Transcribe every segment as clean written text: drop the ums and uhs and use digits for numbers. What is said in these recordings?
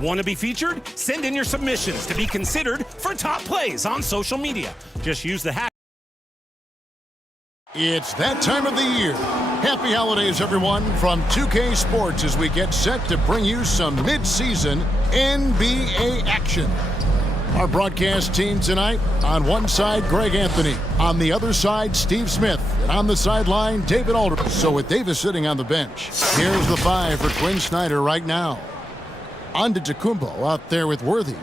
Want to be featured? Send in your submissions to be considered for top plays on social media. Just use the hashtag. It's that time of the year. Happy holidays, everyone, from 2K Sports as we get set to bring you some mid-season NBA action. Our broadcast team tonight, on one side, Greg Anthony. On the other side, Steve Smith. And on the sideline, David Aldridge. So with Davis sitting on the bench, here's the 5 for Quinn Snyder right now. Antetokounmpo out there with Worthy.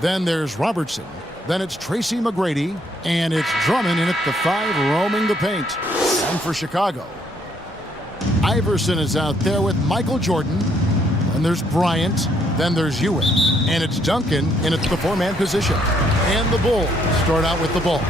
Then there's Robertson. Then it's Tracy McGrady. And it's Drummond in at the 5, roaming the paint. And for Chicago, Iverson is out there with Michael Jordan. Then there's Bryant. Then there's Ewing. And it's Duncan in at the 4-man position. And the Bulls start out with the ball.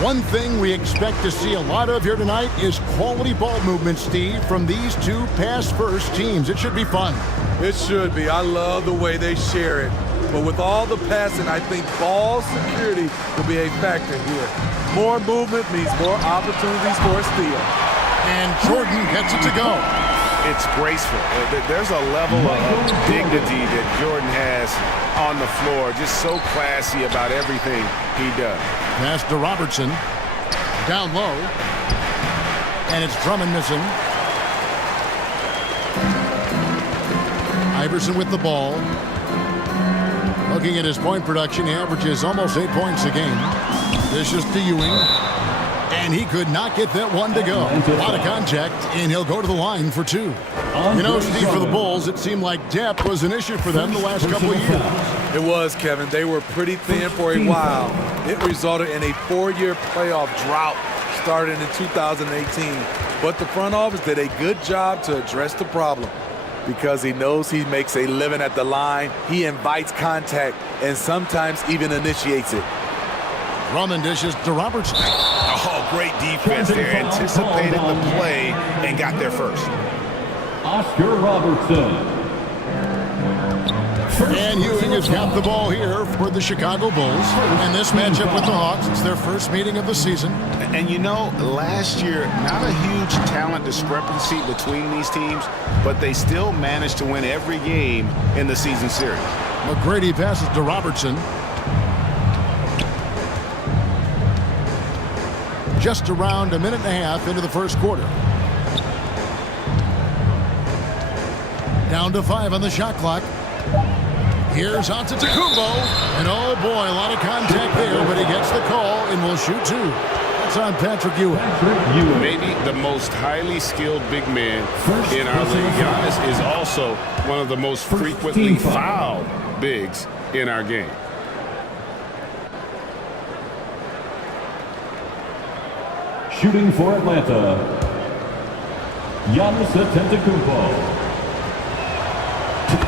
One thing we expect to see a lot of here tonight is quality ball movement, Steve, from these two pass-first teams. It should be fun. It should be. I love the way they share it. But with all the passing, I think ball security will be a factor here. More movement means more opportunities for a steal. And Jordan gets it to go. It's graceful. There's a level of dignity that Jordan has on the floor. Just so classy about everything he does. Pass to Robertson. Down low. And it's Drummond missing. Iverson with the ball. Looking at his point production, he averages almost 8 points a game. This is to Ewing. And he could not get that one to go. A lot of contact, and he'll go to the line for 2. You know, Steve, for the Bulls, it seemed like depth was an issue for them the last couple of years. It was, Kevin. They were pretty thin for a while. It resulted in a 4-year playoff drought starting in 2018. But the front office did a good job to address the problem because he knows he makes a living at the line. He invites contact and sometimes even initiates it. Drummond dishes to Robertson. Oh, great defense there. Anticipated the play and got there first. Oscar Robertson. And Ewing has got the ball here for the Chicago Bulls. And this matchup with the Hawks, it's their first meeting of the season. And you know, last year, not a huge talent discrepancy between these teams, but they still managed to win every game in the season series. McGrady passes to Robertson. Just around a minute and a half into the first quarter. Down to 5 on the shot clock. Here's Antetokounmpo. And oh boy, a lot of contact there, but he gets the call and will shoot 2. That's on Patrick Ewing. Maybe the most highly skilled big man in our league. Giannis is also one of the most frequently fouled bigs in our game. Shooting for Atlanta, Giannis Antetokounmpo.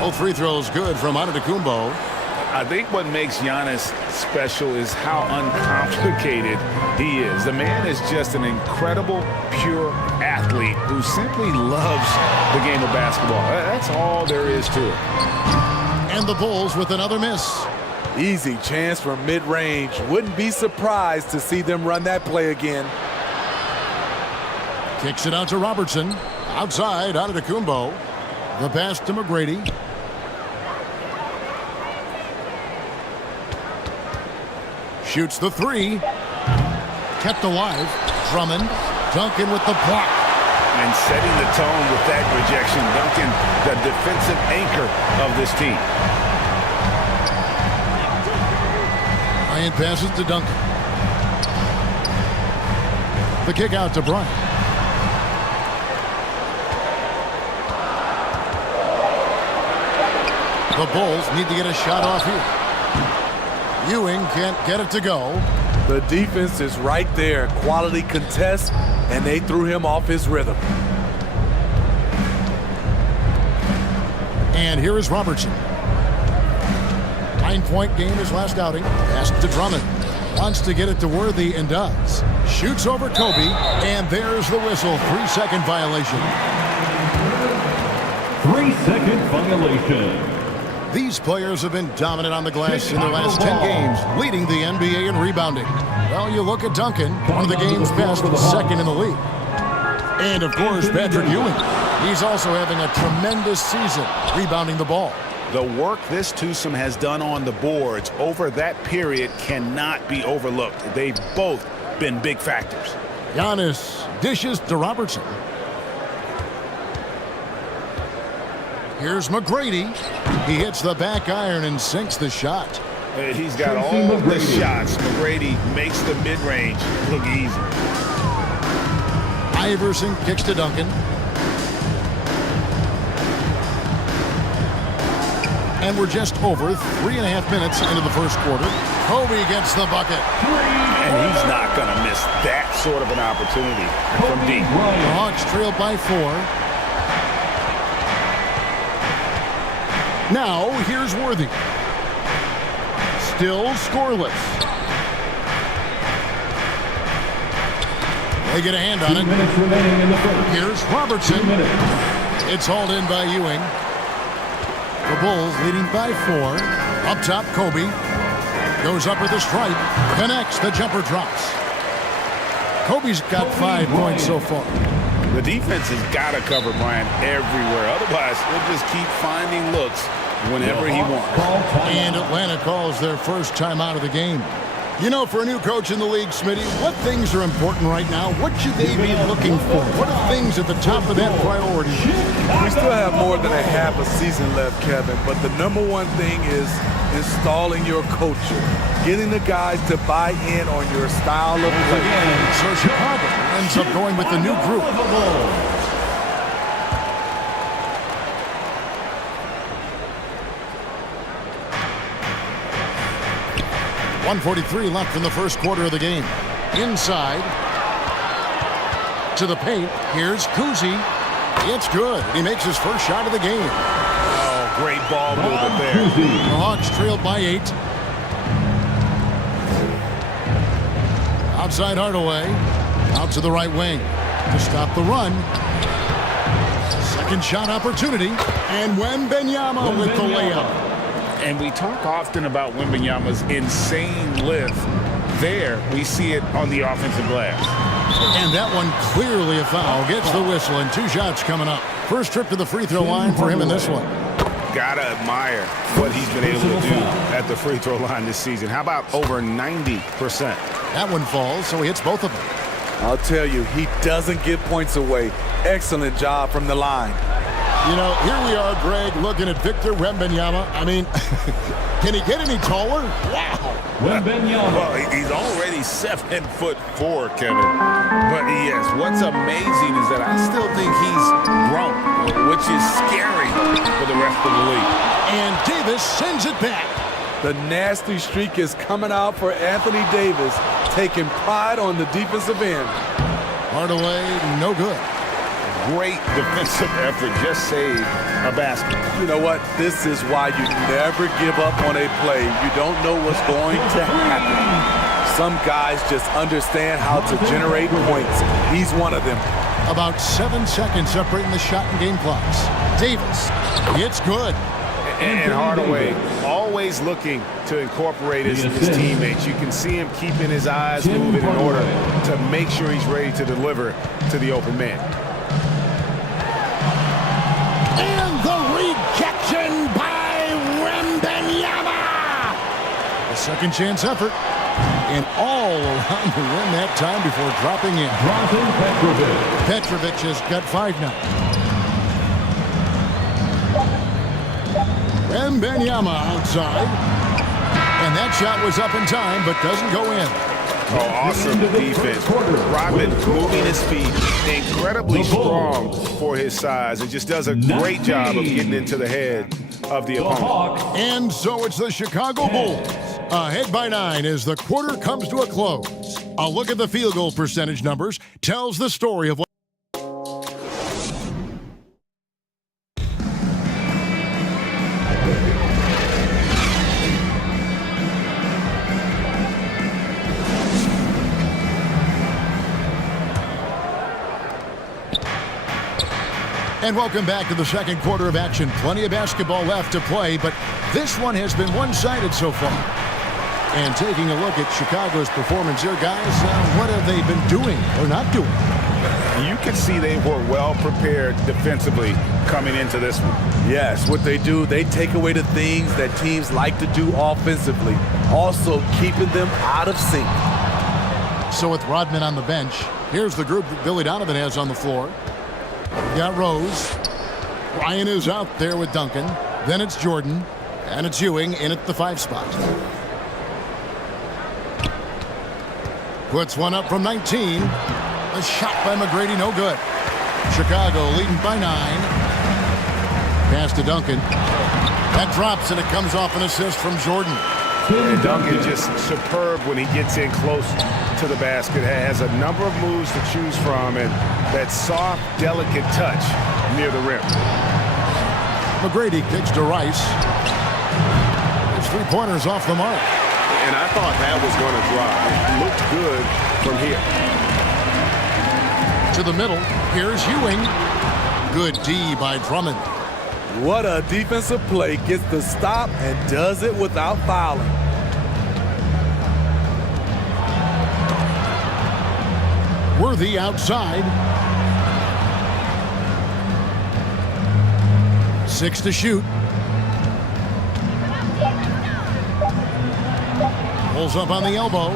Both free throws good from Antetokounmpo. I think what makes Giannis special is how uncomplicated he is. The man is just an incredible, pure athlete who simply loves the game of basketball. That's all there is to it. And the Bulls with another miss. Easy chance from mid-range. Wouldn't be surprised to see them run that play again. Kicks it out to Robertson. Outside, Antetokounmpo. The pass to McGrady. Shoots the 3. Kept alive. Drummond. Duncan with the block. And setting the tone with that rejection. Duncan, the defensive anchor of this team. Bryant passes to Duncan. The kick out to Bryant. The Bulls need to get a shot off here. Ewing can't get it to go. The defense is right there. Quality contest, and they threw him off his rhythm. And here is Robertson. 9-point game his last outing. Pass to Drummond. Wants to get it to Worthy and does. Shoots over Kobe, and there's the whistle. 3-second violation. 3-second violation. These players have been dominant on the glass in their last 10 games, leading the NBA in rebounding. Well, you look at Duncan, one of the game's best, second in the league. And, of course, Patrick Ewing. He's also having a tremendous season rebounding the ball. The work this twosome has done on the boards over that period cannot be overlooked. They've both been big factors. Giannis dishes to Robertson. Here's McGrady. He hits the back iron and sinks the shot. He's got all the shots. McGrady makes the mid-range look easy. Iverson kicks to Duncan. And we're just over 3.5 minutes into the first quarter. Kobe gets the bucket. And he's not going to miss that sort of an opportunity from deep. The Hawks trail by 4. Now, here's Worthy. Still scoreless. They get a hand on it. 2 minutes remaining in the first. Here's Robertson. 2 minutes. It's hauled in by Ewing. The Bulls leading by 4. Up top, Kobe. Goes up with the stripe. Connects. The jumper drops. Kobe's got 5 points so far. The defense has got to cover Bryant everywhere. Otherwise, he'll just keep finding looks whenever he wants. And Atlanta calls their first time out of the game. You know, for a new coach in the league, Smitty, what things are important right now? What should they be looking for? What are things at the top of that priority? We still have more than a half a season left, Kevin, but the number one thing is installing your culture, getting the guys to buy in on your style of play. So Chicago ends up going with the new group. 1:43 left in the first quarter of the game. Inside to the paint. Here's Kuzi. It's good. He makes his first shot of the game. Oh, great ball movement there. The Hawks trailed by 8. Outside Hardaway. Out to the right wing to stop the run. Second shot opportunity. And Wembanyama with the layup. And we talk often about Wembanyama's insane lift. There, we see it on the offensive glass. And that one clearly a foul. Gets the whistle, and 2 shots coming up. First trip to the free throw line for him in this one. Gotta admire what he's been able to do at the free throw line this season. How about over 90%? That one falls, so he hits both of them. I'll tell you, he doesn't give points away. Excellent job from the line. You know, here we are, Greg, looking at Victor Wembanyama. I mean, can he get any taller? Wow. Wembanyama. Well, he's already 7'4", Kevin. But yes, what's amazing is that I still think he's grown, which is scary for the rest of the league. And Davis sends it back. The nasty streak is coming out for Anthony Davis, taking pride on the defensive end. Hardaway, no good. Great defensive effort, just saved a basket. You know what? This is why you never give up on a play. You don't know what's going to happen. Some guys just understand how to generate points. He's one of them. About 7 seconds separating the shot and game clocks. Davis, it's good. And Hardaway always looking to incorporate his teammates. You can see him keeping his eyes moving in order to make sure he's ready to deliver to the open man. And the rejection by Wembanyama. A second chance effort. And all around the rim that time before dropping in. Petrovic has got 5 now. Wembanyama outside. And that shot was up in time, but doesn't go in. Oh, awesome defense. Rodman moving his feet, incredibly strong for his size. It just does a great job of getting into the head of the opponent. And so it's the Chicago Bulls. Ahead by 9 as the quarter comes to a close. A look at the field goal percentage numbers tells the story of what. And welcome back to the second quarter of action. Plenty of basketball left to play, but this one has been one-sided so far. And taking a look at Chicago's performance here, guys, what have they been doing or not doing? You can see they were well prepared defensively coming into this one. Yes, what they do, they take away the things that teams like to do offensively, also keeping them out of sync. So with Rodman on the bench, here's the group that Billy Donovan has on the floor. We got Rose. Ryan is out there with Duncan. Then it's Jordan. And it's Ewing in at the 5 spot. Puts one up from 19. A shot by McGrady, no good. Chicago leading by 9. Pass to Duncan. That drops, and it comes off an assist from Jordan. And Duncan just superb when he gets in close to the basket. Has a number of moves to choose from, and that soft, delicate touch near the rim. McGrady kicks to Rice. His 3-pointers off the mark. And I thought that was going to drop. It looked good from here. To the middle. Here's Ewing. Good D by Drummond. What a defensive play. Gets the stop and does it without fouling. Worthy outside. 6 to shoot. Pulls up on the elbow.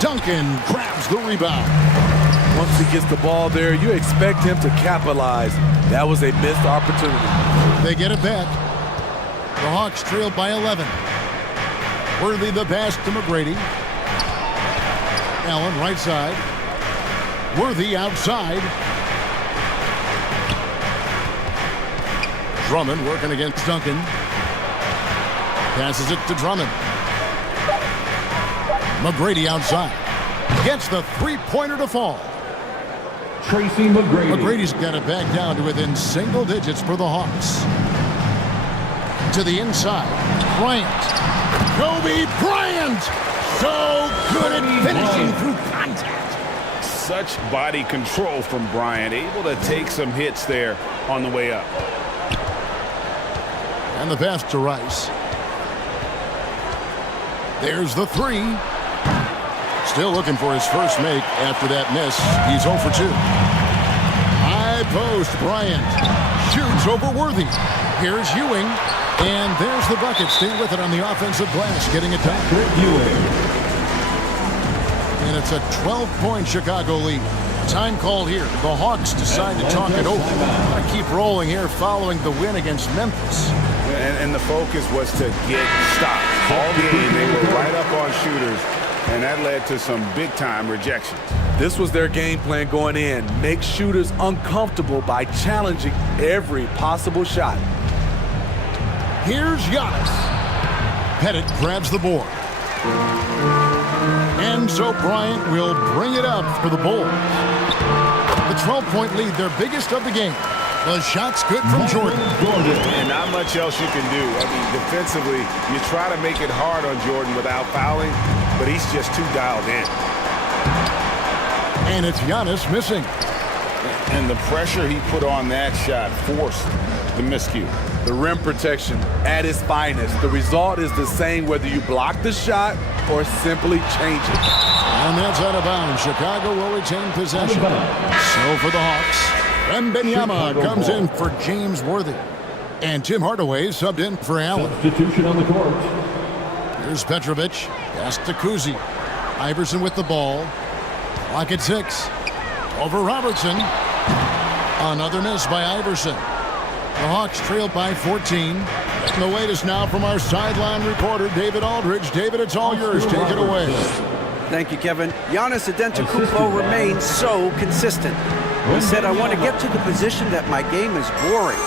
Duncan grabs the rebound. Once he gets the ball there, you expect him to capitalize. That was a missed opportunity. They get it back. The Hawks trail by 11. Worthy the pass to McGrady. Allen right side. Worthy outside. Drummond working against Duncan. Passes it to Drummond. McGrady outside. Gets the 3-pointer to fall. Tracy McGrady. McGrady's got it back down to within single digits for the Hawks. To the inside. Bryant. Kobe Bryant! So good at finishing through contact. Such body control from Bryant. Able to take some hits there on the way up. And the pass to Rice. There's the 3. Still looking for his first make after that miss. He's 0 for 2. High post, Bryant. Shoots over Worthy. Here's Ewing. And there's the bucket. Stay with it on the offensive glass. Getting it done. Ewing. And it's a 12-point Chicago lead. Time called here. The Hawks decide to talk it over. I keep rolling here following the win against Memphis. And the focus was to get stops. All game, they were right up on shooters, and that led to some big-time rejections. This was their game plan going in. Make shooters uncomfortable by challenging every possible shot. Here's Giannis. Pettit grabs the board. And so Bryant will bring it up for the Bulls. The 12-point lead, their biggest of the game. The shot's good from Jordan. And not much else you can do. I mean, defensively, you try to make it hard on Jordan without fouling, but he's just too dialed in. And it's Giannis missing. And the pressure he put on that shot forced the miscue. The rim protection at its finest. The result is the same whether you block the shot or simply change it. And that's out of bounds. Chicago will retain possession. So for the Hawks, Wembanyama comes in for James Worthy. And Tim Hardaway subbed in for Allen. Substitution on the court. Here's Petrovic. Pass to Kuzi. Iverson with the ball. Clock at 6. Over Robertson. Another miss by Iverson. The Hawks trail by 14. And the wait is now from our sideline reporter, David Aldridge. David, it's all yours. Take it away. Thank you, Kevin. Giannis Antetokounmpo remains so consistent. He said, I want to get to the position that my game is boring.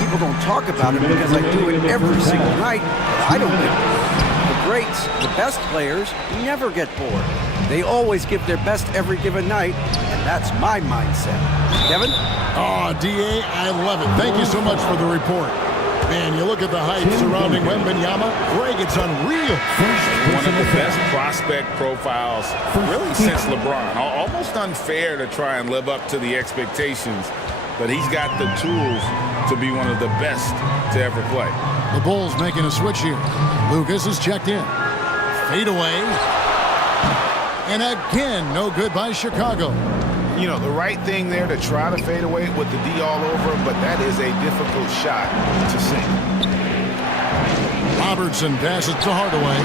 People don't talk about it because I do it every single night, but I don't get bored. The greats, the best players, never get bored. They always give their best every given night, and that's my mindset. Kevin? Oh, D.A., I love it. Thank you so much for the report. Man, you look at the hype surrounding Wembanyama. Greg, it's unreal. One of the best prospect profiles really since LeBron. Almost unfair to try and live up to the expectations, but he's got the tools to be one of the best to ever play. The Bulls making a switch here. Lucas is checked in. Fade away. And again, no good by Chicago. You know, the right thing there to try to fade away with the D all over him, but that is a difficult shot to sink. Robertson passes to Hardaway.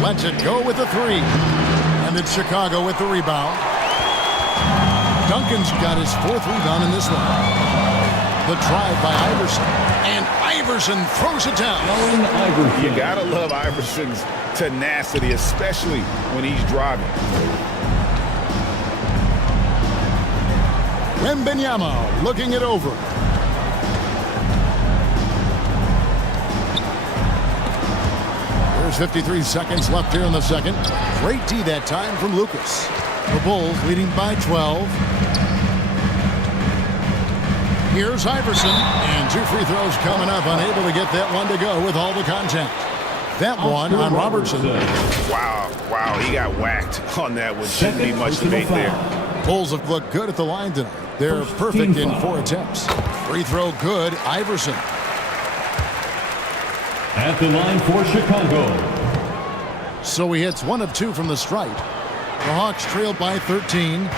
Lets it go with the three. And it's Chicago with the rebound. Duncan's got his 4th rebound in this one. The drive by Iverson. And Iverson throws it down. You gotta love Iverson's tenacity, especially when he's driving. Wembanyama looking it over. There's 53 seconds left here in the second. Great D that time from Lucas. The Bulls leading by 12. Here's Iverson, and 2 free throws coming up, unable to get that one to go with all the contact. That one on Robertson. Wow, he got whacked on that one. Shouldn't be much debate there. Bulls have looked good at the line tonight. They're perfect in 4 attempts. Free throw good, Iverson. At the line for Chicago. So he hits 1 of 2 from the stripe. The Hawks trailed by 13.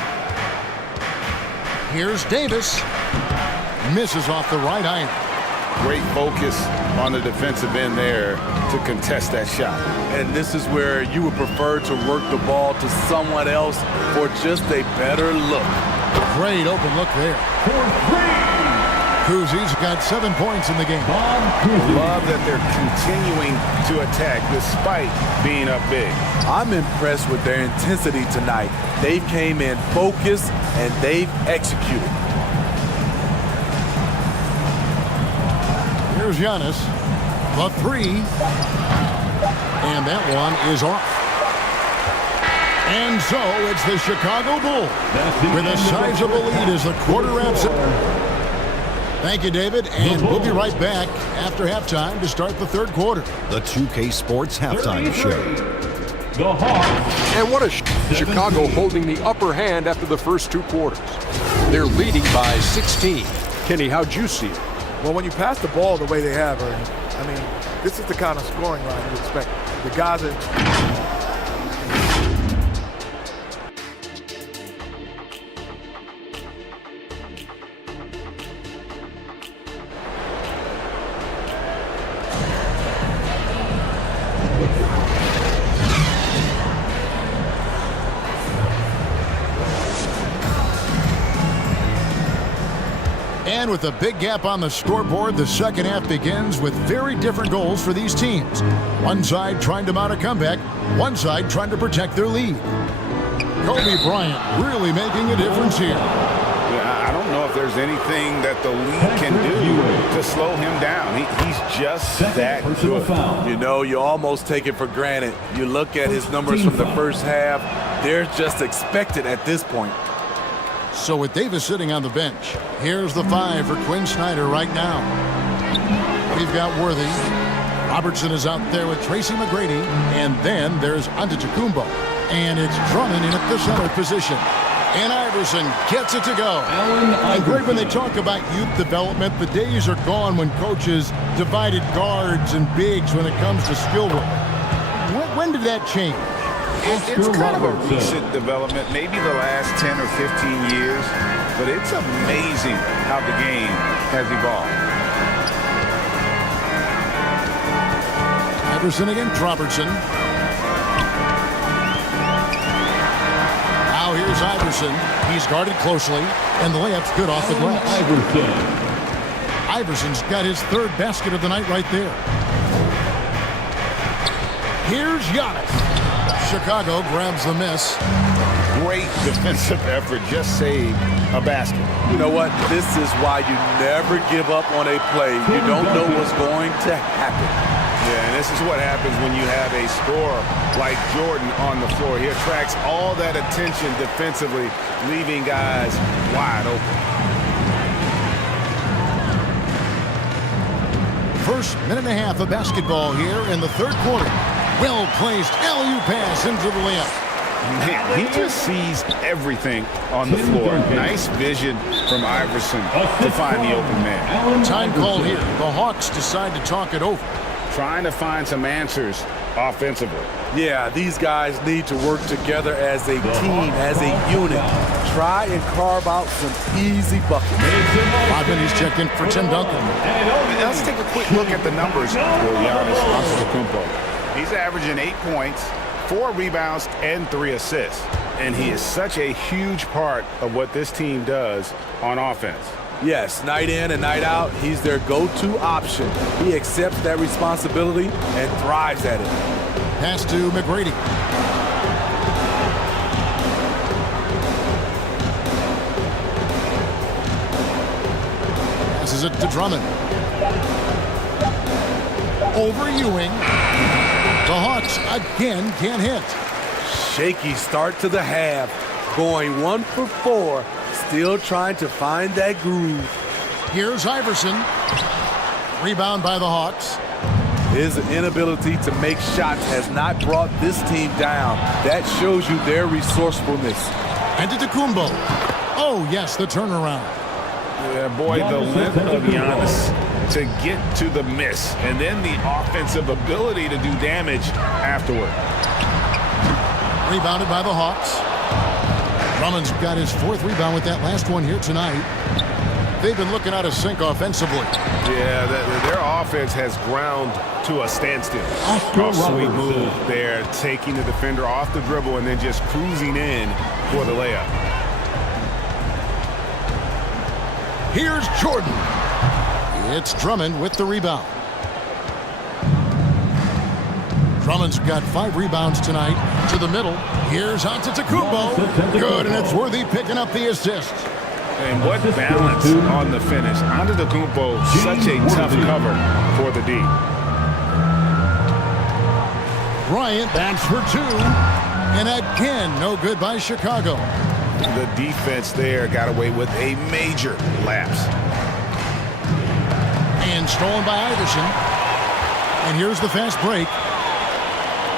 Here's Davis. Misses off the right iron. Great focus on the defensive end there to contest that shot. And this is where you would prefer to work the ball to someone else for just a better look. Great open look there. Kuzie's got 7 points in the game. Love that they're continuing to attack despite being up big. I'm impressed with their intensity tonight. They came in focused and they've executed. Here's Giannis. The 3. And that one is off. And so it's the Chicago Bulls with a sizable lead as the quarter wraps up. Thank you, David. And we'll be right back after halftime to start the 3rd quarter. The 2K Sports Halftime Show. The Hawks. And what a Chicago holding the upper hand after the first 2 quarters. They're leading by 16. Kenny, how'd you see it? Well, when you pass the ball the way they have, I mean, this is the kind of scoring line you expect. The guys are... And with a big gap on the scoreboard, the second half begins with very different goals for these teams. One side trying to mount a comeback, one side trying to protect their lead. Kobe Bryant really making a difference here. Yeah, I don't know if there's anything that the league can do to slow him down. He's just that good. You know, you almost take it for granted. You look at his numbers from the first half, they're just expected at this point. So with Davis sitting on the bench, here's the 5 for Quinn Snyder right now. We've got Worthy. Robertson is out there with Tracy McGrady. And then there's Antetokounmpo. And it's Drummond in at the center position. And Iverson gets it to go. And Greg, when they talk about youth development, the days are gone when coaches divided guards and bigs when it comes to skill work. When did that change? It's kind of a recent development, maybe the last 10 or 15 years, but it's amazing how the game has evolved. Iverson against Robertson. Now here's Iverson. He's guarded closely, and the layup's good off the glass. Iverson's got his 3rd basket of the night right there. Here's Giannis. Chicago grabs the miss. Great defensive effort, just saved a basket. You know what? This is why you never give up on a play. You don't know what's going to happen. Yeah, and this is what happens when you have a scorer like Jordan on the floor. He attracts all that attention defensively, leaving guys wide open. First minute and a half of basketball here in the 3rd quarter. Well-placed alley-oop pass into the layup. Man, he just sees everything on the floor. Nice vision from Iverson to find the open man. Time called here. The Hawks decide to talk it over. Trying to find some answers offensively. Yeah, these guys need to work together as a team, as a unit. Try and carve out some easy buckets. 5 minutes checked in for Tim Duncan. Let's take a quick look at the numbers for Giannis Antetokounmpo. He's averaging 8 points, 4 rebounds, and 3 assists. And he is such a huge part of what this team does on offense. Yes, night in and night out, he's their go-to option. He accepts that responsibility and thrives at it. Pass to McGrady. Passes it to Drummond. Over Ewing. The Hawks again can't hit. Shaky start to the half, going 1 for 4, still trying to find that groove. Here's Iverson. Rebound by the Hawks. His inability to make shots has not brought this team down. That shows you their resourcefulness. Antetokounmpo. Oh, yes, the turnaround. Yeah, boy, the length of Giannis to get to the miss, and then the offensive ability to do damage afterward. Rebounded by the Hawks. Drummond's got his 4th rebound with that last one here tonight. They've been looking out of sync offensively. Yeah, their offense has ground to a standstill. Sweet move there, taking the defender off the dribble and then just cruising in for the layup. Here's Jordan. It's Drummond with the rebound. Drummond's got 5 rebounds tonight. To the middle. Here's Antetokounmpo. Good, and it's Worthy picking up the assist. And what balance on the finish. Antetokounmpo, such a tough cover for the D. Bryant backs for 2. And again, no good by Chicago. The defense there got away with a major lapse. And stolen by Iverson. And here's the fast break.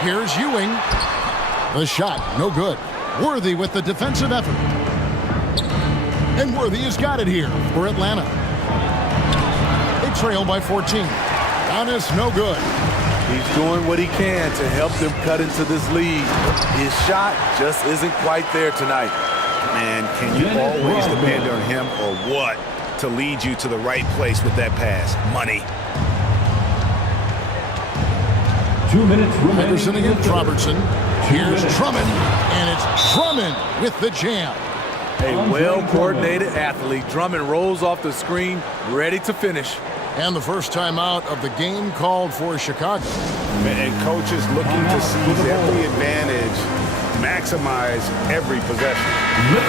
Here's Ewing. The shot, no good. Worthy with the defensive effort. And Worthy has got it here for Atlanta. They trail by 14. Giannis, no good. He's doing what he can to help them cut into this lead. His shot just isn't quite there tonight. Man, can you always depend on him or what to lead you to the right place with that pass? Money. 2 minutes remaining. Henderson against Robertson. Here's Drummond. And it's Drummond with the jam. A well-coordinated athlete. Drummond rolls off the screen, ready to finish. And the first timeout of the game called for Chicago. And coaches looking to seize every advantage, maximize every possession.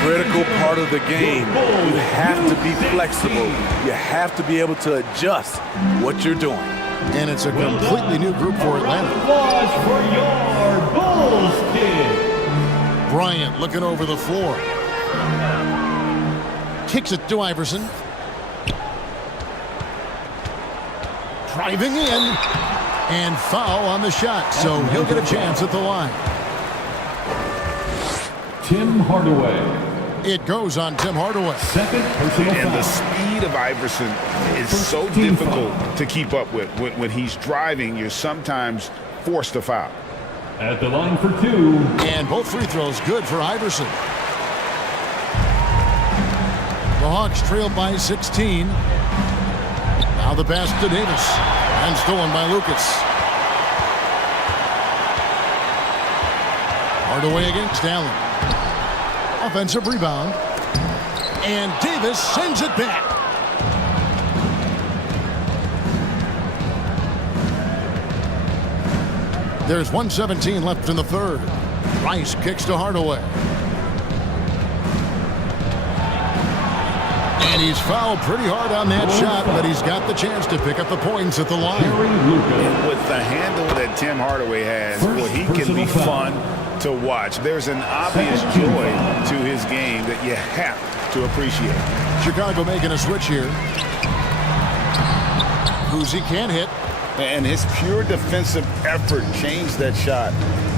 Critical part of the game. You have to be flexible. You have to be able to adjust what you're doing. And it's a completely new group for Atlanta. Applause for your Bulls kid. Bryant looking over the floor. Kicks it to Iverson. Driving in. And foul on the shot, so he'll get a chance at the line. Tim Hardaway. It goes on Tim Hardaway. Second personal And the foul. speed of Iverson is so difficult to keep up with. When he's driving, you're sometimes forced to foul. At the line for 2. And both free throws good for Iverson. The Hawks trail by 16. Now the pass to Davis. And stolen by Lucas. Hardaway against Allen. Offensive rebound. And Davis sends it back. There's 1:17 left in the third. Rice kicks to Hardaway. And he's fouled pretty hard on that shot, but he's got the chance to pick up the points at the line. And with the handle that Tim Hardaway has, well, he can be fun to watch. There's an obvious joy to his game that you have to appreciate. Chicago making a switch here. Kuzi can't hit. And his pure defensive effort changed that shot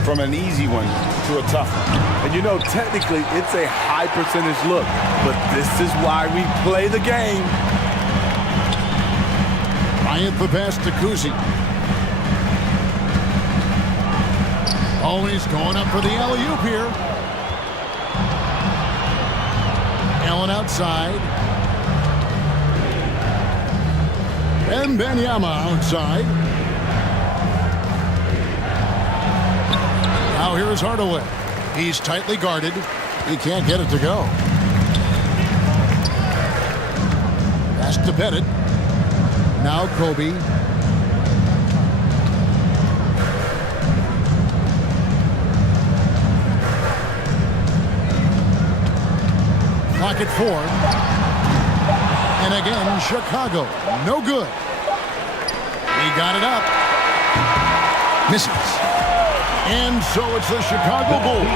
from an easy one to a tough one. And you know, technically, it's a high percentage look, but this is why we play the game. Bryant the pass to Kuzi. Oh, he's going up for the alley-oop here. Allen outside. And Benyama outside. Now here's Hardaway. He's tightly guarded. He can't get it to go. Pass to Bennett. Now Kobe. Clock at 4. And again, Chicago. No good. He got it up. Misses. And so it's the Chicago Bulls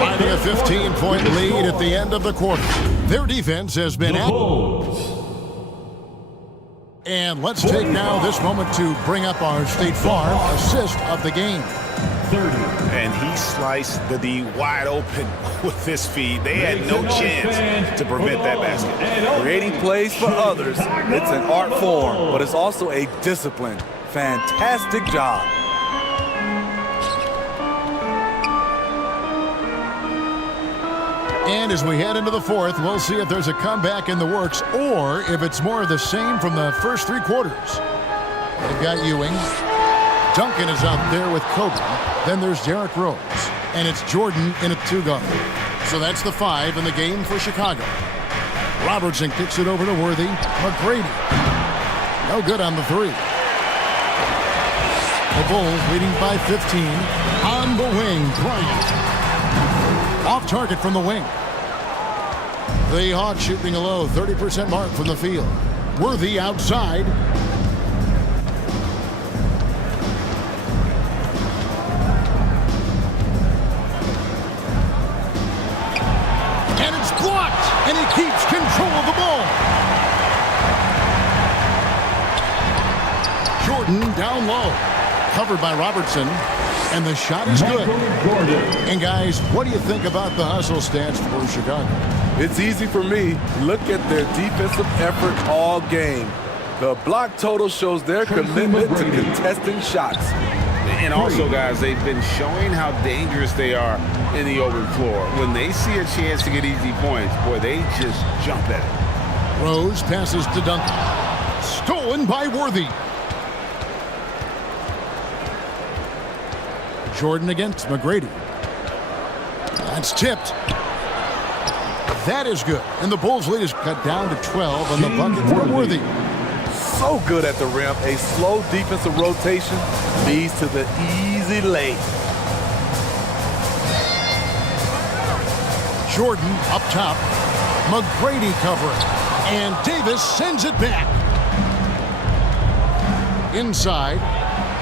finding a 15-point lead at the end of the quarter. Their defense has been And let's take now this moment to bring up our State Farm assist of the game. 30. And he sliced the D wide open with this feed. They had no chance to prevent that basket. Creating plays for others, it's an art form, but it's also a discipline. Fantastic job. And as we head into the fourth, we'll see if there's a comeback in the works or if it's more of the same from the first 3 quarters. They've got Ewing. Duncan is out there with Kobe. Then there's Derrick Rose. And it's Jordan in a 2-guard. So that's the 5 in the game for Chicago. Robertson kicks it over to Worthy. McGrady. No good on the 3. The Bulls leading by 15. On the wing, Bryant. Off target from the wing. The Hawks shooting a low 30% mark from the field. Worthy outside. And it's blocked. And he keeps control of the ball. Jordan down low. Covered by Robertson. And the shot is good. And guys, what do you think about the hustle stats for Chicago? It's easy for me. Look at their defensive effort all game. The block total shows their commitment to contesting shots. And also, guys, they've been showing how dangerous they are in the open floor. When they see a chance to get easy points, boy, they just jump at it. Rose passes to Duncan. Stolen by Worthy. Jordan against McGrady. That's tipped. That is good. And the Bulls' lead is cut down to 12 on the bucket for Worthy. So good at the rim. A slow defensive rotation leads to the easy lay. Jordan up top. McGrady covering. And Davis sends it back. Inside.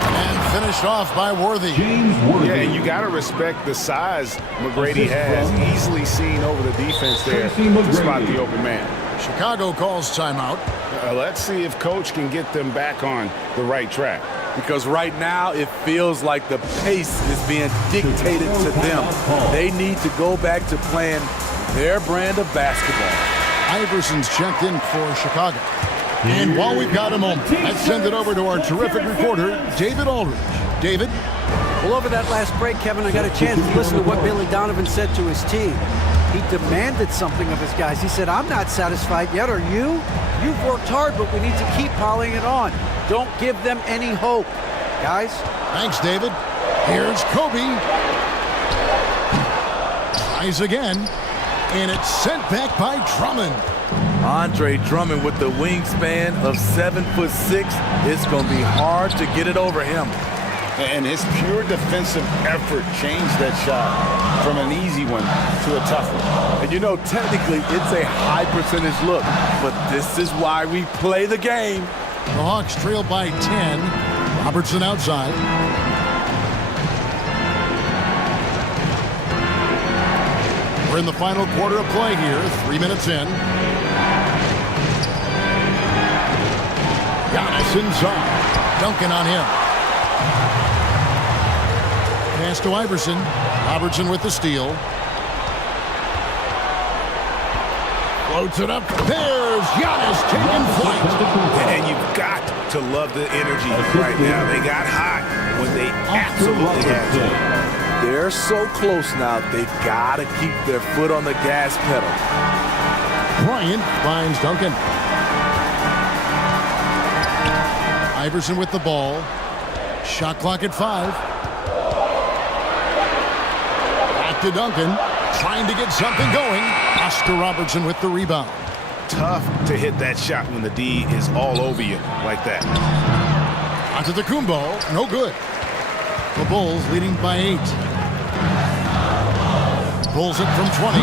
And finished off by Worthy. Yeah, and you got to respect the size McGrady has. Easily seen over the defense there to spot the open man. Chicago calls timeout. Let's see if Coach can get them back on the right track. Because right now it feels like the pace is being dictated to them. They need to go back to playing their brand of basketball. Iverson's checked in for Chicago. And while we've got a moment, let's send it over to our terrific reporter, David Aldridge. David? Well, over that last break, Kevin, I got a chance to listen to what Billy Donovan said to his team. He demanded something of his guys. He said, I'm not satisfied yet, are you? You've worked hard, but we need to keep piling it on. Don't give them any hope, guys. Thanks, David. Here's Kobe. Tries again, and it's sent back by Drummond. Andre Drummond with the wingspan of 7'6". It's going to be hard to get it over him. And his pure defensive effort changed that shot from an easy one to a tough one. And you know, technically, it's a high percentage look, but this is why we play the game. The Hawks trail by 10. Robertson outside. We're in the final quarter of play here, 3 minutes in. Giannis inside. Duncan on him. Pass to Iverson. Robertson with the steal. Floats it up. There's Giannis taking flight. And you've got to love the energy right now. They got hot when they absolutely had to. They're so close now, they've got to keep their foot on the gas pedal. Bryant finds Duncan. Iverson with the ball. Shot clock at 5. Back to Duncan. Trying to get something going. Oscar Robertson with the rebound. Tough to hit that shot when the D is all over you like that. Onto the Kumbo. No good. The Bulls leading by 8. Bulls it from 20.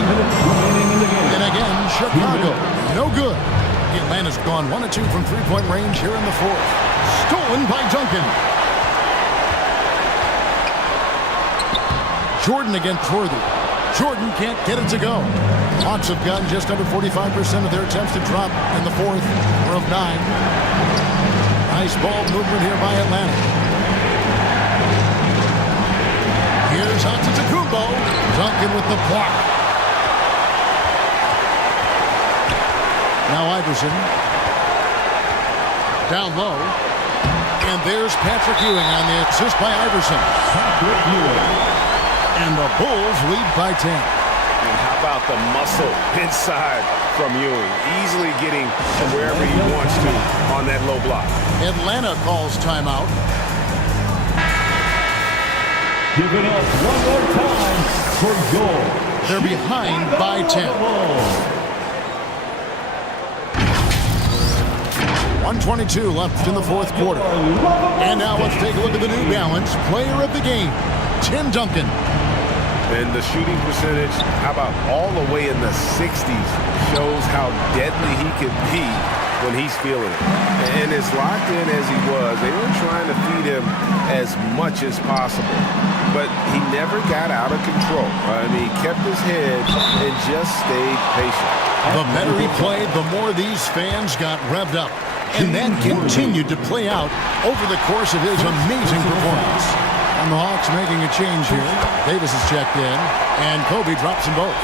And again, Chicago. No good. Atlanta's gone 1 of 2 from three-point range here in the 4th. Stolen by Duncan. Jordan against Worthy. Jordan can't get it to go. Hawks have gotten just under 45% of their attempts to drop in the 4th, or of 9. Nice ball movement here by Atlanta. Here's Antetokounmpo. Duncan with the block. Now Iverson. Down low. And there's Patrick Ewing on the assist by Iverson. Patrick Ewing. And the Bulls lead by 10. And how about the muscle inside from Ewing? Easily getting to wherever he wants to on that low block. Atlanta calls timeout. Give it up one more time for your They're behind by 10. 1:22 left in the 4th quarter. And now let's take a look at the New Balance Player of the Game, Tim Duncan. And the shooting percentage, how about all the way in the 60s, shows how deadly he can be when he's feeling it. And as locked in as he was, they were trying to feed him as much as possible. But he never got out of control. I mean, he kept his head and just stayed patient. The better he played, the more these fans got revved up. And that continued to play out over the course of his amazing performance. And the Hawks making a change here. Davis is checked in, and Kobe drops them both.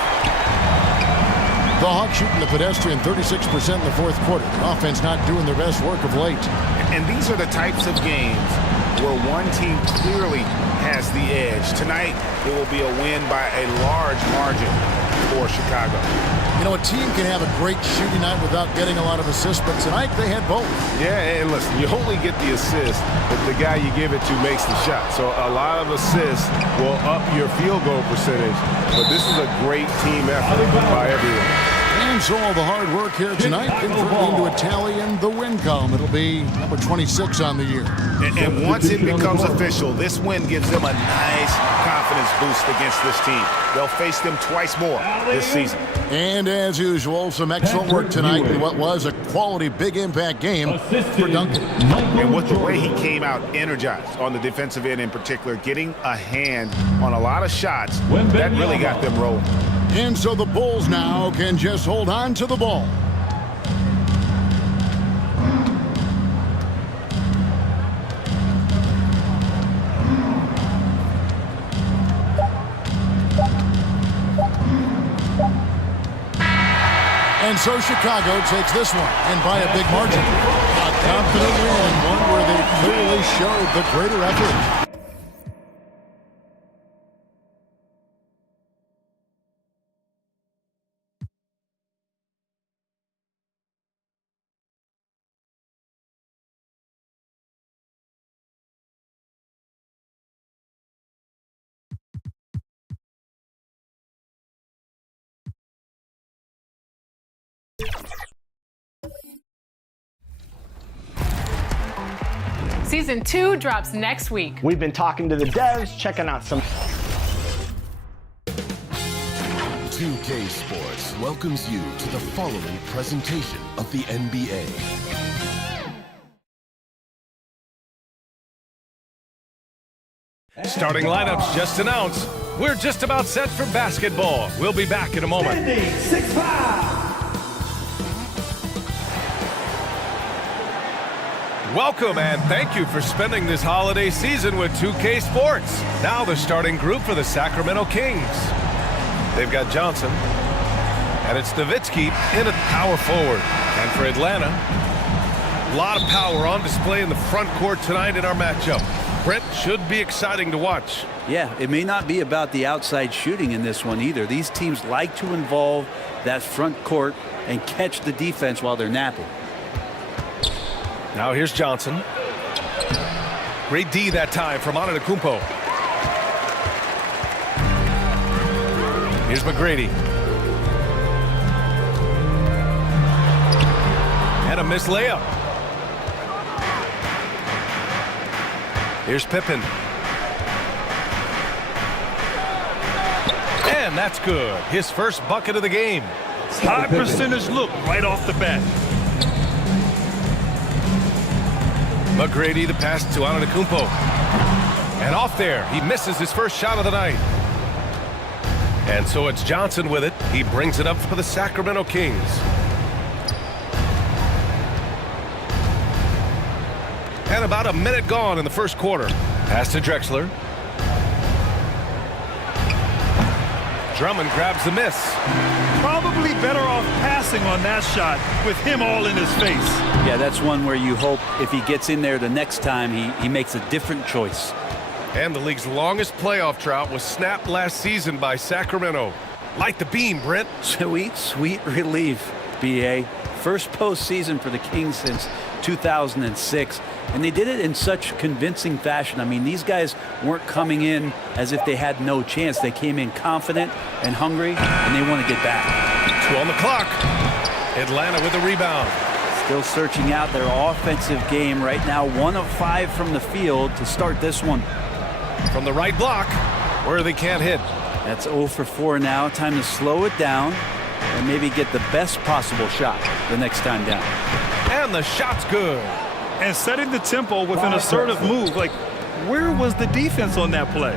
The Hawks shooting the pedestrian 36% in the 4th quarter. The offense not doing their best work of late. And these are the types of games where one team clearly has the edge. Tonight, it will be a win by a large margin for Chicago. You know, a team can have a great shooting night without getting a lot of assists, but tonight they had both. Yeah, and listen, you only get the assist if the guy you give it to makes the shot. So a lot of assists will up your field goal percentage, but this is a great team effort by everyone. And so all the hard work here tonight converting into a tally in the win column. It'll be number 26 on the year. And once it becomes official, this win gives them a nice confidence boost against this team. They'll face them twice more this season. And as usual, some excellent work tonight in what was a quality big impact game for Duncan. And with the way he came out energized on the defensive end in particular, getting a hand on a lot of shots, that really got them rolling. And so the Bulls now can just hold on to the ball. And so Chicago takes this one, and by a big margin. A confident win, one where they clearly showed the greater effort. Season 2 drops next week. We've been talking to the devs, checking out some. 2K Sports welcomes you to the following presentation of the NBA. Starting lineups just announced. We're just about set for basketball. We'll be back in a moment. 6'5". Welcome and thank you for spending this holiday season with 2K Sports. Now the starting group for the Sacramento Kings. They've got Johnson, and it's Nowitzki in at power forward. And for Atlanta, a lot of power on display in the front court tonight in our matchup. Brent, should be exciting to watch. Yeah, it may not be about the outside shooting in this one either. These teams like to involve that front court and catch the defense while they're napping. Now here's Johnson. Great D that time from Antetokounmpo. Here's McGrady. And a missed layup. Here's Pippen. And that's good. His first bucket of the game. High percentage look right off the bat. McGrady, the pass to Antetokounmpo. And off there. He misses his first shot of the night. And so it's Johnson with it. He brings it up for the Sacramento Kings. And about a minute gone in the first quarter. Pass to Drexler. Drummond grabs the miss. Probably better off passing on that shot with him all in his face. Yeah, that's one where you hope if he gets in there the next time, he makes a different choice. And the league's longest playoff drought was snapped last season by Sacramento. Light the beam, Brent. Sweet, sweet relief, B.A. First postseason for the Kings since 2006. And they did it in such convincing fashion. I mean, these guys weren't coming in as if they had no chance. They came in confident and hungry, and they want to get back. 2 on the clock. Atlanta with the rebound. Still searching out their offensive game right now. 1 of 5 from the field to start this one. From the right block, where they can't hit. That's 0 for 4 now. Time to slow it down and maybe get the best possible shot the next time down. And the shot's good. And setting the tempo with an assertive move. Like, where was the defense on that play?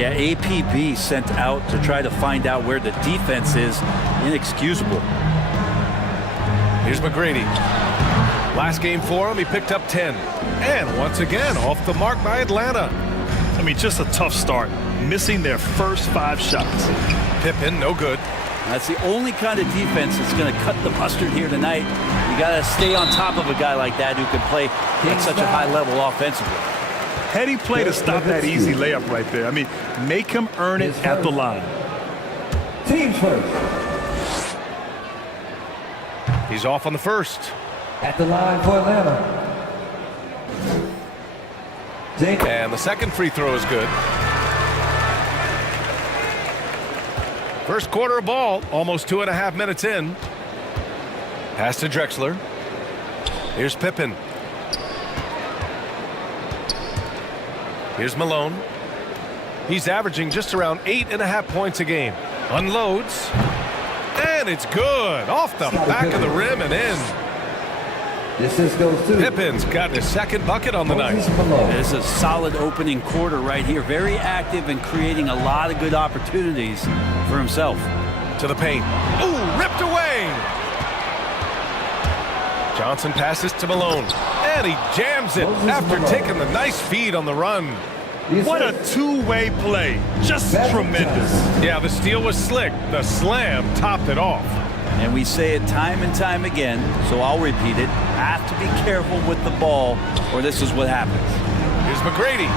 Yeah, APB sent out to try to find out where the defense is. Inexcusable. Here's McGrady. Last game for him, he picked up 10. And once again, off the mark by Atlanta. I mean, just a tough start. Missing their first 5 shots. Pippen, no good. That's the only kind of defense that's going to cut the mustard here tonight. You got to stay on top of a guy like that who can play at such a high level offensively. Heady play to stop that easy layup right there. I mean, make him earn it at the line. Team first. He's off on the first. At the line for Atlanta. And the second free throw is good. First quarter of ball, almost 2.5 minutes in. Pass to Drexler. Here's Pippen. Here's Malone. He's averaging just around 8.5 points a game. Unloads. And it's good. Off the back of the rim and in. Pippen's got his second bucket on the night. This is a solid opening quarter right here. Very active and creating a lot of good opportunities for himself. To the paint. Ooh, ripped away. Johnson passes to Malone. And he jams it after taking the nice feed on the run. What a two-way play. Just tremendous. Yeah, the steal was slick. The slam topped it off. And we say it time and time again, so I'll repeat it. Have to be careful with the ball, or this is what happens. Here's McGrady.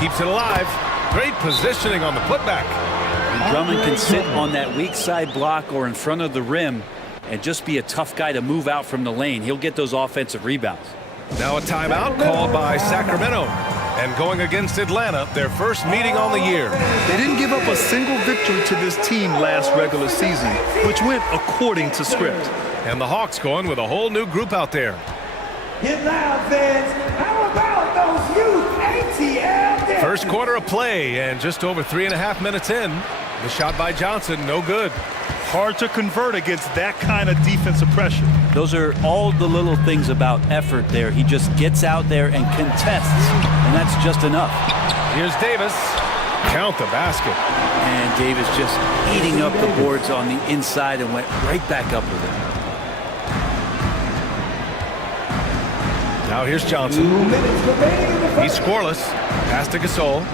Keeps it alive. Great positioning on the putback. And Drummond can sit on that weak side block or in front of the rim and just be a tough guy to move out from the lane. He'll get those offensive rebounds. Now a timeout called by Sacramento. And going against Atlanta, their first meeting on the year. They didn't give up a single victory to this team last regular season, which went according to script. And the Hawks going with a whole new group out there. Get loud, fans. How about those youth ATL? First quarter of play and just over 3.5 minutes in. The shot by Johnson, no good. Hard to convert against that kind of defensive pressure. Those are all the little things about effort there. He just gets out there and contests, and that's just enough. Here's Davis. Count the basket. And Davis just eating up the boards on the inside and went right back up with it. Now here's Johnson. He's scoreless. Pass to Gasol.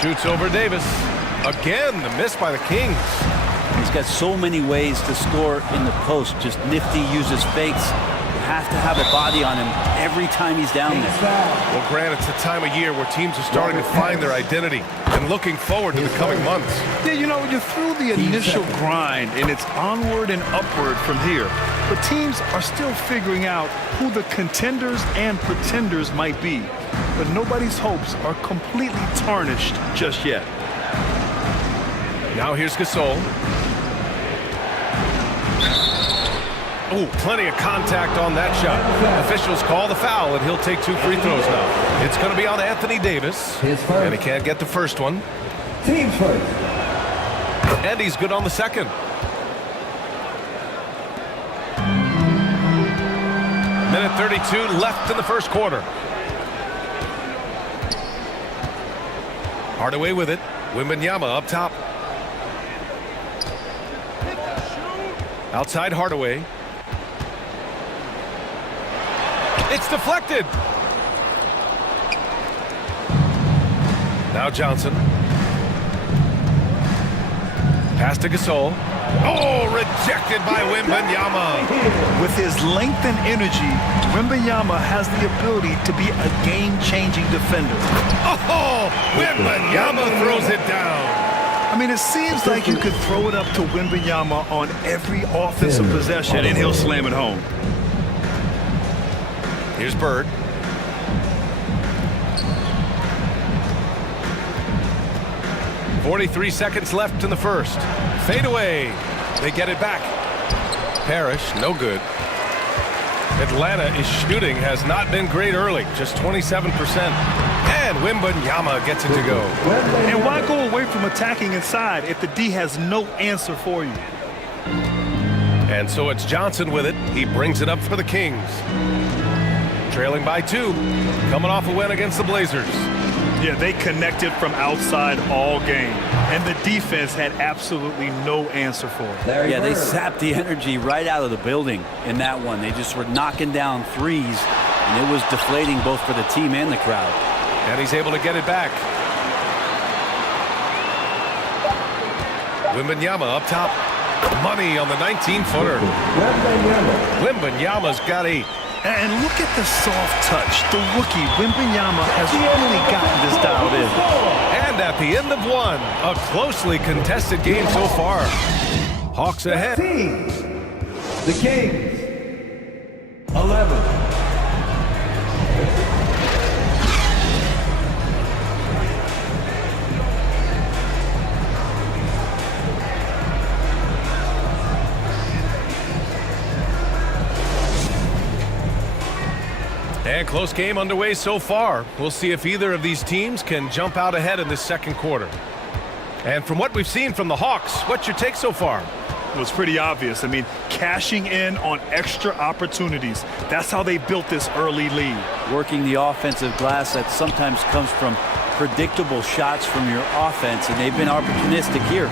Shoots over Davis. Again, the miss by the Kings. He's got so many ways to score in the post. Just nifty, uses fakes. have to have a body on him every time he's down there. Well, Grant, it's the time of year where teams are starting to find their identity and looking forward to the coming months. Yeah, you know, you're through the initial grind, and it's onward and upward from here. But teams are still figuring out who the contenders and pretenders might be. But nobody's hopes are completely tarnished just yet. Now here's Gasol. Oh, plenty of contact on that shot. Officials call the foul, and he'll take 2 free throws now. It's going to be on Anthony Davis, and he can't get the first one. Team first. And he's good on the second. Minute 32 left in the first quarter. Hardaway with it. Wembanyama up top. Outside Hardaway. It's deflected. Now Johnson. Pass to Gasol. Oh, rejected by Wembanyama. With his length and energy, Wembanyama has the ability to be a game-changing defender. Oh, Wembanyama throws it down. I mean, it seems like you could throw it up to Wembanyama on every offensive possession, and he'll slam it home. Here's Bird. .43 seconds left in the first. Fade away. They get it back. Parrish, no good. Atlanta's shooting has not been great early, just 27%. And Wembanyama gets it to go. And why go away from attacking inside if the D has no answer for you? And so it's Johnson with it. He brings it up for the Kings. Trailing by 2, coming off a win against the Blazers. Yeah, they connected from outside all game, and the defense had absolutely no answer for it. Yeah, they sapped the energy right out of the building in that one. They just were knocking down threes, and it was deflating both for the team and the crowd. And he's able to get it back. Wembanyama up top. Money on the 19-footer. Wembanyama's got 8. And look at the soft touch. The rookie, Wembanyama, has really gotten this dialed in. And at the end of one, a closely contested game so far. Hawks ahead. The Kings, 11. And close game underway so far. We'll see if either of these teams can jump out ahead in this second quarter. And from what we've seen from the Hawks, what's your take so far? It was pretty obvious. I mean, cashing in on extra opportunities. That's how they built this early lead. Working the offensive glass that sometimes comes from predictable shots from your offense, and they've been opportunistic here.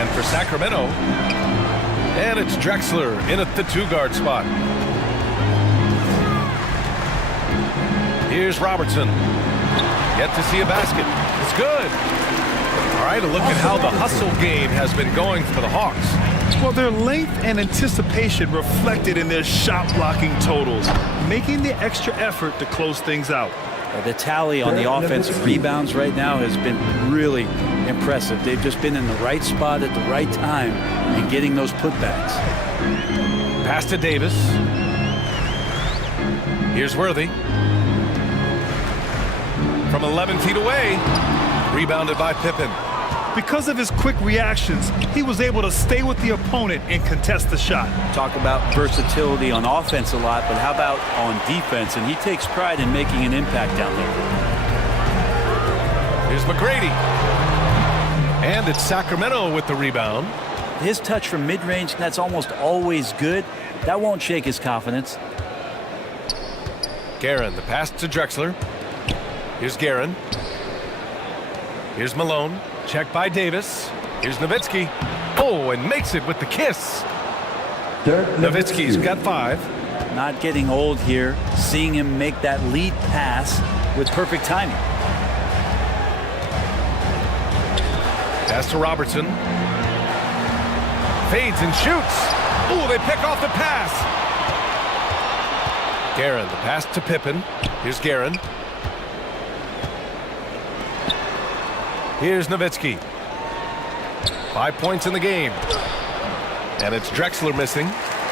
And for Sacramento, and it's Drexler in at the 2-guard spot. Here's Robertson. Yet to see a basket. It's good. All right, a look at how the hustle game has been going for the Hawks. Well, their length and anticipation reflected in their shot blocking totals, making the extra effort to close things out. The tally on the offensive rebounds right now has been really impressive. They've just been in the right spot at the right time and getting those putbacks. Pass to Davis. Here's Worthy. From 11 feet away, rebounded by Pippen. Because of his quick reactions, he was able to stay with the opponent and contest the shot. Talk about versatility on offense a lot, but how about on defense? And he takes pride in making an impact down there. Here's McGrady. And it's Sacramento with the rebound. His touch from mid-range, that's almost always good. That won't shake his confidence. Guerin, the pass to Drexler. Here's Guerin. Here's Malone. Checked by Davis. Here's Nowitzki. Oh, and makes it with the kiss. Nowitzki's got 5. Not getting old here. Seeing him make that lead pass with perfect timing. Pass to Robertson. Fades and shoots. Oh, they pick off the pass. Guerin, the pass to Pippen. Here's Guerin. Here's Nowitzki. 5 points in the game. And it's Drexler missing.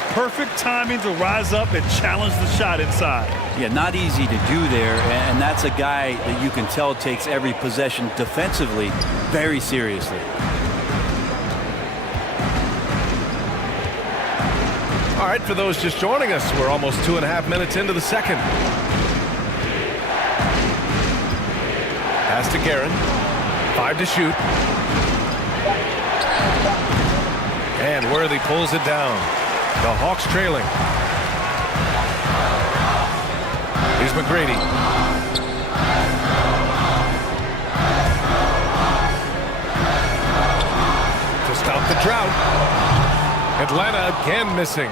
Perfect timing to rise up and challenge the shot inside. Yeah, not easy to do there, and that's a guy that you can tell takes every possession defensively very seriously. All right, for those just joining us, we're almost 2.5 minutes into the second. Pass to Guerin. 5 to shoot. And Worthy pulls it down. The Hawks trailing. Here's McGrady. To stop the drought. Atlanta again missing.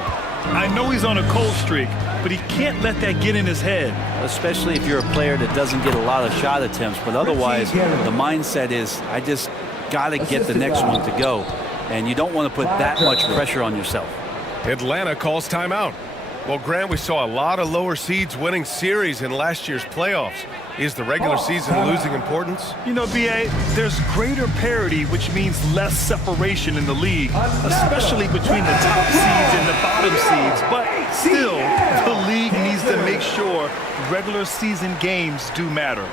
I know he's on a cold streak, but he can't let that get in his head. Especially if you're a player that doesn't get a lot of shot attempts, but otherwise the mindset is, I just got to get the next one to go. And you don't want to put that much pressure on yourself. Atlanta calls timeout. Well, Grant, we saw a lot of lower seeds winning series in last year's playoffs. Is the regular season losing importance? You know, B.A., there's greater parity, which means less separation in the league, especially between the top seeds and the bottom seeds. But still, the league needs to make sure regular season games do matter.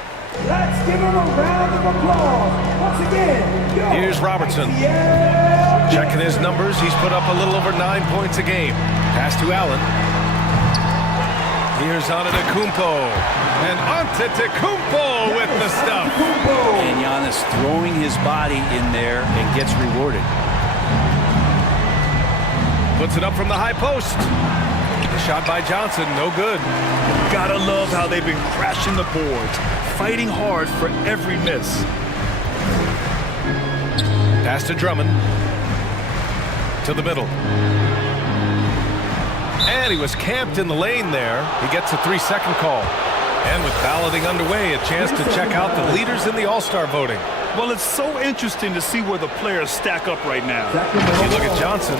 Let's give him a round of applause. Once again, here's Robertson. Checking his numbers, he's put up a little over 9 points a game. Pass to Allen. Here's Antetokounmpo. And Antetokounmpo with the stuff. And Giannis throwing his body in there and gets rewarded. Puts it up from the high post. The shot by Johnson, no good. Gotta love how they've been crashing the boards, fighting hard for every miss. Pass to Drummond. To the middle. And he was camped in the lane there. He gets a 3-second call. And with balloting underway, a chance to check out the leaders in the All-Star voting. Well, it's so interesting to see where the players stack up right now. If you look at Johnson,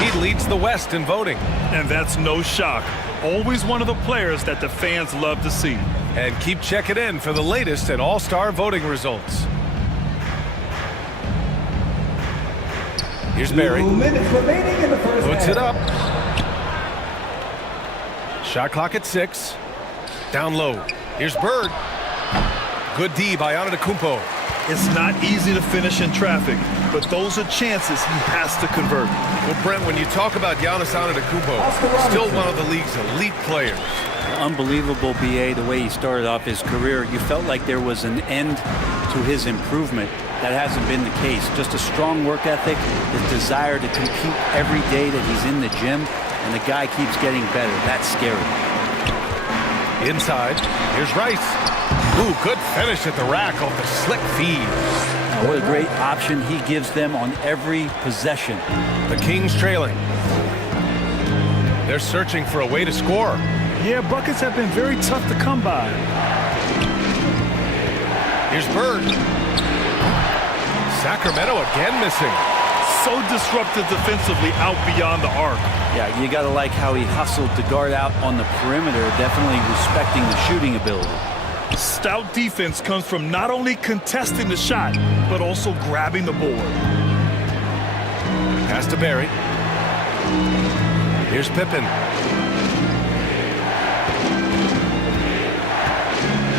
he leads the West in voting. And that's no shock. Always one of the players that the fans love to see. And keep checking in for the latest in All-Star voting results. Here's Barry. 2 minutes remaining in the first Puts it half. up. Shot clock at 6. Down low. Here's Bird. Good D by Antetokounmpo. It's not easy to finish in traffic, but those are chances he has to convert. Well, Brent, when you talk about Giannis Antetokounmpo, still one of the league's elite players. Unbelievable, B.A., the way he started off his career. You felt like there was an end to his improvement. That hasn't been the case. Just a strong work ethic, his desire to compete every day that he's in the gym, and the guy keeps getting better. That's scary. Inside, here's Rice. Ooh, good finish at the rack off the slick feed. Now, what a great option he gives them on every possession. The Kings trailing. They're searching for a way to score. Yeah, buckets have been very tough to come by. Here's Bird. Sacramento again missing. So disruptive defensively out beyond the arc. Yeah, you got to like how he hustled to guard out on the perimeter, definitely respecting the shooting ability. Stout defense comes from not only contesting the shot, but also grabbing the board. Pass to Barry. Here's Pippen.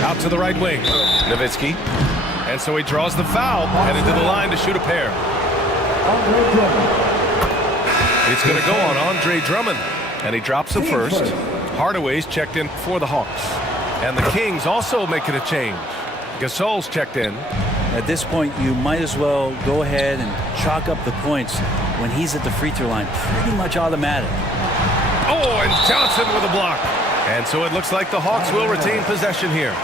Out to the right wing. Nowitzki. And so he draws the foul, headed to the line to shoot a pair. It's going to go on Andre Drummond. And he drops the first. Hardaway's checked in for the Hawks. And the Kings also making a change. Gasol's checked in. At this point, you might as well go ahead and chalk up the points when he's at the free throw line. Pretty much automatic. Oh, and Johnson with a block. And so it looks like the Hawks will retain possession here.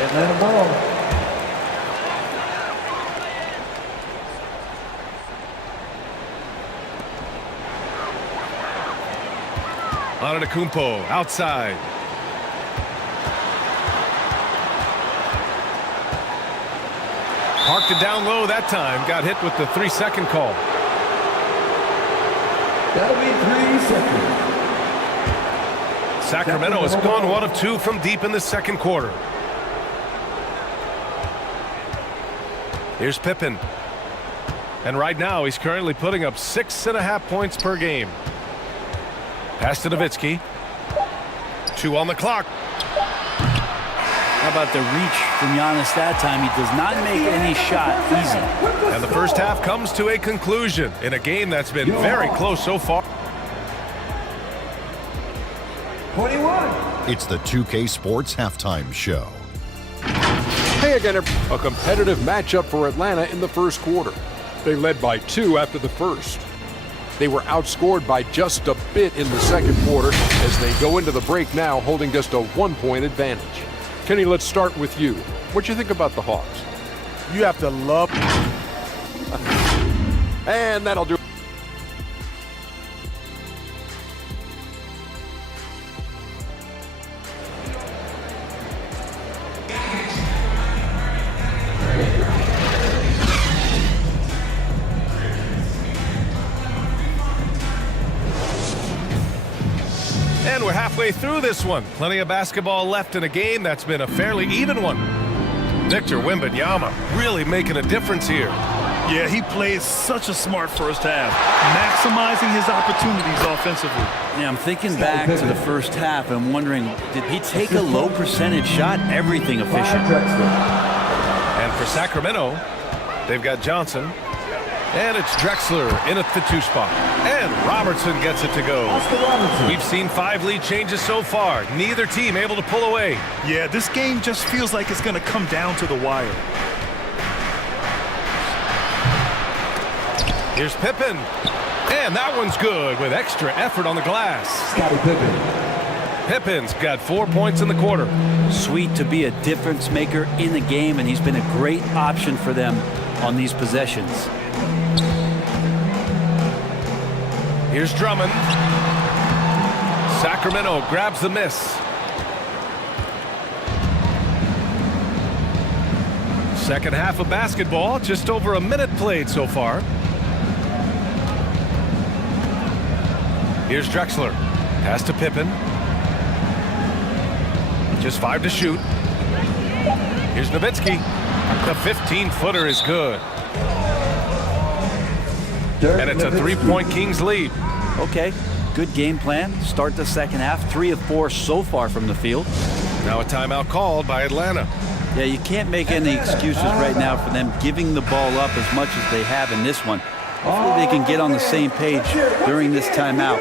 Atlanta ball. Antetokounmpo outside. Parked it down low that time. Got hit with the 3-second call. That'll be 3 seconds. Sacramento has gone 1 of 2 from deep in the second quarter. Here's Pippen. And right now, he's currently putting up 6.5 points per game. Pass to Nowitzki. 2 on the clock. How about the reach from Giannis that time? He does not make any shot easy. And the first half comes to a conclusion in a game that's been very close so far. 21. It's the 2K Sports Halftime Show. Hey again, a competitive matchup for Atlanta in the first quarter. They led by 2 after the first. They were outscored by just a bit in the second quarter as they go into the break now holding just a 1-point advantage. Kenny, let's start with you. What do you think about the Hawks? You have to love. And that'll do. And we're halfway through this one. Plenty of basketball left in a game that's been a fairly even one. Victor Wembanyama really making a difference here. Yeah, he played such a smart first half, maximizing his opportunities offensively. Yeah, I'm thinking back to the first half and wondering, did he take a low percentage shot? Everything efficient. And for Sacramento, they've got Johnson. And it's Drexler in at the 2 spot. And Robertson gets it to go. We've seen 5 lead changes so far. Neither team able to pull away. Yeah, this game just feels like it's going to come down to the wire. Here's Pippen. And that one's good with extra effort on the glass. Pippen's got 4 points in the quarter. Sweet to be a difference maker in the game, and he's been a great option for them on these possessions. Here's Drummond. Sacramento grabs the miss. Second half of basketball, just over a minute played so far. Here's Drexler. Pass to Pippen. Just 5 to shoot. Here's Nowitzki. The 15-footer is good. And it's a 3-point Kings lead. Okay, good game plan. Start the second half. 3 of 4 so far from the field. Now a timeout called by Atlanta. Yeah, you can't make any excuses right now for them giving the ball up as much as they have in this one. Hopefully they can get on the same page during this timeout.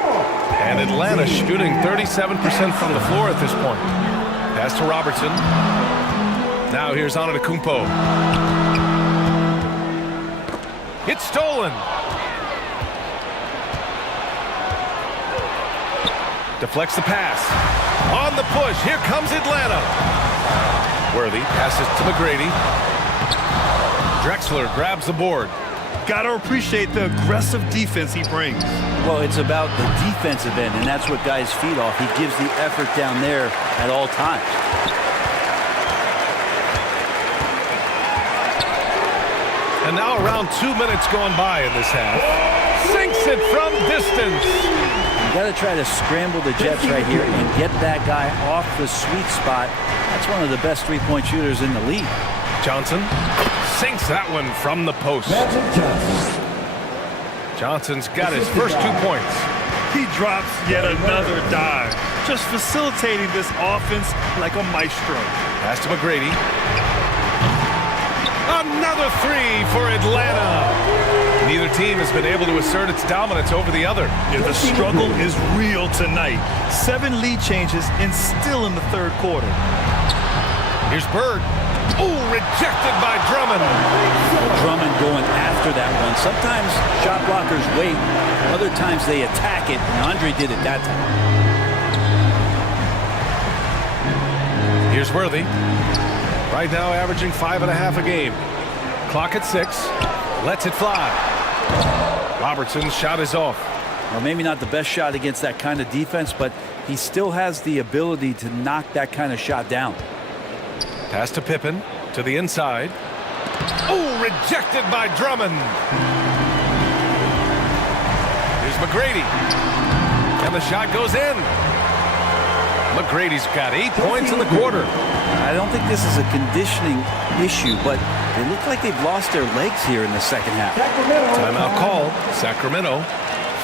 And Atlanta shooting 37% from the floor at this point. Pass to Robertson. Now here's Antetokounmpo. It's stolen. Deflects the pass. On the push. Here comes Atlanta. Worthy passes to McGrady. Drexler grabs the board. Got to appreciate the aggressive defense he brings. Well, it's about the defensive end, and that's what guys feed off. He gives the effort down there at all times. And now around 2 minutes gone by in this half. Sinks it from distance. You got to try to scramble the Jets right here and get that guy off the sweet spot. That's one of the best three-point shooters in the league. Johnson sinks that one from the post. Johnson's got his first 2 points. He drops yet another dive, just facilitating this offense like a maestro. Pass to McGrady. Another 3 for Atlanta. Neither team has been able to assert its dominance over the other. Yeah, the struggle is real tonight. 7 lead changes and still in the third quarter. Here's Bird. Ooh, rejected by Drummond. Drummond going after that one. Sometimes shot blockers wait. Other times they attack it, and Andre did it that time. Here's Worthy. Right now averaging 5.5 a game. Clock at 6. Lets it fly. Robertson's shot is off. Well, maybe not the best shot against that kind of defense, but he still has the ability to knock that kind of shot down. Pass to Pippen to the inside. Oh, rejected by Drummond. Here's McGrady. And the shot goes in. McGrady's got 8 points in the quarter. I don't think this is a conditioning issue, but they look like they've lost their legs here in the second half. Timeout called. Sacramento.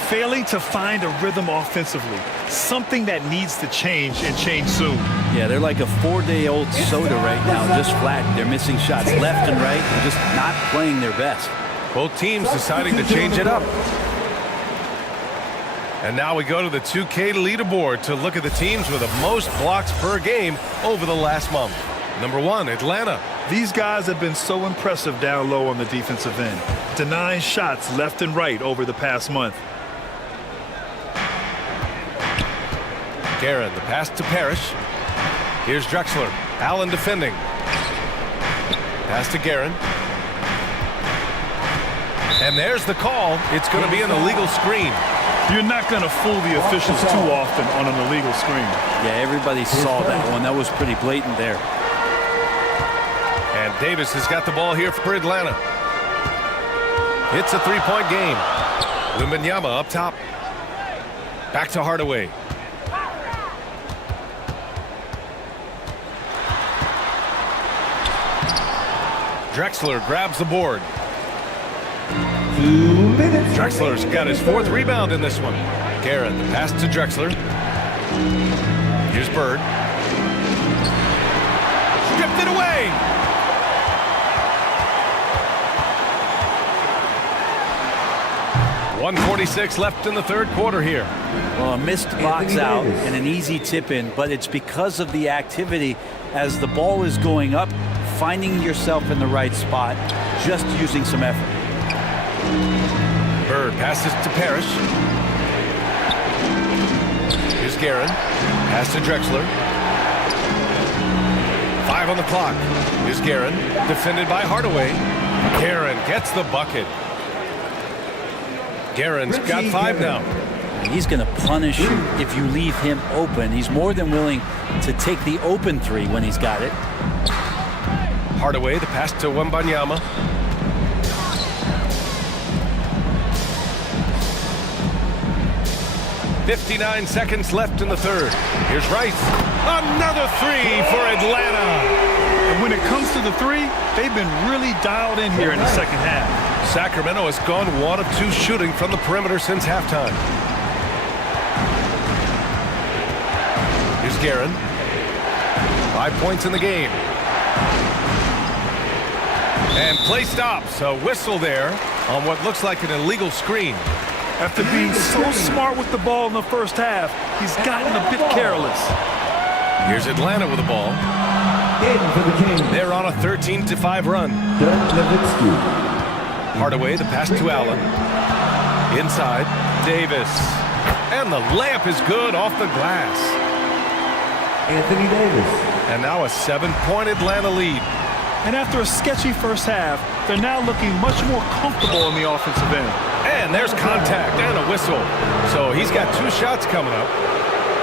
Failing to find a rhythm offensively. Something that needs to change and change soon. Yeah, they're like a 4-day-old soda right now, just flat. They're missing shots left and right and just not playing their best. Both teams deciding to change it up. And now we go to the 2K leaderboard to look at the teams with the most blocks per game over the last month. Number 1, Atlanta. These guys have been so impressive down low on the defensive end, denying shots left and right over the past month. Guerin, the pass to Parrish. Here's Drexler. Allen defending. Pass to Guerin. And there's the call. It's going to be an illegal screen. You're not going to fool the officials too often on an illegal screen. Yeah, everybody saw that one. That was pretty blatant there. And Davis has got the ball here for Atlanta. It's a 3-point game. Wembanyama up top. Back to Hardaway. Drexler grabs the board. 2 minutes. Drexler's got his 4th rebound in this one. Guerin, the pass to Drexler. Here's Bird. Stripped it away. .146 left in the third quarter here. Well, a missed box out and an easy tip in, but it's because of the activity as the ball is going up, finding yourself in the right spot, just using some effort. Bird passes to Parrish. Here's Guerin. Pass to Drexler. 5 on the clock. Here's Guerin. Defended by Hardaway. Guerin gets the bucket. Guerin's got 5 now. He's going to punish you if you leave him open. He's more than willing to take the open 3 when he's got it. Hardaway, the pass to Wembanyama. .59 seconds left in the third. Here's Rice. Another 3 for Atlanta. And when it comes to the 3, they've been really dialed in here in the second half. Sacramento has gone 1 of 2 shooting from the perimeter since halftime. Here's Guerin. 5 points in the game. And play stops. A whistle there on what looks like an illegal screen. After being so smart with the ball in the first half, he's gotten a bit careless. Here's Atlanta with the ball. They're on a 13-5 run. Hardaway, the pass to Allen. Inside, Davis. And the layup is good off the glass. Anthony Davis. And now a 7-point Atlanta lead. And after a sketchy first half, they're now looking much more comfortable on the offensive end. And there's contact and a whistle. So he's got 2 shots coming up.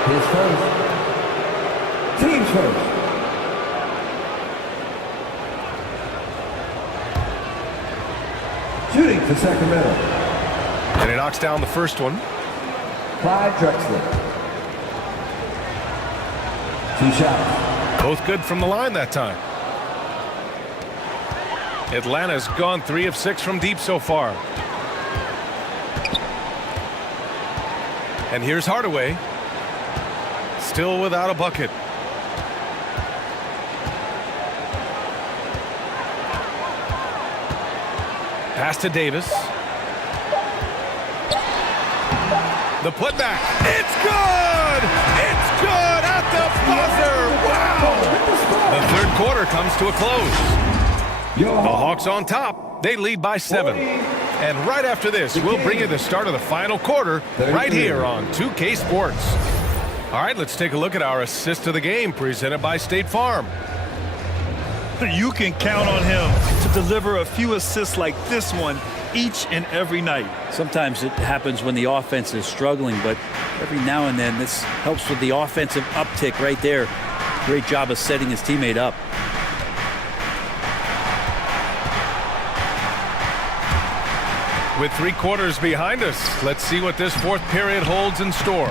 His first. Team's first. Shooting for Sacramento. And he knocks down the first one. Clyde Drexler. 2 shots. Both good from the line that time. Atlanta's gone 3 of 6 from deep so far. And here's Hardaway. Still without a bucket. Pass to Davis. The putback. It's good! It's good at the buzzer! Wow! The third quarter comes to a close. The Hawks on top. They lead by 7. And right after this, we'll bring you the start of the final quarter right here on 2K Sports. All right, let's take a look at our assist of the game presented by State Farm. You can count on him to deliver a few assists like this one each and every night. Sometimes it happens when the offense is struggling, but every now and then this helps with the offensive uptick right there. Great job of setting his teammate up. With 3 quarters behind us, let's see what this fourth period holds in store.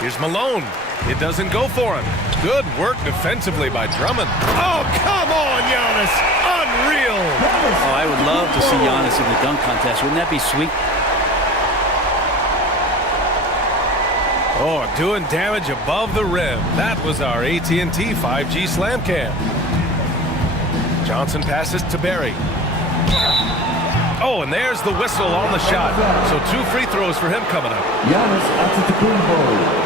Here's Malone. It doesn't go for him. Good work defensively by Drummond. Oh, come on, Giannis. Unreal. Oh, I would love to see Giannis in the dunk contest. Wouldn't that be sweet? Oh, doing damage above the rim. That was our AT&T 5G Slam Cam. Johnson passes to Barry. Oh, and there's the whistle on the shot. So 2 free throws for him coming up. Giannis Antetokounmpo.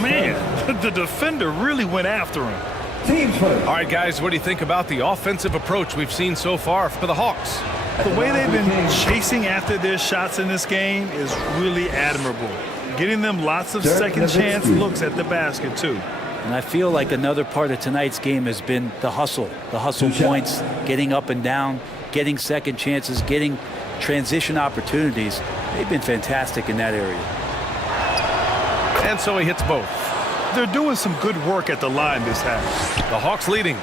Man, the defender really went after him. Teams first. All right, guys, what do you think about the offensive approach we've seen so far for the Hawks? The way they've been chasing after their shots in this game is really admirable. Getting them lots of second chance looks at the basket, too. And I feel like another part of tonight's game has been the hustle points, getting up and down, getting second chances, getting transition opportunities. They've been fantastic in that area. And so he hits both. They're doing some good work at the line this half. The Hawks leading.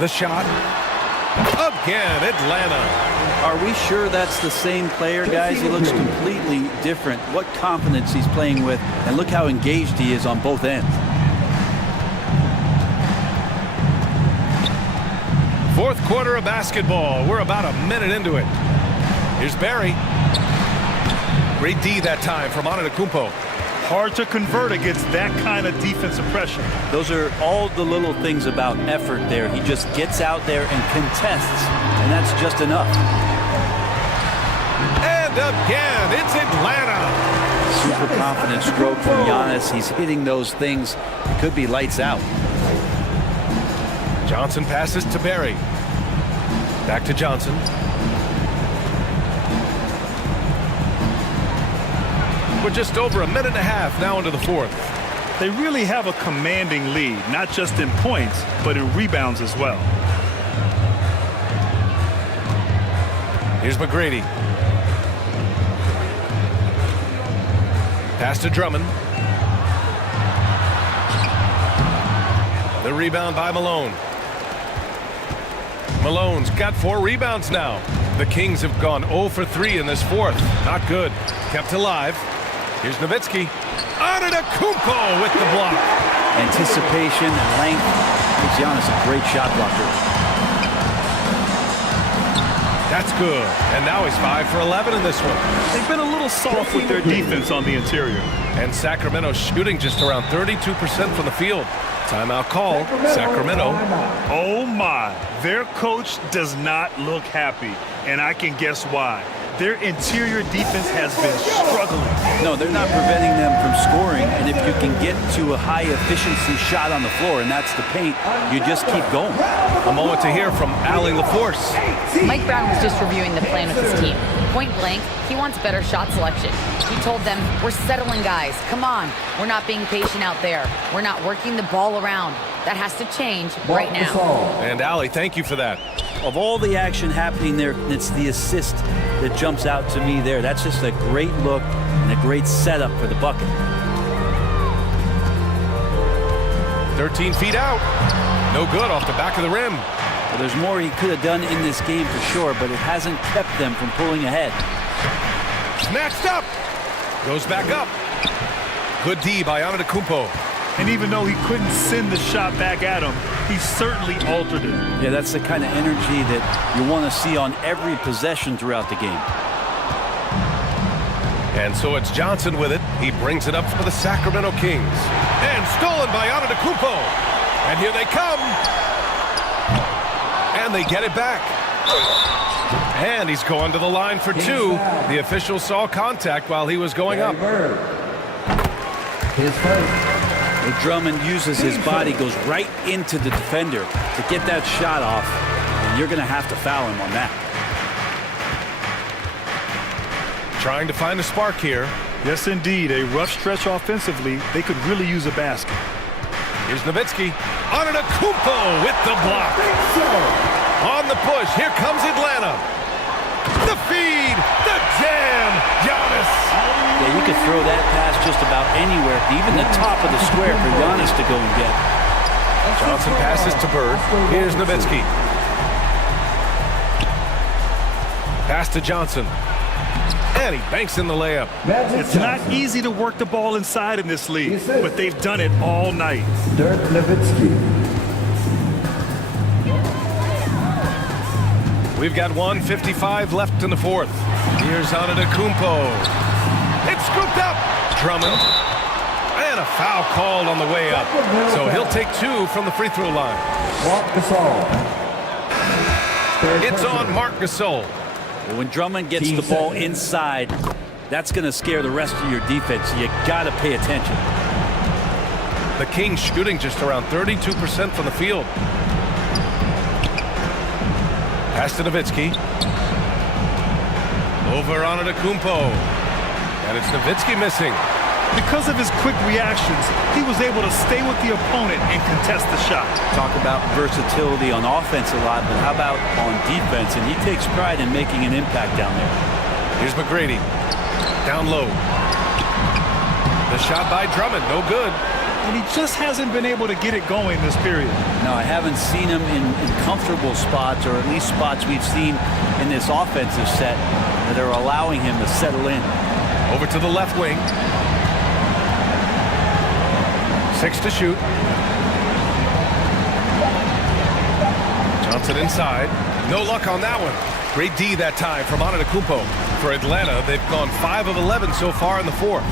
The shot. Again, Atlanta. Are we sure that's the same player, guys? He looks completely different. What confidence he's playing with, and look how engaged he is on both ends. Fourth quarter of basketball. We're about a minute into it. Here's Barry. Great D that time from Antetokounmpo. Hard to convert against that kind of defensive pressure. Those are all the little things about effort there. He just gets out there and contests, and that's just enough. And again, it's Atlanta. Super confident stroke from Giannis. He's hitting those things. It could be lights out. Johnson passes to Barry. Back to Johnson. We're just over a minute and a half now into the fourth. They really have a commanding lead, not just in points, but in rebounds as well. Here's McGrady. Pass to Drummond. The rebound by Malone. Malone's got 4 rebounds now. The Kings have gone 0 for 3 in this fourth. Not good. Kept alive. Here's Nowitzki. Antetokounmpo with the block. Anticipation and length makes Giannis a great shot blocker. That's good. And now he's 5 for 11 in this one. They've been a little soft with their defense on the interior. And Sacramento shooting just around 32% from the field. Timeout call, Sacramento. Oh my, their coach does not look happy, and I can guess why. Their interior defense has been struggling. No, they're not preventing them from scoring, and if you can get to a high-efficiency shot on the floor, and that's the paint, you just keep going. A moment to hear from Allie LaForce. Mike Brown was just reviewing the plan with his team. Point blank, he wants better shot selection. He told them, we're settling guys. Come on. We're not being patient out there. We're not working the ball around. That has to change right now. And Allie, thank you for that. Of all the action happening there, it's the assist that jumps out to me there. That's just a great look and a great setup for the bucket. 13 feet out. No good off the back of the rim. Well, there's more he could have done in this game for sure, but it hasn't kept them from pulling ahead. Snatched up. Goes back up. Good D by Antetokounmpo. And even though he couldn't send the shot back at him, he certainly altered it. Yeah, that's the kind of energy that you want to see on every possession throughout the game. And so it's Johnson with it. He brings it up for the Sacramento Kings. And stolen by Antetokounmpo. And here they come. And they get it back. And he's going to the line for 2. The official saw contact while he was going up. His first. Drummond uses his body, goes right into the defender to get that shot off, and you're going to have to foul him on that. Trying to find a spark here. Yes, indeed. A rough stretch offensively. They could really use a basket. Here's Nowitzki. Antetokounmpo with the block. On the push. Here comes Atlanta. The feed. The jam. Giannis. Yeah, you could throw that pass just about anywhere, even the top of the square for Giannis to go and get. Johnson passes to Bird. Here's Nowitzki. Pass to Johnson. And he banks in the layup. It's not easy to work the ball inside in this league, but they've done it all night. Dirk Nowitzki. We've got 1:55 left in the fourth. Here's Antetokounmpo. It's scooped up. Drummond. And a foul called on the way up. So he'll take 2 from the free throw line. Marc Gasol. It's on Marc Gasol. When Drummond gets the ball inside, that's going to scare the rest of your defense. You got to pay attention. The Kings shooting just around 32% from the field. Pass to Nowitzki. Over Antetokounmpo. And it's Nowitzki missing. Because of his quick reactions, he was able to stay with the opponent and contest the shot. Talk about versatility on offense a lot, but how about on defense? And he takes pride in making an impact down there. Here's McGrady. Down low. The shot by Drummond, no good. And he just hasn't been able to get it going this period. No, I haven't seen him in comfortable spots, or at least spots we've seen in this offensive set that are allowing him to settle in. Over to the left wing. 6 to shoot. Johnson inside. No luck on that one. Great D that time from Antetokounmpo. For Atlanta, they've gone 5 of 11 so far in the fourth.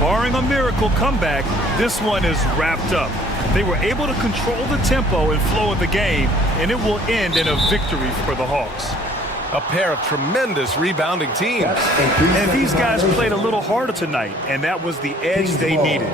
Barring a miracle comeback, this one is wrapped up. They were able to control the tempo and flow of the game, and it will end in a victory for the Hawks. A pair of tremendous rebounding teams. And these guys played a little harder tonight, and that was the edge they needed.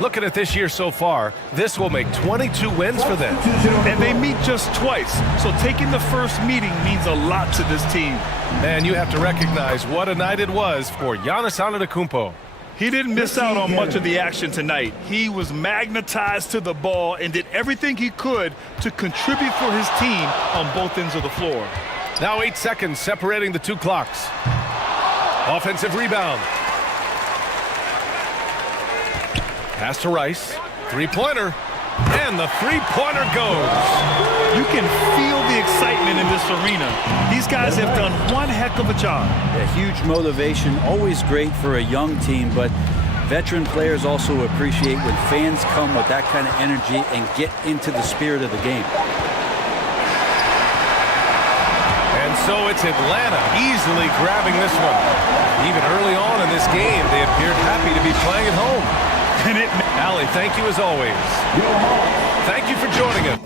Looking at this year so far, this will make 22 wins for them. And they meet just twice, so taking the first meeting means a lot to this team. And you have to recognize what a night it was for Giannis Antetokounmpo. He didn't miss out on much of the action tonight. He was magnetized to the ball and did everything he could to contribute for his team on both ends of the floor. Now 8 seconds separating the 2 clocks. Offensive rebound. Pass to Rice. Three-pointer. And the three-pointer goes. You can feel the excitement in this arena. These guys have done one heck of a job. A huge motivation, always great for a young team, but veteran players also appreciate when fans come with that kind of energy and get into the spirit of the game. And so it's Atlanta easily grabbing this one. Even early on in this game, they appeared happy to be playing at home. Allie, thank you as always. Thank you for joining us.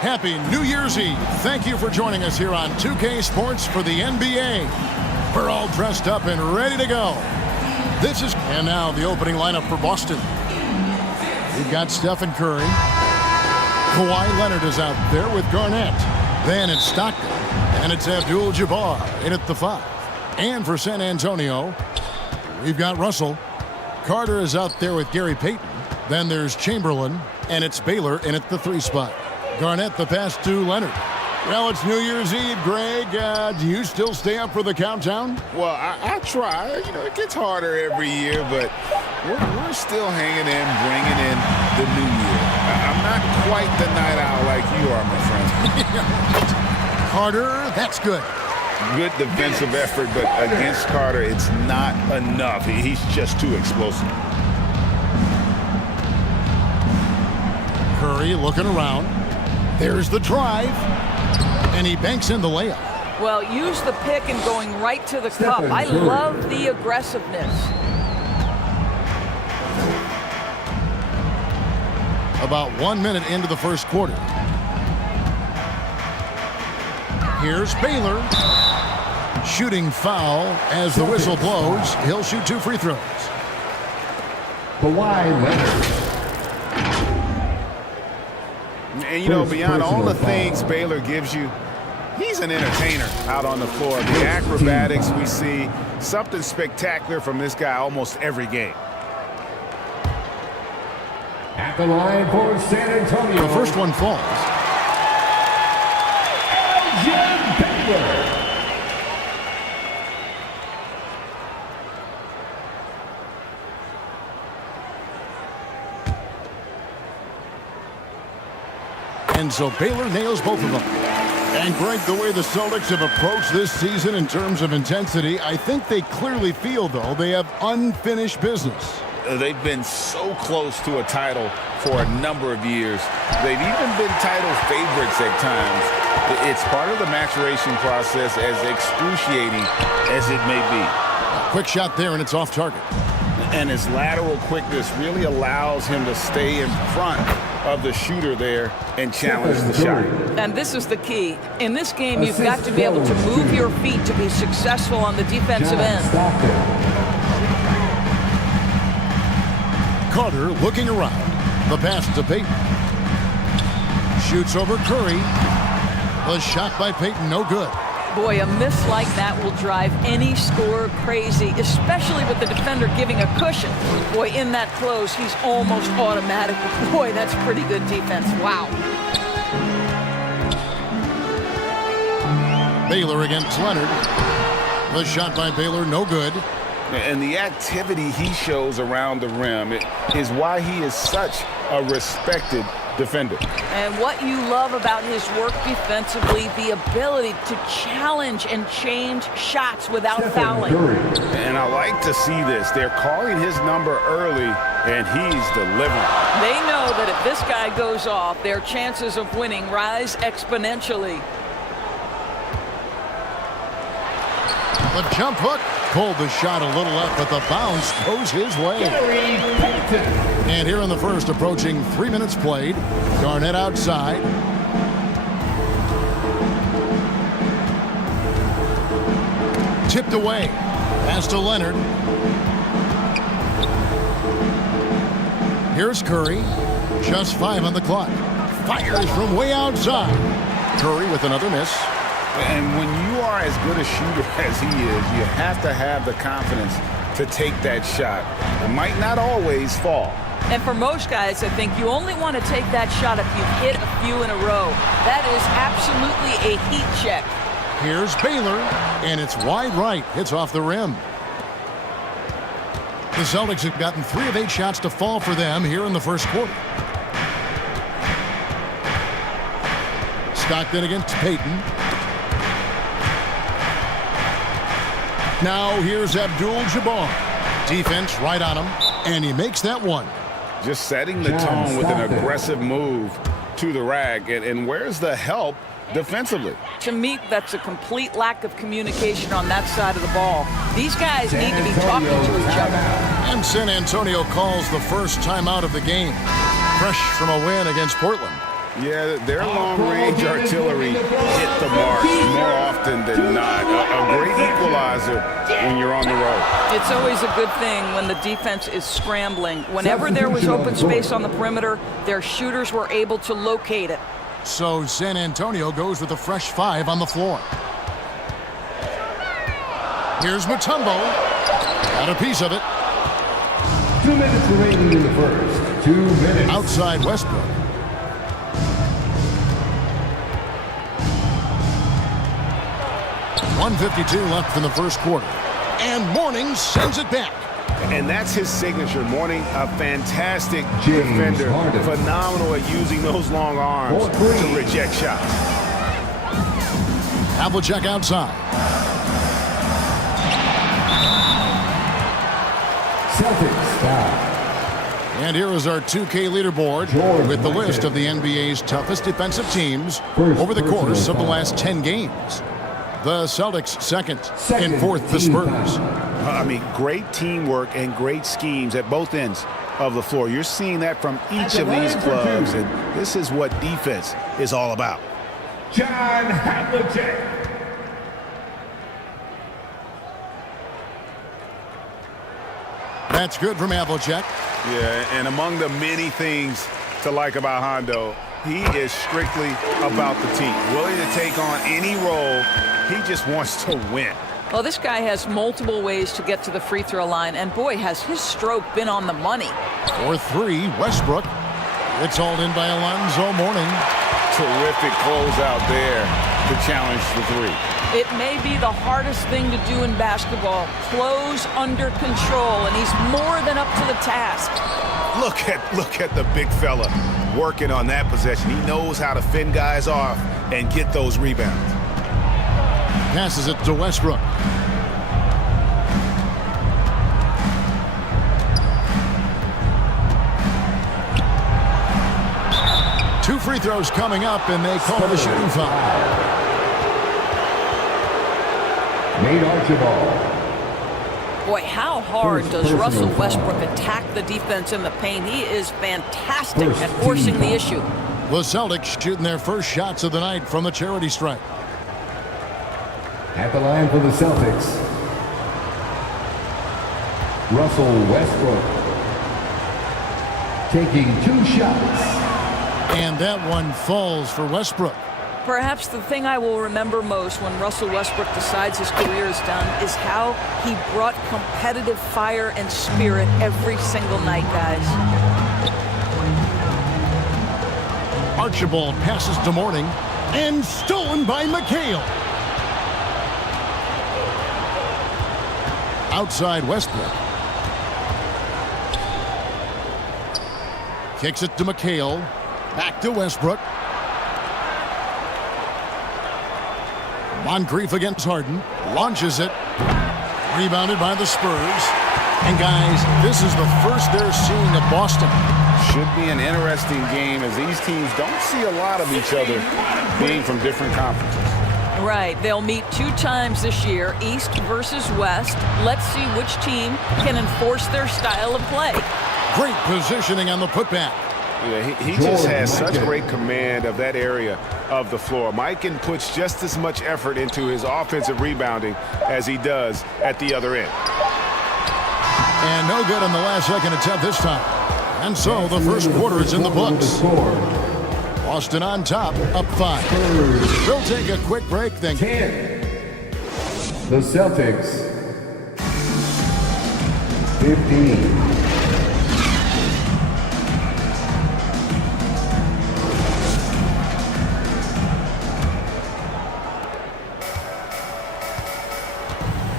Happy New Year's Eve. Thank you for joining us here on 2K Sports for the NBA. We're all dressed up and ready to go. And now the opening lineup for Boston. We've got Stephen Curry. Kawhi Leonard is out there with Garnett. Then it's Stockton. And it's Abdul-Jabbar in at the 5. And for San Antonio, we've got Russell. Carter is out there with Gary Payton. Then there's Chamberlain. And it's Baylor in at the 3 spot. Garnett the pass to Leonard. Well, it's New Year's Eve, Greg. Do you still stay up for the countdown? Well, I try. You know, it gets harder every year, but we're still hanging in, bringing in the new year. I'm not quite the night owl like you are, my friend. Carter, that's good. Good defensive effort, but against Carter, it's not enough. He's just too explosive. Curry looking around. There's the drive, and he banks in the layup. Well, use the pick and going right to the cup. I love the aggressiveness. About 1 minute into the first quarter. Here's Baylor. Shooting foul as the whistle blows. He'll shoot 2 free throws. Kawhi Leonard. And, you know, beyond all the things Baylor gives you, he's an entertainer out on the floor. The acrobatics we see, something spectacular from this guy almost every game. At the line for San Antonio. The first one falls. Baylor. And so Baylor nails both of them. And Greg, the way the Celtics have approached this season in terms of intensity, I think they clearly feel, though, they have unfinished business. They've been so close to a title for a number of years. They've even been title favorites at times. It's part of the maturation process, as excruciating as it may be. Quick shot there, and it's off target. And his lateral quickness really allows him to stay in front of the shooter there and challenge the shot. And this is the key. In this game, you've got to be able to move your feet to be successful on the defensive end. Carter looking around. The pass to Payton. Shoots over Curry. The shot by Payton, no good. Boy, a miss like that will drive any scorer crazy, especially with the defender giving a cushion. Boy, in that close, he's almost automatic. Boy, that's pretty good defense. Wow. Baylor against Leonard. The shot by Baylor, no good. And the activity he shows around the rim is why he is such a respected defender. And what you love about his work defensively, the ability to challenge and change shots without fouling. And I like to see this. They're calling his number early, and he's delivering. They know that if this guy goes off, their chances of winning rise exponentially. The jump hook. Pulled the shot a little up, but the bounce goes his way. And here in the first, approaching 3 minutes played. Garnett outside. Tipped away. Pass to Leonard. Here's Curry. Just 5 on the clock. Fires from way outside. Curry with another miss. And when you are as good a shooter as he is, you have to have the confidence to take that shot. It might not always fall. And for most guys, I think you only want to take that shot if you've hit a few in a row. That is absolutely a heat check. Here's Baylor, and it's wide right. Hits off the rim. The Celtics have gotten 3 of 8 shots to fall for them here in the first quarter. Stockton against Payton. Now here's Abdul-Jabbar. Defense right on him, and he makes that one. Just setting the tone with an aggressive move to the rack. And where's the help defensively? To me, that's a complete lack of communication on that side of the ball. These guys need to be talking to each other. And San Antonio calls the first timeout of the game. Fresh from a win against Portland. Yeah, their long-range artillery hit the mark more often than not. A great equalizer when you're on the road. It's always a good thing when the defense is scrambling. Whenever there was open space on the perimeter, their shooters were able to locate it. So San Antonio goes with a fresh 5 on the floor. Here's Mutombo. Got a piece of it. 2 minutes remaining in the first. 2 minutes. Outside Westbrook. .152 left in the first quarter. And Mourning sends it back. And that's his signature. Mourning, a fantastic defender. Phenomenal at using those long arms to reject shots. Havlicek outside. Celtics foul. And here is our 2K leaderboard with the list of the NBA's toughest defensive teams over the course of the last 10 games. The Celtics second, and fourth the Spurs. I mean, great teamwork and great schemes at both ends of the floor. You're seeing that from each of these clubs, and this is what defense is all about. John Havlicek. That's good from Havlicek. Yeah, and among the many things to like about Hondo, He is strictly about the team, willing to take on any role. He just wants to win. Well, this guy has multiple ways to get to the free throw line, and boy, has his stroke been on the money. For three, Westbrook. It's hauled in by Alonzo Mourning. Terrific closeout there to challenge the three. It may be the hardest thing to do in basketball, close under control, and he's more than up to the task. Look at the big fella working on that possession. He knows how to fend guys off and get those rebounds. Passes it to Westbrook. Two free throws coming up, and they call the shooting foul. Nate Archibald. Boy, how hard does Russell Westbrook attack the defense in the paint? He is fantastic at forcing the issue. The Celtics shooting their first shots of the night from the charity stripe. At the line for the Celtics, Russell Westbrook taking 2 shots. And that one falls for Westbrook. Perhaps the thing I will remember most when Russell Westbrook decides his career is done is how he brought competitive fire and spirit every single night, guys. Archibald passes to Mourning, and stolen by McHale. Outside Westbrook. Kicks it to McHale. Back to Westbrook. Moncrief against Harden. Launches it. Rebounded by the Spurs. And guys, this is the first they're seeing of Boston. Should be an interesting game as these teams don't see a lot of each other being from different conferences. Right, they'll meet 2 times this year, East versus West. Let's see which team can enforce their style of play. Great positioning on the putback. Yeah, he just has such great command of that area of the floor. Mikan puts just as much effort into his offensive rebounding as he does at the other end. And no good on the last second attempt this time. And so the first quarter is in the books. Boston on top, up 5. We'll take a quick break, then 10. The Celtics 15.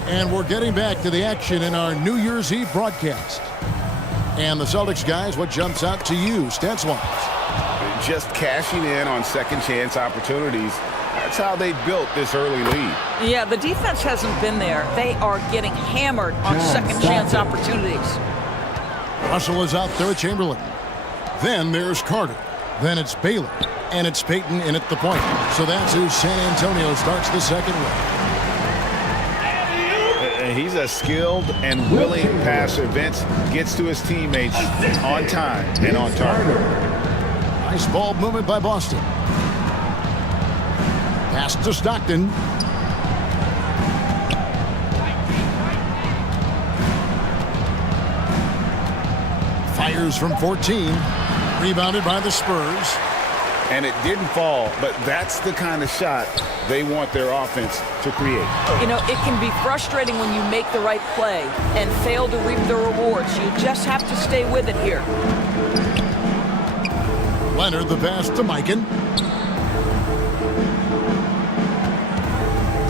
And we're getting back to the action in our New Year's Eve broadcast. And the Celtics, guys, what jumps out to you, stats-wise? Just cashing in on second chance opportunities. That's how they built this early lead. Yeah, the defense hasn't been there. They are getting hammered on second chance opportunities. Russell is out there with Chamberlain. Then there's Carter. Then it's Baylor. And it's Payton in at the point. So that's who San Antonio starts the second with. He's a skilled and willing passer. Vince gets to his teammates on time and on target. Nice ball movement by Boston. Pass to Stockton. Fires from 14. Rebounded by the Spurs. And it didn't fall, but that's the kind of shot they want their offense to create. You know, it can be frustrating when you make the right play and fail to reap the rewards. You just have to stay with it here. Leonard, the pass to Mikan.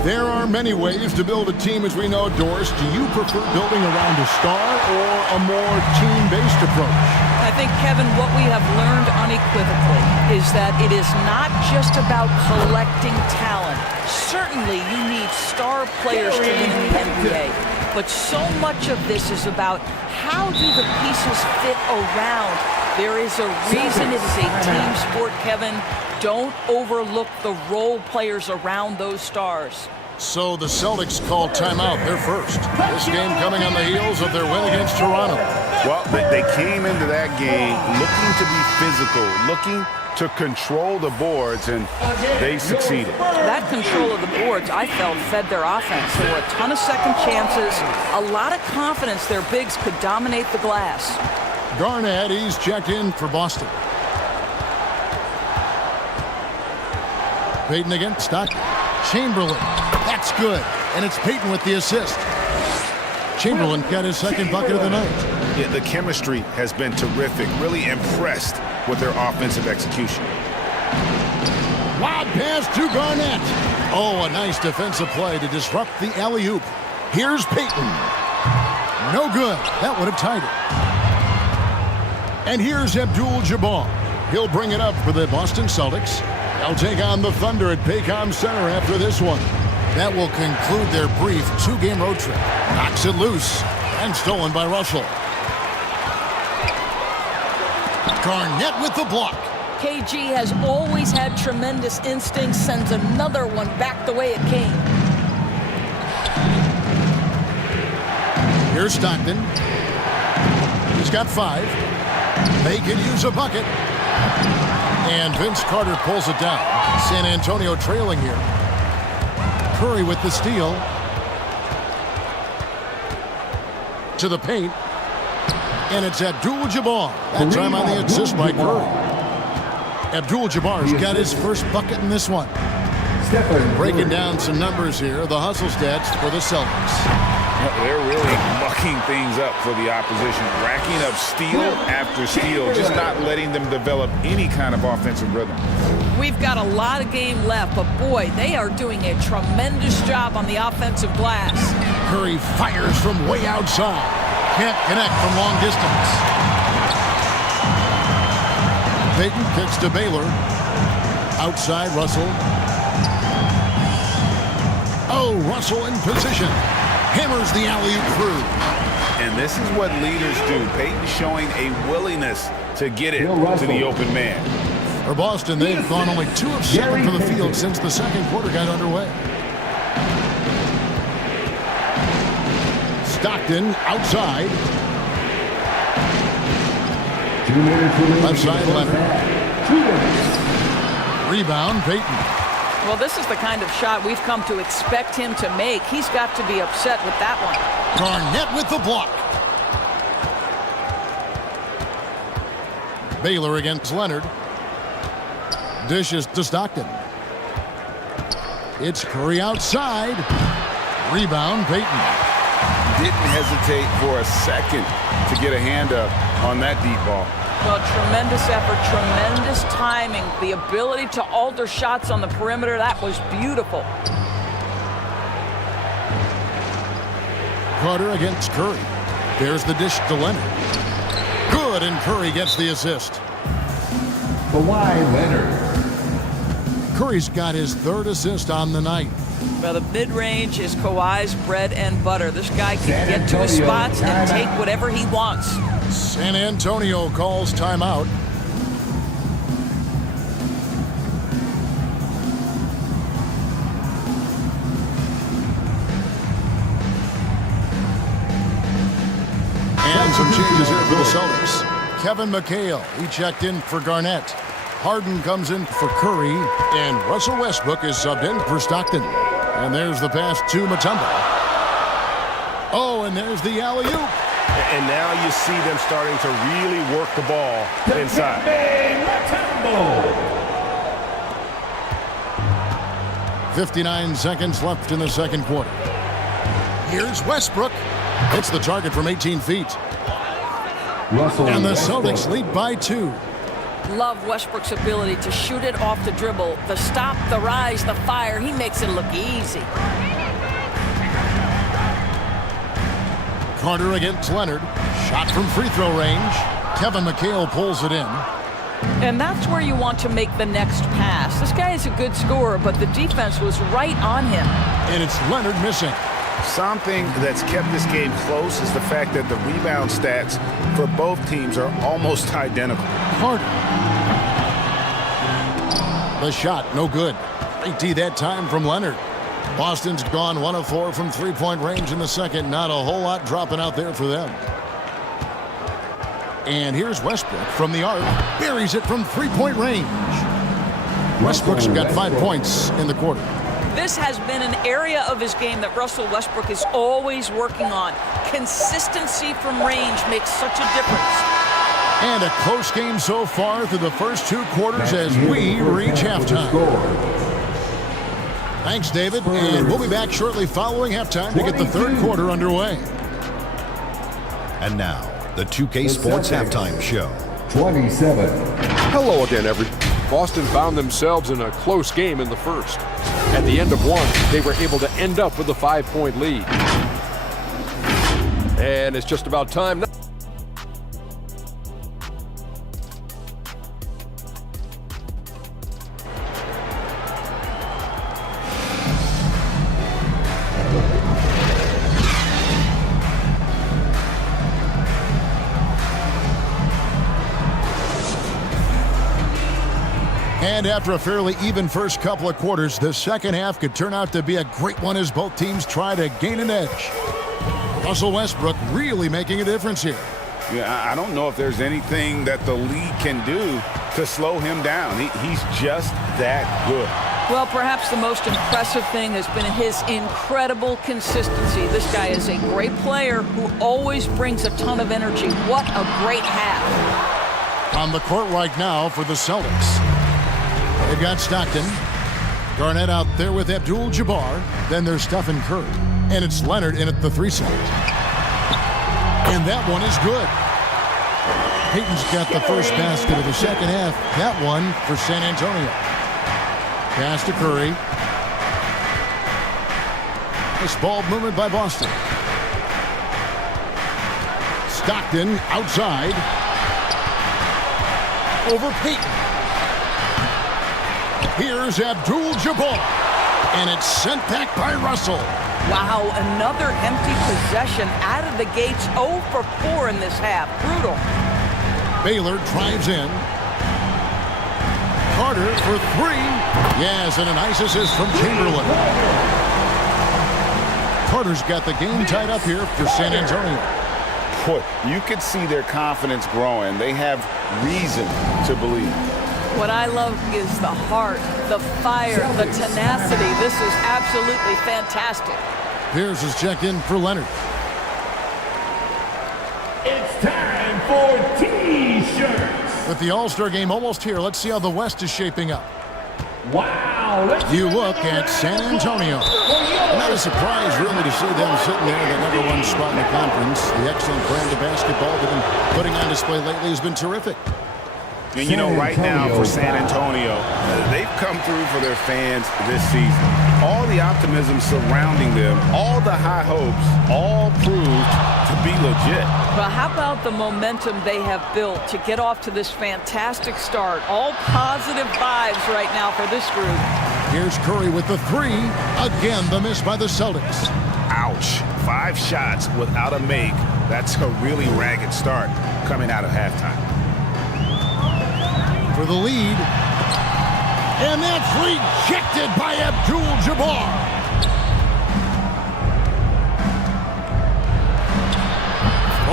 There are many ways to build a team, as we know, Doris. Do you prefer building around a star or a more team-based approach? I think, Kevin, what we have learned unequivocally is that it is not just about collecting talent. Certainly, you need star players to win in the NBA. But so much of this is about how do the pieces fit around. There is a reason it is a team sport, Kevin. Don't overlook the role players around those stars. So the Celtics call timeout. They're first. This game coming on the heels of their win against Toronto. Well, they came into that game looking to be physical, looking to control the boards, and they succeeded. That control of the boards, I felt, fed their offense. There were a ton of second chances, a lot of confidence their bigs could dominate the glass. Garnett, he's checked in for Boston. Payton against Stockton. Chamberlain. That's good. And it's Payton with the assist. Chamberlain got his second bucket of the night. Yeah, the chemistry has been terrific. Really impressed with their offensive execution. Lob pass to Garnett. Oh, a nice defensive play to disrupt the alley-oop. Here's Payton. No good. That would have tied it. And here's Abdul-Jabbar. He'll bring it up for the Boston Celtics. They'll take on the Thunder at Paycom Center after this one. That will conclude their brief two-game road trip. Knocks it loose and stolen by Russell. Garnett with the block. KG has always had tremendous instincts, sends another one back the way it came. Here's Stockton. He's got 5. They could use a bucket. And Vince Carter pulls it down. San Antonio trailing here. Curry with the steal. To the paint. And it's Abdul-Jabbar. That time on the assist by Curry. Abdul-Jabbar's got his first bucket in this one. Breaking down some numbers here. The hustle stats for the Celtics. They're really mucking things up for the opposition, racking up steal after steal, just not letting them develop any kind of offensive rhythm. We've got a lot of game left, but boy, they are doing a tremendous job on the offensive glass. Curry fires from way outside. Can't connect from long distance. Payton kicks to Baylor. Outside Russell. Oh, Russell in position. Hammers the alley-oop through. And this is what leaders do. Payton showing a willingness to get it to the open man. For Boston, they've gone only 2 of 7 from the field since the second quarter got underway. Stockton outside. Left side Leonard. Rebound Payton. Well, this is the kind of shot we've come to expect him to make. He's got to be upset with that one. Garnett with the block. Baylor against Leonard. Dishes to Stockton. It's Curry outside. Rebound Payton. Didn't hesitate for a second to get a hand up on that deep ball. Well, tremendous effort, tremendous timing. The ability to alter shots on the perimeter, that was beautiful. Carter against Curry. There's the dish to Leonard. Good, and Curry gets the assist. Kawhi Leonard. Curry's got his 3rd assist on the night. Well, the mid-range is Kawhi's bread and butter. This guy can get to his spots and take whatever he wants. San Antonio calls timeout. And some changes here for the Celtics. Kevin McHale, he checked in for Garnett. Harden comes in for Curry, and Russell Westbrook is subbed in for Stockton. And there's the pass to Mutombo. Oh, and there's the alley-oop. And now you see them starting to really work the ball inside. 59 seconds left in the second quarter. Here's Westbrook. Hits the target from 18 feet. And the Celtics lead by 2. Love Westbrook's ability to shoot it off the dribble. The stop, the rise, the fire. He makes it look easy. Carter against Leonard. Shot from free throw range. Kevin McHale pulls it in. And that's where you want to make the next pass. This guy is a good scorer, but the defense was right on him. And it's Leonard missing. Something that's kept this game close is the fact that the rebound stats for both teams are almost identical. Carter. The shot, no good. 3 that time from Leonard. Boston's gone 1 of 4 from three-point range in the second. Not a whole lot dropping out there for them. And here's Westbrook from the arc. Buries it from three-point range. Westbrook's got 5 points in the quarter. This has been an area of his game that Russell Westbrook is always working on. Consistency from range makes such a difference. And a close game so far through the first 2 quarters as we reach halftime. Thanks, David. And we'll be back shortly following halftime to get the third quarter underway. And now, the 2K Sports Halftime Show. 27. Hello again, everyone. Boston found themselves in a close game in the first. At the end of one, they were able to end up with a 5-point lead. And it's just about time now. And after a fairly even first couple of quarters, the second half could turn out to be a great one as both teams try to gain an edge. Russell Westbrook really making a difference here. Yeah, I don't know if there's anything that the league can do to slow him down. He's just that good. Well, perhaps the most impressive thing has been his incredible consistency. This guy is a great player who always brings a ton of energy. What a great half. On the court right now for the Celtics. They've got Stockton. Garnett out there with Abdul-Jabbar. Then there's Stephen Curry. And it's Leonard in at the 3 slot. And that one is good. Payton's got the first basket of the second half. That one for San Antonio. Pass to Curry. Nice ball movement by Boston. Stockton outside. Over Payton. Here's Abdul-Jabbar. And it's sent back by Russell. Wow, another empty possession out of the gates. 0 for 4 in this half. Brutal. Baylor drives in. Carter for 3. Yes, and a nice assist from Chamberlain. Carter's got the game tied up here for San Antonio. Boy, you could see their confidence growing. They have reason to believe. What I love is the heart, the fire, the tenacity. This is absolutely fantastic. Pierce is checked in for Leonard. It's time for T-shirts. With the All-Star game almost here, let's see how the West is shaping up. Wow. You look at San Antonio. Not a surprise, really, to see them sitting there in the number 1 spot in the conference. The excellent brand of basketball they've been putting on display lately has been terrific. And you know, right now for San Antonio, they've come through for their fans this season. All the optimism surrounding them, all the high hopes, all proved to be legit. Well, how about the momentum they have built to get off to this fantastic start? All positive vibes right now for this group. Here's Curry with the 3. Again, the miss by the Celtics. Ouch. 5 shots without a make. That's a really ragged start coming out of halftime. For the lead. And that's rejected by Abdul-Jabbar.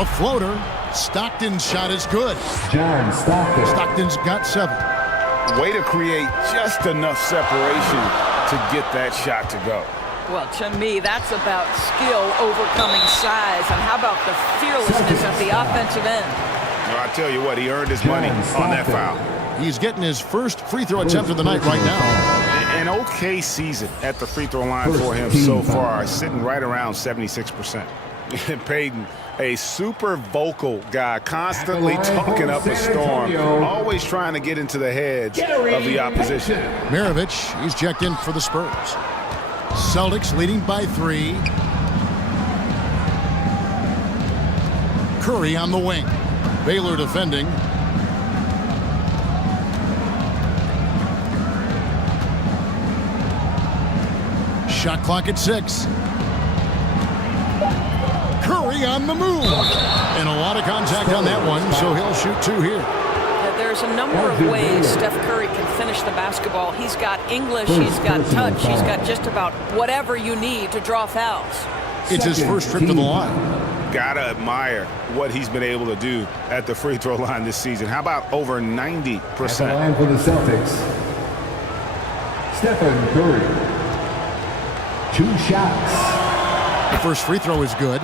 A floater. Stockton's shot is good. John Stockton. Stockton's got 7. Way to create just enough separation to get that shot to go. Well, to me, that's about skill overcoming size. And how about the fearlessness at the offensive end? Well, I tell you what, he earned his money on that foul. He's getting his first free throw attempt of the night right now. An okay season at the free throw line for him so far, sitting right around 76%. And Payton, a super vocal guy, constantly talking up a storm, always trying to get into the heads of the opposition. Mirovic, he's checked in for the Spurs. Celtics leading by 3. Curry on the wing. Baylor defending. Shot clock at 6. Curry on the move. And a lot of contact on that one, so he'll shoot 2 here. There's a number of ways Steph Curry can finish the basketball. He's got English, he's got touch, he's got just about whatever you need to draw fouls. It's his first trip to the line. Gotta admire what he's been able to do at the free throw line this season. How about over 90%? At the line for the Celtics, Stephen Curry. 2 shots. The first free throw is good.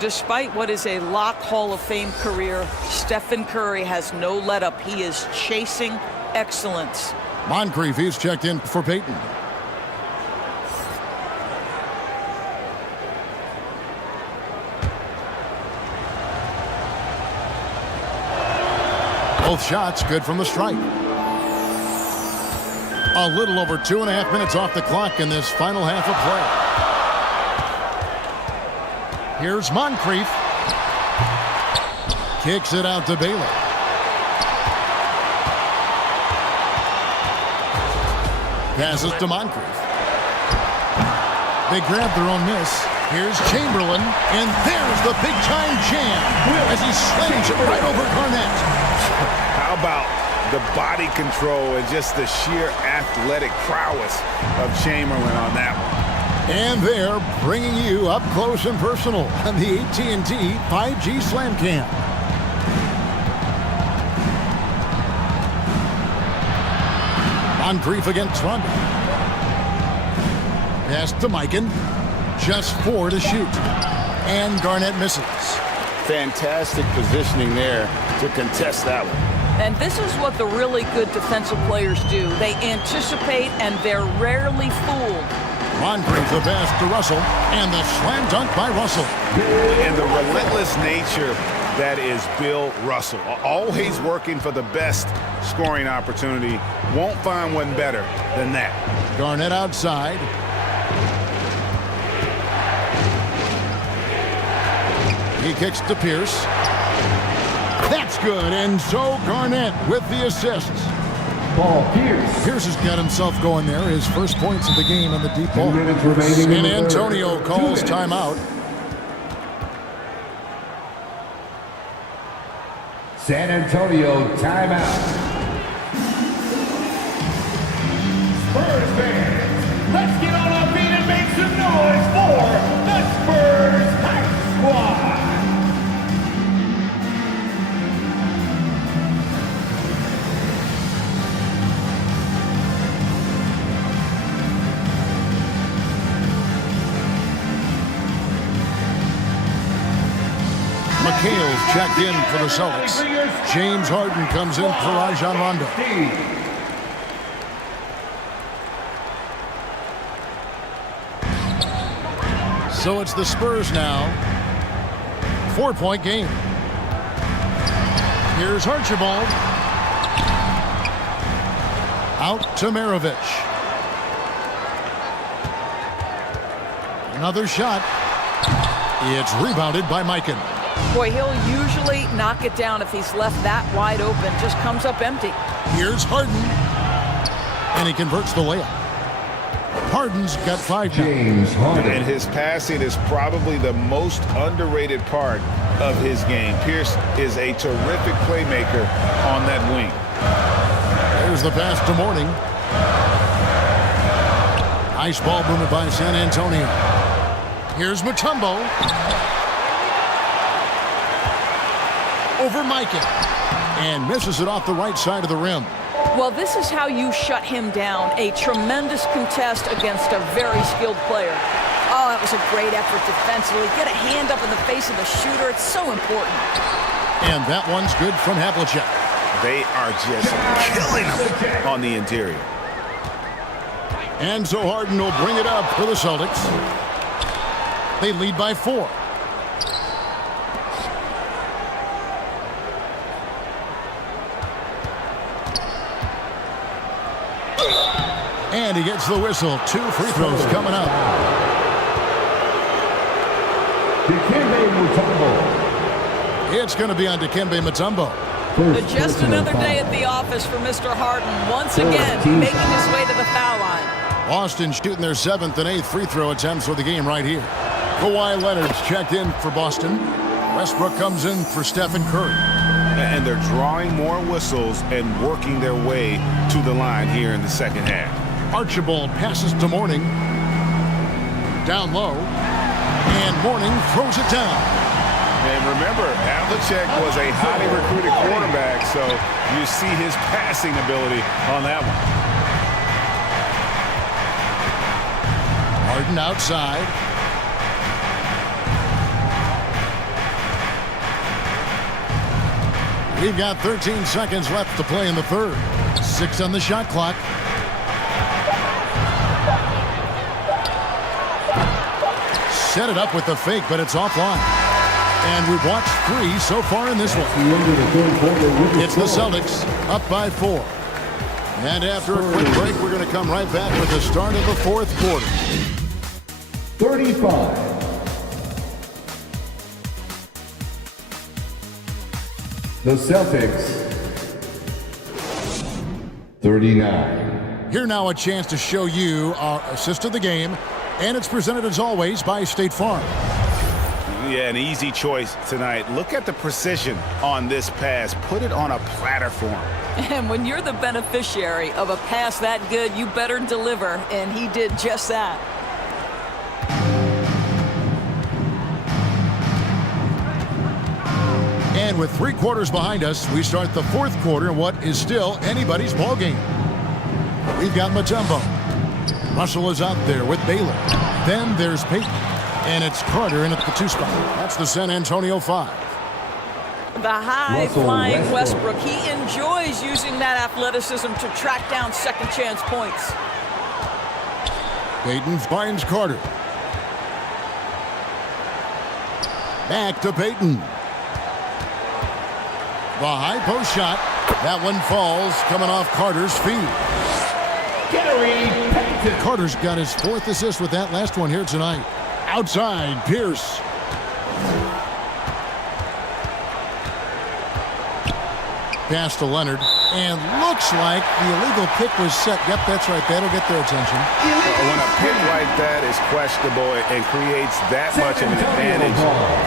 Despite what is a lock Hall of Fame career, Stephen Curry has no let-up. He is chasing excellence. Moncrief, he's checked in for Payton. Both shots good from the stripe. A little over 2.5 minutes off the clock in this final half of play. Here's Moncrief. Kicks it out to Baylor. Passes to Moncrief. They grab their own miss. Here's Chamberlain, and there's the big-time jam as he slams it right over Garnett. How about the body control and just the sheer athletic prowess of Chamberlain on that one? And they're bringing you up close and personal on the AT&T 5G Slam Cam. Moncrief against Rondo. Pass to Mikan. Just 4 to shoot. And Garnett misses. Fantastic positioning there to contest that one. And this is what the really good defensive players do. They anticipate, and they're rarely fooled. Moncrief the pass to Russell, and the slam dunk by Russell. And the relentless nature that is Bill Russell. Always working for the best scoring opportunity. Won't find one better than that. Garnett outside. He kicks to Pierce. That's good, and so Garnett with the assists. Paul Pierce. Pierce has got himself going there. His first points of the game in the deep ball. San Antonio calls timeout. San Antonio timeout. Spurs fans, let's get on our feet and make some noise for the Spurs Hype Squad. McHale's checked in for the Celtics. James Harden comes in for Rajon Rondo. So it's the Spurs now. 4-point game. Here's Archibald. Out to Maravich. Another shot. It's rebounded by Mikan. Boy, he'll usually knock it down if he's left that wide open. Just comes up empty. Here's Harden. And he converts the layup. Harden's got 5 James Harden. And his passing is probably the most underrated part of his game. Pierce is a terrific playmaker on that wing. There's the pass to Mourning. Nice ball movement by San Antonio. Here's Mutombo. Over Mikan. And misses it off the right side of the rim. Well, this is how you shut him down. A tremendous contest against a very skilled player. Oh, that was a great effort defensively. Get a hand up in the face of the shooter. It's so important. And that one's good from Havlicek. They are just killing him on the interior. And so Harden will bring it up for the Celtics. They lead by 4. And he gets the whistle. 2 free throws coming up. Dikembe Mutombo. It's going to be on Dikembe Mutombo. Just another day at the office for Mr. Harden. Once again, making his way to the foul line. Boston shooting their 7th and 8th free throw attempts for the game right here. Kawhi Leonard's checked in for Boston. Westbrook comes in for Stephen Curry. And they're drawing more whistles and working their way to the line here in the second half. Archibald passes to Mourning. Down low. And Mourning throws it down. And remember, Havlicek was a highly recruited quarterback, so you see his passing ability on that one. Harden outside. We've got 13 seconds left to play in the third. 6 on the shot clock. Set it up with the fake, but it's offline. And we've watched 3 so far in this one. It's the Celtics up by 4. And after a quick break, we're going to come right back with the start of the 4th quarter. 35. The Celtics. 39. Here now a chance to show you our assist of the game. And it's presented as always by State Farm. Yeah, an easy choice tonight. Look at the precision on this pass. Put it on a platter for him. And when you're the beneficiary of a pass that good, you better deliver, and he did just that. And with 3 quarters behind us, we start the 4th quarter in what is still anybody's ball game. We've got Mutombo. Russell is out there with Baylor. Then there's Payton. And it's Carter in at the 2 spot. That's the San Antonio 5. The high-flying Westbrook. He enjoys using that athleticism to track down second-chance points. Payton finds Carter. Back to Payton. The high post shot. That one falls, coming off Carter's feet. Carter's got his 4th assist with that last one here tonight. Outside, Pierce. Pass to Leonard, and looks like the illegal pick was set. Yep, that's right. That'll get their attention. When a pick like that is questionable and creates that much of an advantage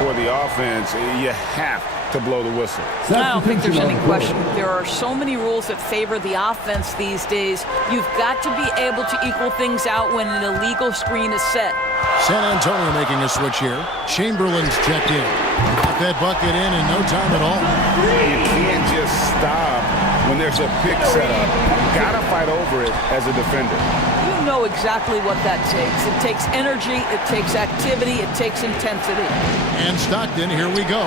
for the offense, you have to blow the whistle. I don't think there's any question. There are so many rules that favor the offense these days. You've got to be able to equal things out when an illegal screen is set. San Antonio making a switch here. Chamberlain's checked in. Got that bucket in no time at all. You can't just stop when there's a pick set up. You gotta fight over it as a defender. You know exactly what that takes. It takes energy, it takes activity, it takes intensity. And Stockton, here we go.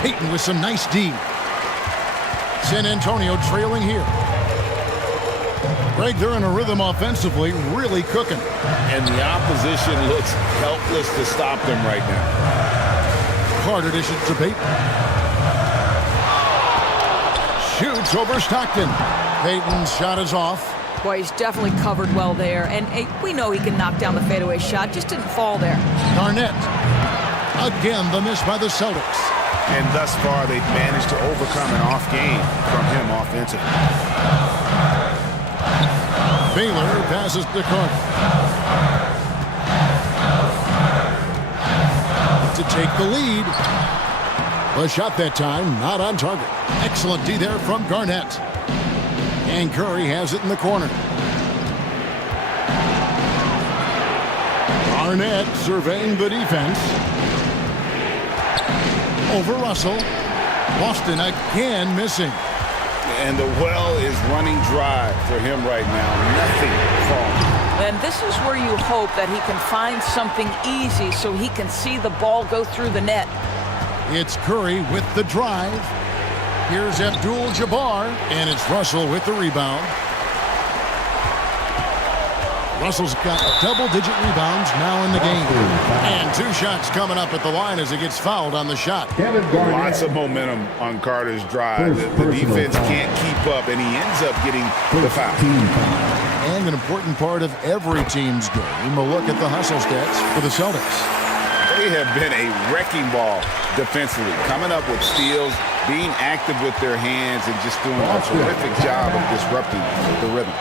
Payton with some nice D. San Antonio trailing here. Greg, they're in a rhythm offensively, really cooking. And the opposition looks helpless to stop them right now. Carter dishes to Payton. Shoots over Stockton. Payton's shot is off. Boy, he's definitely covered well there. And we know he can knock down the fadeaway shot, just didn't fall there. Garnett. Again, the miss by the Celtics. And thus far, they've managed to overcome an off game from him offensively. Baylor passes to Carter. To take the lead. The shot that time, not on target. Excellent D there from Garnett. And Curry has it in the corner. Garnett surveying the defense. Over Russell. Boston again missing. And the well is running dry for him right now. Nothing falling. And this is where you hope that he can find something easy so he can see the ball go through the net. It's Curry with the drive. Here's Abdul-Jabbar, and it's Russell with the rebound. Russell's got double-digit rebounds now in the game. And 2 shots coming up at the line as he gets fouled on the shot. Lots of momentum on Carter's drive. The defense can't keep up, and he ends up getting the foul. And an important part of every team's game, a look at the hustle stats for the Celtics. They have been a wrecking ball defensively, coming up with steals, being active with their hands, and just doing a terrific job of disrupting the rhythm.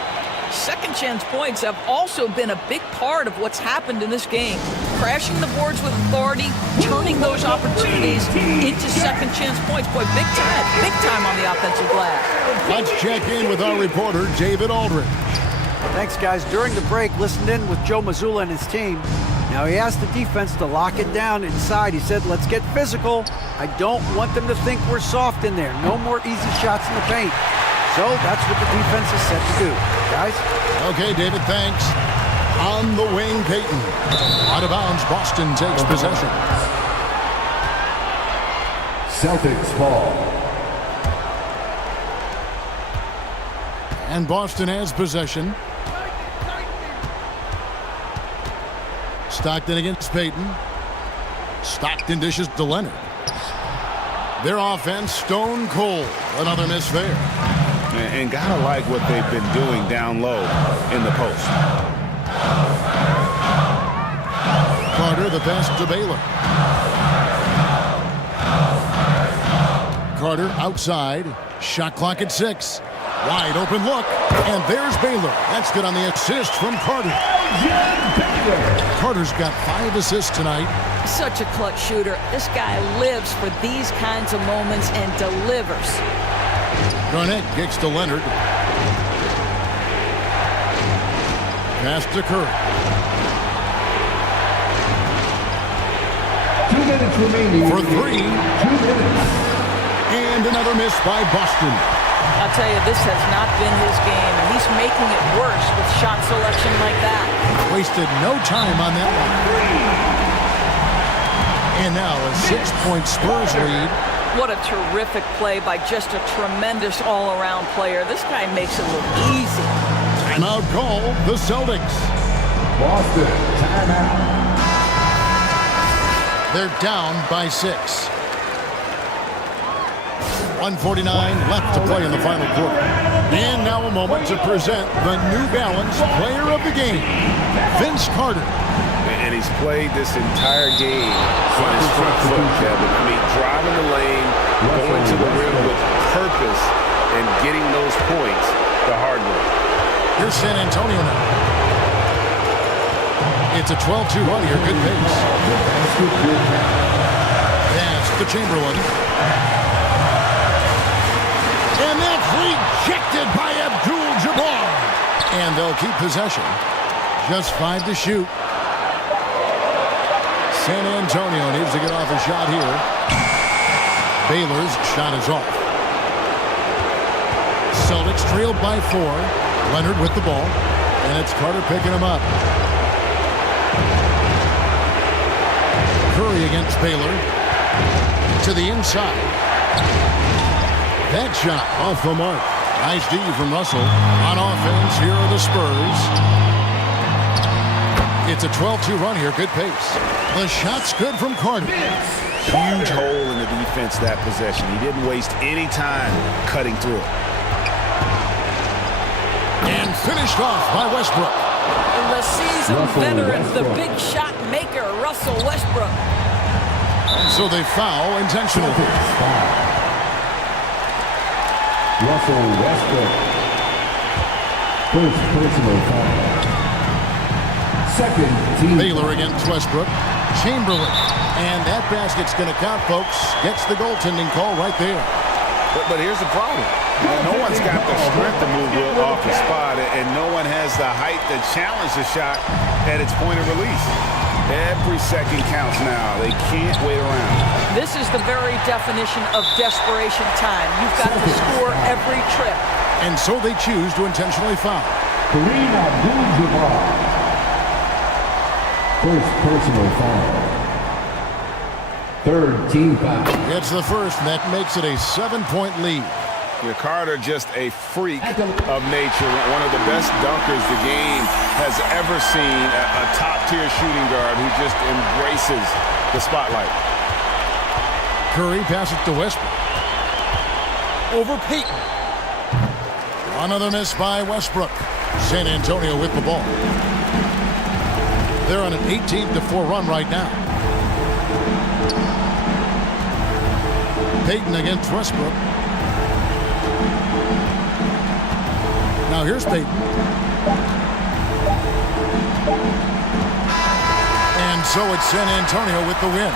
Second chance points have also been a big part of what's happened in this game. Crashing the boards with authority, turning those opportunities into second chance points. Boy, big time on the offensive glass. Let's check in with our reporter, David Aldridge. Thanks, guys. During the break, listened in with Joe Mazzulla and his team. Now he asked the defense to lock it down inside. He said, let's get physical. I don't want them to think we're soft in there. No more easy shots in the paint. So that's what the defense is set to do. Guys? Okay, David, thanks. On the wing, Payton. Out of bounds, Boston takes possession. Celtics ball. And Boston has possession. Stockton against Payton. Stockton dishes to Leonard. Their offense stone cold. Another miss there. And gotta like what they've been doing down low in the post. Carter, the pass to Baylor. Carter outside. Shot clock at 6. Wide open look. And there's Baylor. That's good on the assist from Carter. Carter's got 5 assists tonight. Such a clutch shooter. This guy lives for these kinds of moments and delivers. Garnett kicks to Leonard. Pass to Curry. 2 minutes remaining. For 3. 2 minutes. And another miss by Boston. I'll tell you, this has not been his game, and he's making it worse with shot selection like that. Wasted no time on that one. And now a 6-point Spurs lead. What a terrific play by just a tremendous all-around player. This guy makes it look easy. Timeout call, the Celtics. Boston, timeout. They're down by 6. 1:49 left to play in the final quarter. And now a moment to present the New Balance player of the game, Vince Carter. And he's played this entire game on his front foot, Kevin. I mean, driving the lane, going to the rim with purpose, and getting those points the hard way. Here's San Antonio now. It's a 12-2 run here. Good pace. Pass to Chamberlain. And that's rejected by Abdul-Jabbar. And they'll keep possession. Just 5 to shoot. San Antonio needs to get off a shot here. Baylor's shot is off. Celtics trailed by 4. Leonard with the ball. And it's Carter picking him up. Curry against Baylor. To the inside. That shot off the mark. Nice D from Russell. On offense, here are the Spurs. It's a 12-2 run here. Good pace. The shot's good from Carter. Huge hole in the defense that possession. He didn't waste any time cutting through it. And finished off by Westbrook. The seasoned veteran, the big shot maker, Russell Westbrook. So they foul intentionally. Russell Westbrook. First personal foul. Second team. Baylor against Westbrook. Chamberlain. And that basket's going to count, folks. Gets the goaltending call right there. But here's the problem. No one's got the strength to move Will off the spot, and no one has the height to challenge the shot at its point of release. Every second counts now. They can't wait around. This is the very definition of desperation time. You've got to score every trip. And so they choose to intentionally foul. Kareem Abdul-Jabbar. First personal foul. Third team foul. It's the first, and that makes it a 7-point lead. Carter, just a freak of nature, one of the best dunkers the game has ever seen, a top-tier shooting guard who just embraces the spotlight. Curry passes to Westbrook. Over Payton. Another miss by Westbrook. San Antonio with the ball. They're on an 18-4 run right now. Payton against Westbrook. Now here's Payton. And so it's San Antonio with the win.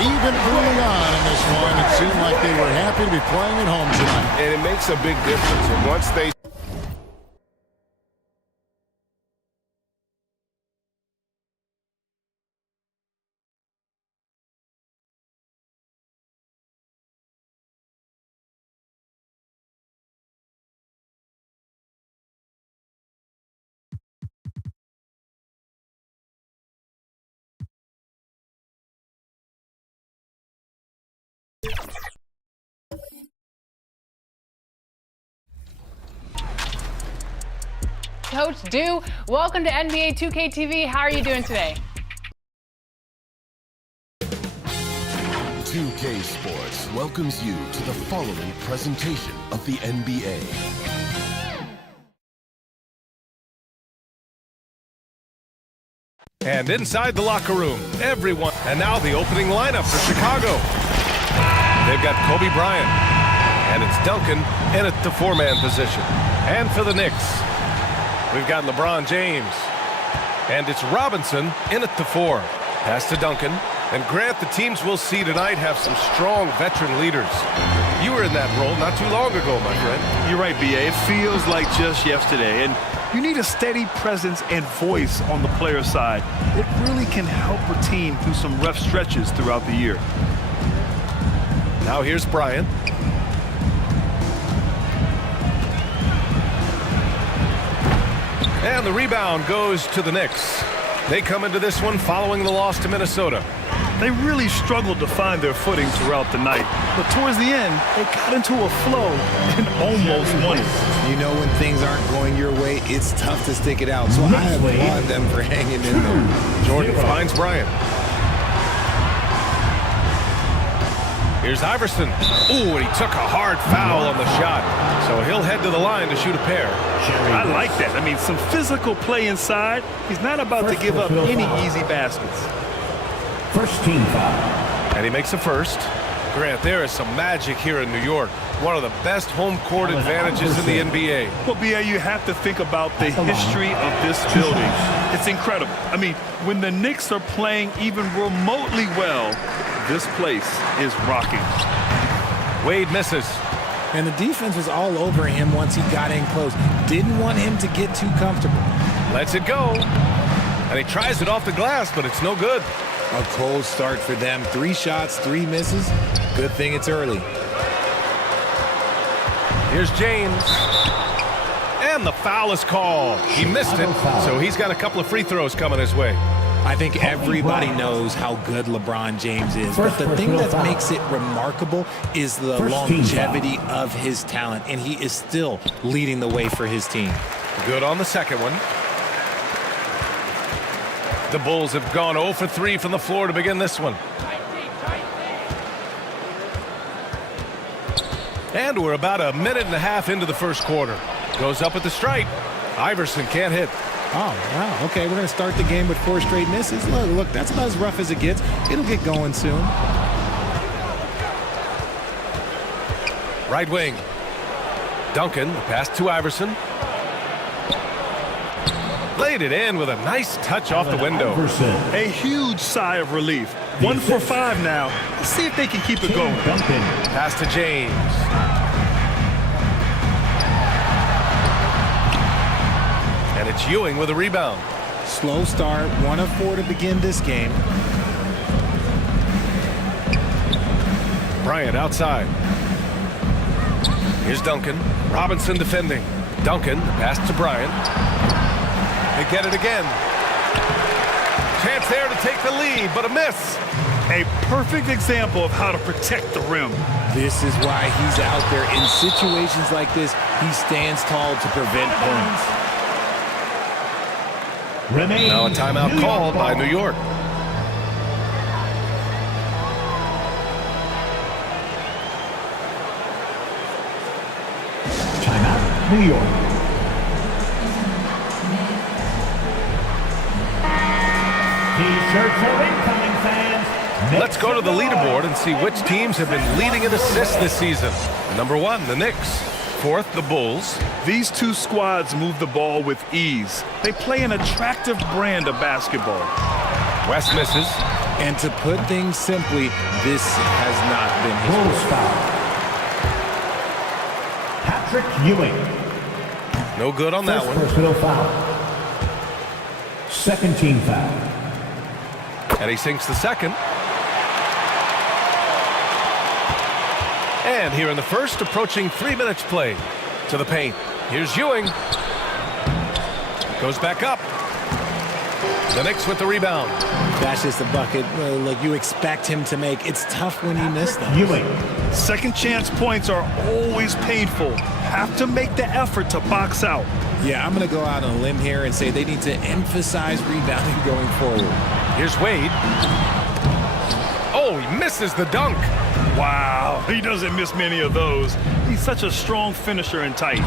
Even early on in this one, it seemed like they were happy to be playing at home tonight. And it makes a big difference. And once they Coach Dew, welcome to NBA 2K TV. How are you doing today? 2K Sports welcomes you to the following presentation of the NBA. And inside the locker room, everyone. And now the opening lineup for Chicago. They've got Kobe Bryant. And it's Duncan in at the four-man position. And for the Knicks, we've got LeBron James. And it's Robinson in at the four. Pass to Duncan. And Grant, the teams we'll see tonight have some strong veteran leaders. You were in that role not too long ago, my friend. You're right, B.A. It feels like just yesterday. And you need a steady presence and voice on the player side. It really can help a team through some rough stretches throughout the year. Now here's Bryant. And the rebound goes to the Knicks. They come into this one following the loss to Minnesota. They really struggled to find their footing throughout the night. But towards the end, they got into a flow and almost won it. You know when things aren't going your way, it's tough to stick it out. So I applaud them for hanging in there. Jordan finds Bryant. Here's Iverson. Ooh, and he took a hard foul on the shot. So he'll head to the line to shoot a pair. I like that. I mean, some physical play inside. He's not about to give up any easy baskets. First team foul. And he makes a first. Grant, there is some magic here in New York. One of the best home court advantages in the NBA. Well, B.A., you have to think about the history of this building. It's incredible. I mean, when the Knicks are playing even remotely well, this place is rocking. Wade misses. And the defense was all over him once he got in close. Didn't want him to get too comfortable. Lets it go. And he tries it off the glass, but it's no good. A cold start for them. 3 shots, 3 misses. Good thing it's early. Here's James. And the foul is called. He missed it, so he's got a couple of free throws coming his way. I think everybody knows how good LeBron James is, but the thing that makes it remarkable is the longevity of his talent, and he is still leading the way for his team. Good on the second one. The Bulls have gone 0 for 3 from the floor to begin this one. And we're about a minute and a half into the first quarter. Goes up at the stripe. Iverson can't hit. Oh, wow. Okay, we're going to start the game with 4 straight misses. Look, that's about as rough as it gets. It'll get going soon. Right wing. Duncan, the pass to Iverson. Laid it in with a nice touch off the window. A huge sigh of relief. 1 for 5 now. Let's see if they can keep it going. Pass to James. And it's Ewing with a rebound. Slow start, 1 of 4 to begin this game. Bryant outside. Here's Duncan. Robinson defending. Duncan, pass to Bryant. They get it again. Chance there to take the lead, but a miss. A perfect example of how to protect the rim. This is why he's out there. In situations like this, he stands tall to prevent points. Now a timeout called by New York. Timeout, New York. T-shirts are incoming, fans. Let's go to the leaderboard and see which teams have been leading in assists this season. Number 1, the Knicks. 4th, the Bulls. These 2 squads move the ball with ease. They play an attractive brand of basketball. West misses. And to put things simply, this has not been his Bulls foul. Patrick Ewing. No good on that one. Personal foul. Second team foul. And he sinks the second. And here in the first, approaching 3 minutes played. To the paint. Here's Ewing. Goes back up. The Knicks with the rebound. That's just a bucket. Look, you expect him to make. It's tough when you miss them. Ewing. Second chance points are always painful. Have to make the effort to box out. Yeah, I'm going to go out on a limb here and say they need to emphasize rebounding going forward. Here's Wade. Oh, he misses the dunk. Wow, he doesn't miss many of those. He's such a strong finisher and tight.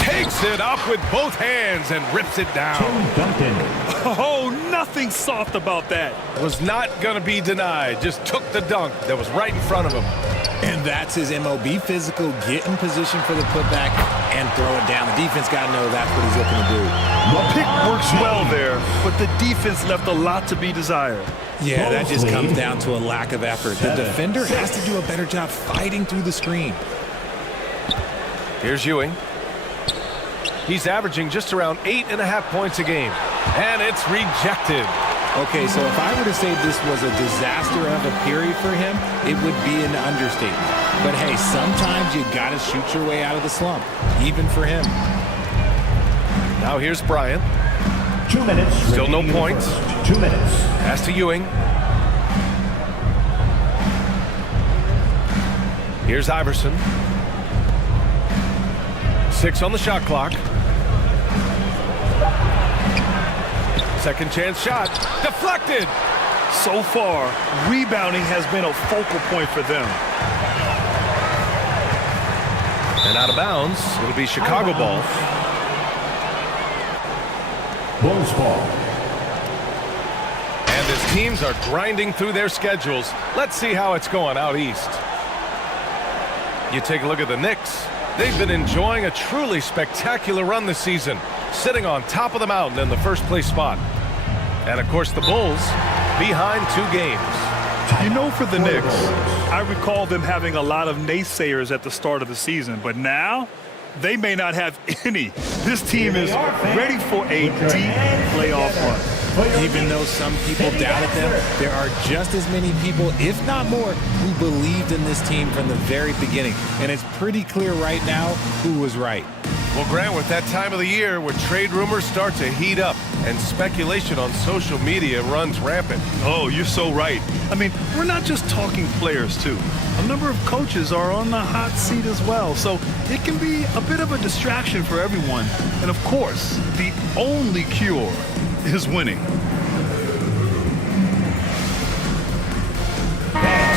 Takes it up with both hands and rips it down. Oh, nothing soft about that. Was not going to be denied. Just took the dunk that was right in front of him. And that's his MO. Be physical, get in position for the putback, and throw it down. The defense got to know that's what he's looking to do. The pick works well there, but the defense left a lot to be desired. Yeah, that just comes down to a lack of effort. The defender has to do a better job fighting through the screen. Here's Ewing. He's averaging just around 8.5 points a game. And it's rejected. Okay, so if I were to say this was a disaster of a period for him, it would be an understatement. But hey, sometimes you got to shoot your way out of the slump, even for him. Now here's Bryant. 2 minutes. Still no points. 2 minutes. Pass to Ewing. Here's Iverson. 6 on the shot clock. Second chance shot. Deflected. So far, rebounding has been a focal point for them. And out of bounds. It'll be Chicago ball. Bulls ball. And as teams are grinding through their schedules, let's see how it's going out east. You take a look at the Knicks. They've been enjoying a truly spectacular run this season, sitting on top of the mountain in the first place spot. And of course the Bulls behind 2 games. You know, for the Knicks, I recall them having a lot of naysayers at the start of the season, but now they may not have any. This team is ready for a deep playoff run. Even though some people doubted them, there are just as many people, if not more, who believed in this team from the very beginning. And it's pretty clear right now who was right. Well, Grant, we're at that time of the year where trade rumors start to heat up and speculation on social media runs rampant. Oh, you're so right. I mean, we're not just talking players, too. A number of coaches are on the hot seat as well, so it can be a bit of a distraction for everyone. And of course, the only cure is winning.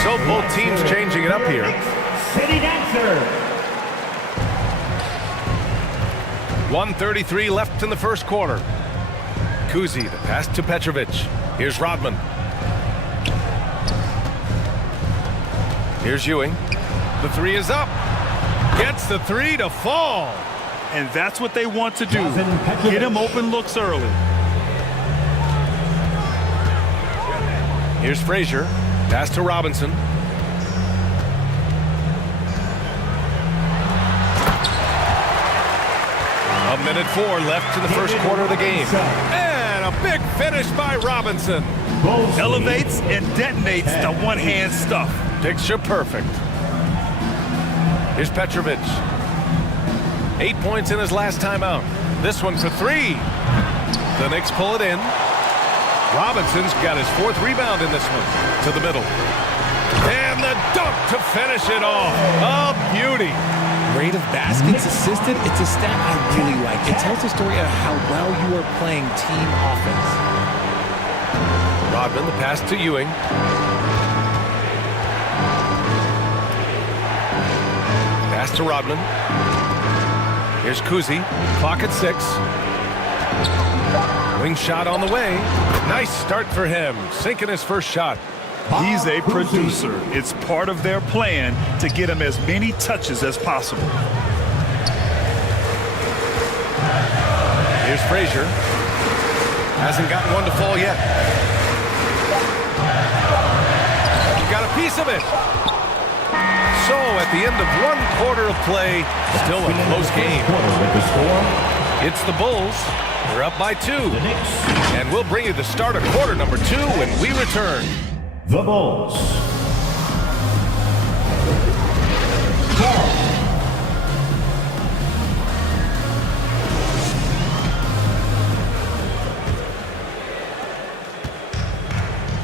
So both teams changing it up here. City Dancer. 1:33 left in the first quarter. Kuzi, the pass to Petrovic. Here's Rodman. Here's Ewing. The 3 is up. Gets the 3 to fall. And that's what they want to do. Get him open looks early. Here's Frazier. Pass to Robinson. A minute 4 left in the first quarter of the game. And a big finish by Robinson. Elevates and detonates the one-hand stuff. Picture perfect. Here's Petrovic. 8 points in his last time out. This one for 3. The Knicks pull it in. Robinson's got his 4th rebound in this one. To the middle. And the dunk to finish it off. A beauty. Rate of baskets assisted, it's a stat I really like. It tells the story of how well you are playing team offense. Rodman, the pass to Ewing. Pass to Rodman. Here's Kuzi. Clock at 6. Wing shot on the way. Nice start for him. Sinking his first shot. He's a producer. It's part of their plan to get him as many touches as possible. Here's Frazier. Hasn't gotten one to fall yet. Got a piece of it. So at the end of 1 quarter of play, still a close game. It's the Bulls. They're up by 2. And we'll bring you the start of quarter number 2 when we return. The Bulls.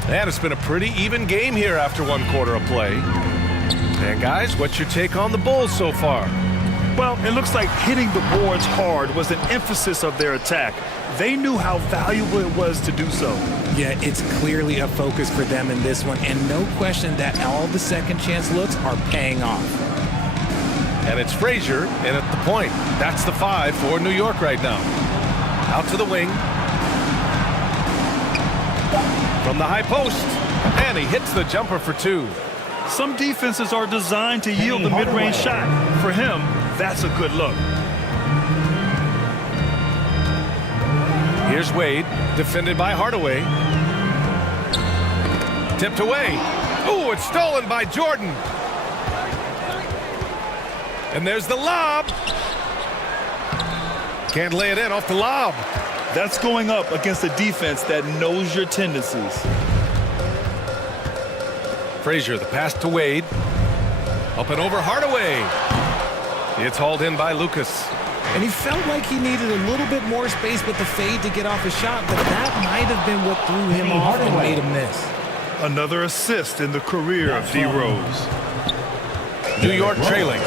And it's been a pretty even game here after 1 quarter of play. And guys, what's your take on the Bulls so far? Well, it looks like hitting the boards hard was an emphasis of their attack. They knew how valuable it was to do so. Yeah, it's clearly a focus for them in this one, and no question that all the second chance looks are paying off. And it's Frazier in at the point. That's the 5 for New York right now. Out to the wing. From the high post. And he hits the jumper for 2. Some defenses are designed to yield the mid-range shot. For him, that's a good look. Here's Wade, defended by Hardaway. Tipped away. Ooh, it's stolen by Jordan. And there's the lob. Can't lay it in off the lob. That's going up against a defense that knows your tendencies. Frazier, the pass to Wade. Up and over Hardaway. It's hauled in by Lucas. And he felt like he needed a little bit more space with the fade to get off his shot, but that might have been what threw him off and made him miss. Another assist in the career of D. Rose. New York trailing.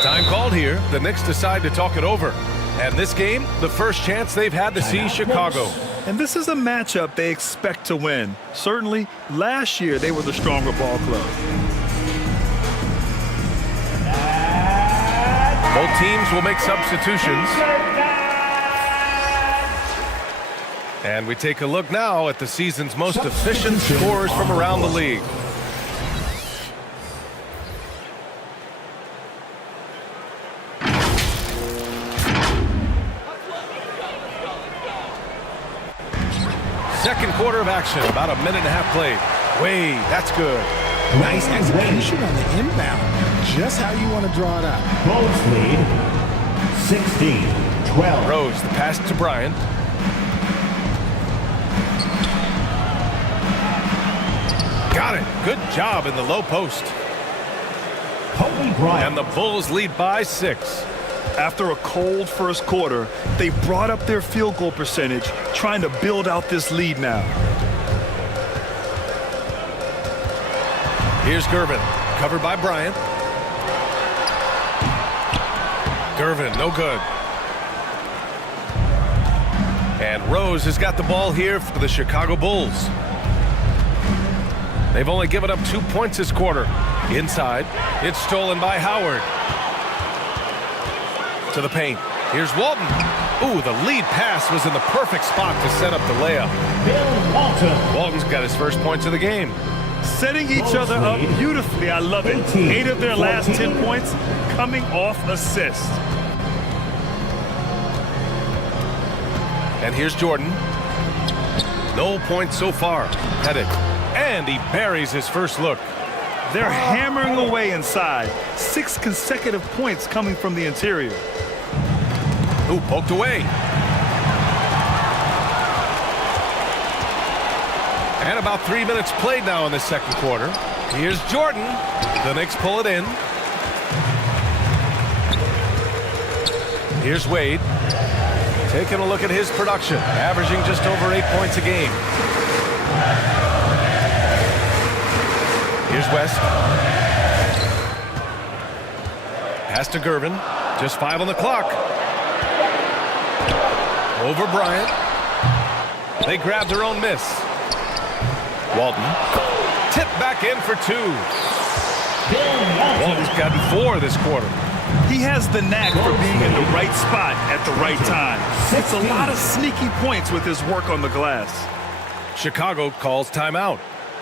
Time called here. The Knicks decide to talk it over. And this game, the first chance they've had to see Chicago. And this is a matchup they expect to win. Certainly, last year they were the stronger ball club. Both teams will make substitutions. And we take a look now at the season's most efficient scorers from around the league. Second quarter of action, about a minute and a half played. Wade, that's good. Nice execution on the inbound. Just how you want to draw it up. Bulls lead 16-12. Rose, the pass to Bryant. Got it. Good job in the low post. Kobe Bryant. And the Bulls lead by 6. After a cold first quarter, they brought up their field goal percentage, trying to build out this lead now. Here's Gervin, covered by Bryant. Gervin, no good. And Rose has got the ball here for the Chicago Bulls. They've only given up 2 points this quarter. Inside, it's stolen by Howard. To the paint. Here's Walton. Ooh, the lead pass was in the perfect spot to set up the layup. Bill Walton. Walton's got his first points of the game. Setting each other up beautifully. I love it. 8 of their last 10 points coming off assists. And here's Jordan. No points so far. Pettit. And he buries his first look. They're hammering away inside. 6 consecutive points coming from the interior. Ooh, poked away. And about 3 minutes played now in the second quarter. Here's Jordan. The Knicks pull it in. Here's Wade. Taking a look at his production. Averaging just over 8 points a game. Here's West. Pass to Gervin. Just 5 on the clock. Over Bryant. They grab their own miss. Walton. Tip back in for 2. Walton's gotten 4 this quarter. He has the knack for being in the right spot at the right time. It's a lot of sneaky points with his work on the glass. Chicago calls timeout.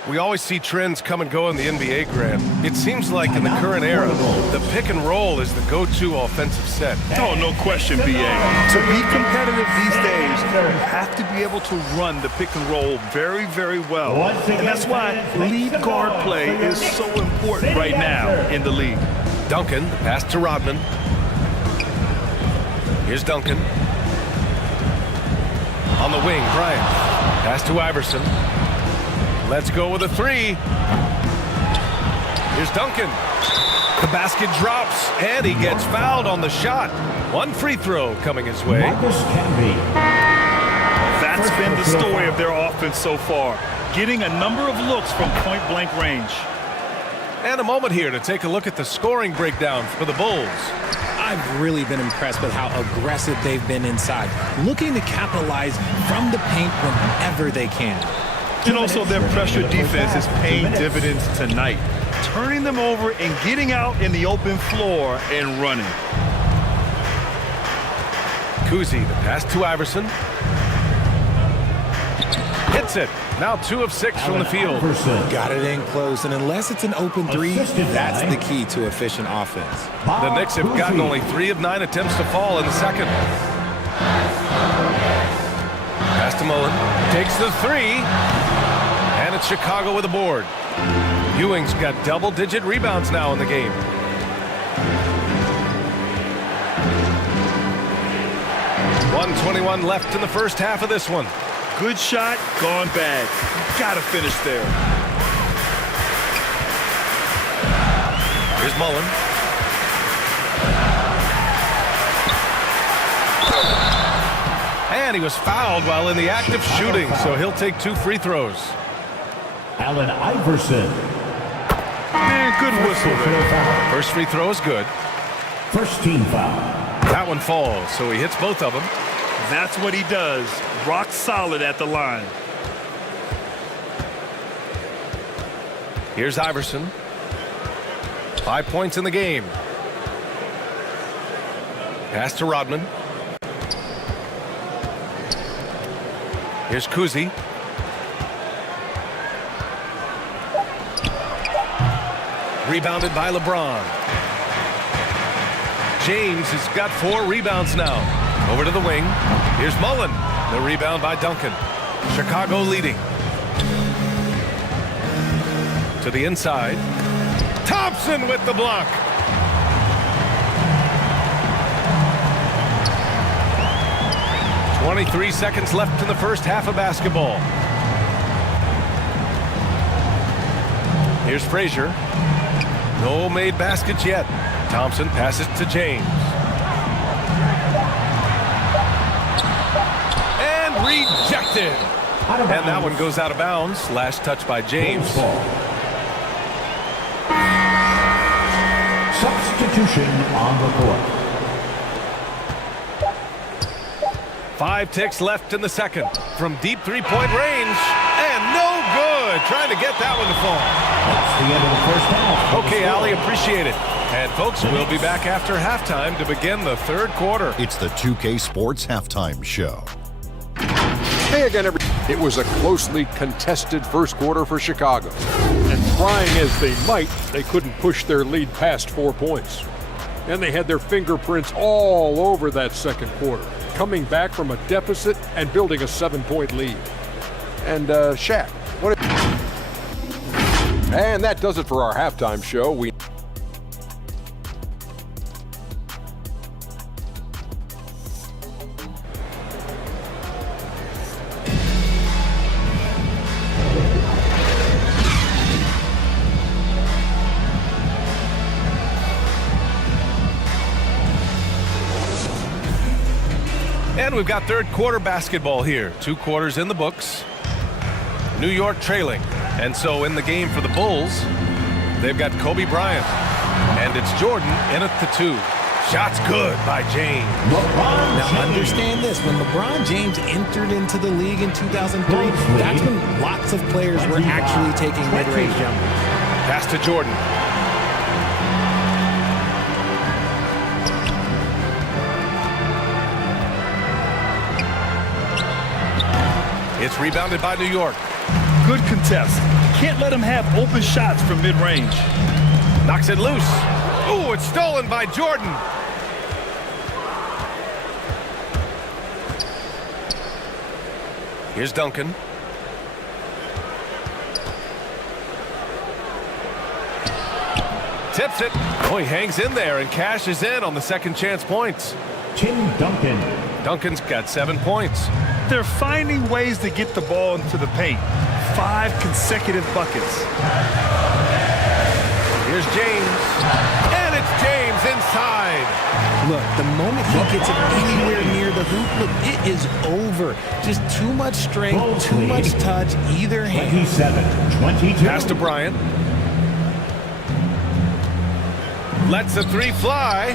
We always see trends come and go in the NBA, Grant. It seems like in the current era, the pick and roll is the go-to offensive set. Oh, no question, B.A. To be competitive these days, you have to be able to run the pick and roll very, very well. And that's why lead guard play is so important right now in the league. Duncan, pass to Rodman. Here's Duncan. On the wing, Bryant. Pass to Iverson. Let's go with a 3. Here's Duncan. The basket drops, and he gets fouled on the shot. 1 free throw coming his way. That's been the story of their offense so far, getting a number of looks from point-blank range. And a moment here to take a look at the scoring breakdown for the Bulls. I've really been impressed with how aggressive they've been inside, looking to capitalize from the paint whenever they can. And also their pressure defense is paying dividends tonight, turning them over and getting out in the open floor and running. Kuzi, the pass to Iverson. Hits it. Now 2 of 6 from the field. Got it in close, and unless it's an open three, that's the key to efficient offense. The Knicks have gotten only 3 of 9 attempts to fall in the second. Pass to Mullen. Takes the 3. And it's Chicago with a board. Ewing's got double-digit rebounds now in the game. .121 left in the first half of this one. Good shot, gone bad. Gotta finish there. Here's Mullen. And he was fouled while in the act of shooting, so he'll take 2 free throws. Allen Iverson. Man, good whistle there. First free throw is good. First team foul. That one falls, so he hits both of them. That's what he does. Rock solid at the line. Here's Iverson. 5 points in the game. Pass to Rodman. Here's Kuzi. Rebounded by LeBron. James has got 4 rebounds now. Over to the wing. Here's Mullen. The rebound by Duncan. Chicago leading. To the inside. Thompson with the block. .23 seconds left in the first half of basketball. Here's Frazier. No made baskets yet. Thompson passes to James. And rejected. And that one goes out of bounds. Last touch by James. Substitution on the court. 5 ticks left in the second. From deep three-point range. And no good. Trying to get that one to fall. That's the end of the first half. Okay, Ali, appreciate it. And folks, we'll be back after halftime to begin the third quarter. It's the 2K Sports Halftime Show. Hey again, everybody. It was a closely contested first quarter for Chicago. And trying as they might, they couldn't push their lead past 4 points. And they had their fingerprints all over that second quarter, coming back from a deficit and building a 7-point lead. And Shaq, what? And that does it for our halftime show. And we've got third quarter basketball here. 2 quarters in the books. New York trailing. And so in the game for the Bulls, they've got Kobe Bryant. And it's Jordan in at the 2. Shots good by James. Now understand this, when LeBron James entered into the league in 2003, that's when lots of players were actually taking mid-range jumpers. Pass to Jordan. It's rebounded by New York. Good contest. Can't let him have open shots from mid-range. Knocks it loose. Ooh, it's stolen by Jordan. Here's Duncan. Tips it. Oh, he hangs in there and cashes in on the second chance points. Tim Duncan. Duncan's got 7 points. They're finding ways to get the ball into the paint. 5 consecutive buckets. Here's James. And it's James inside. Look, the moment he gets it anywhere near the hoop, look, it is over. Just too much strength, too much touch, either hand. 27-22. Pass to Bryant. Lets the three fly.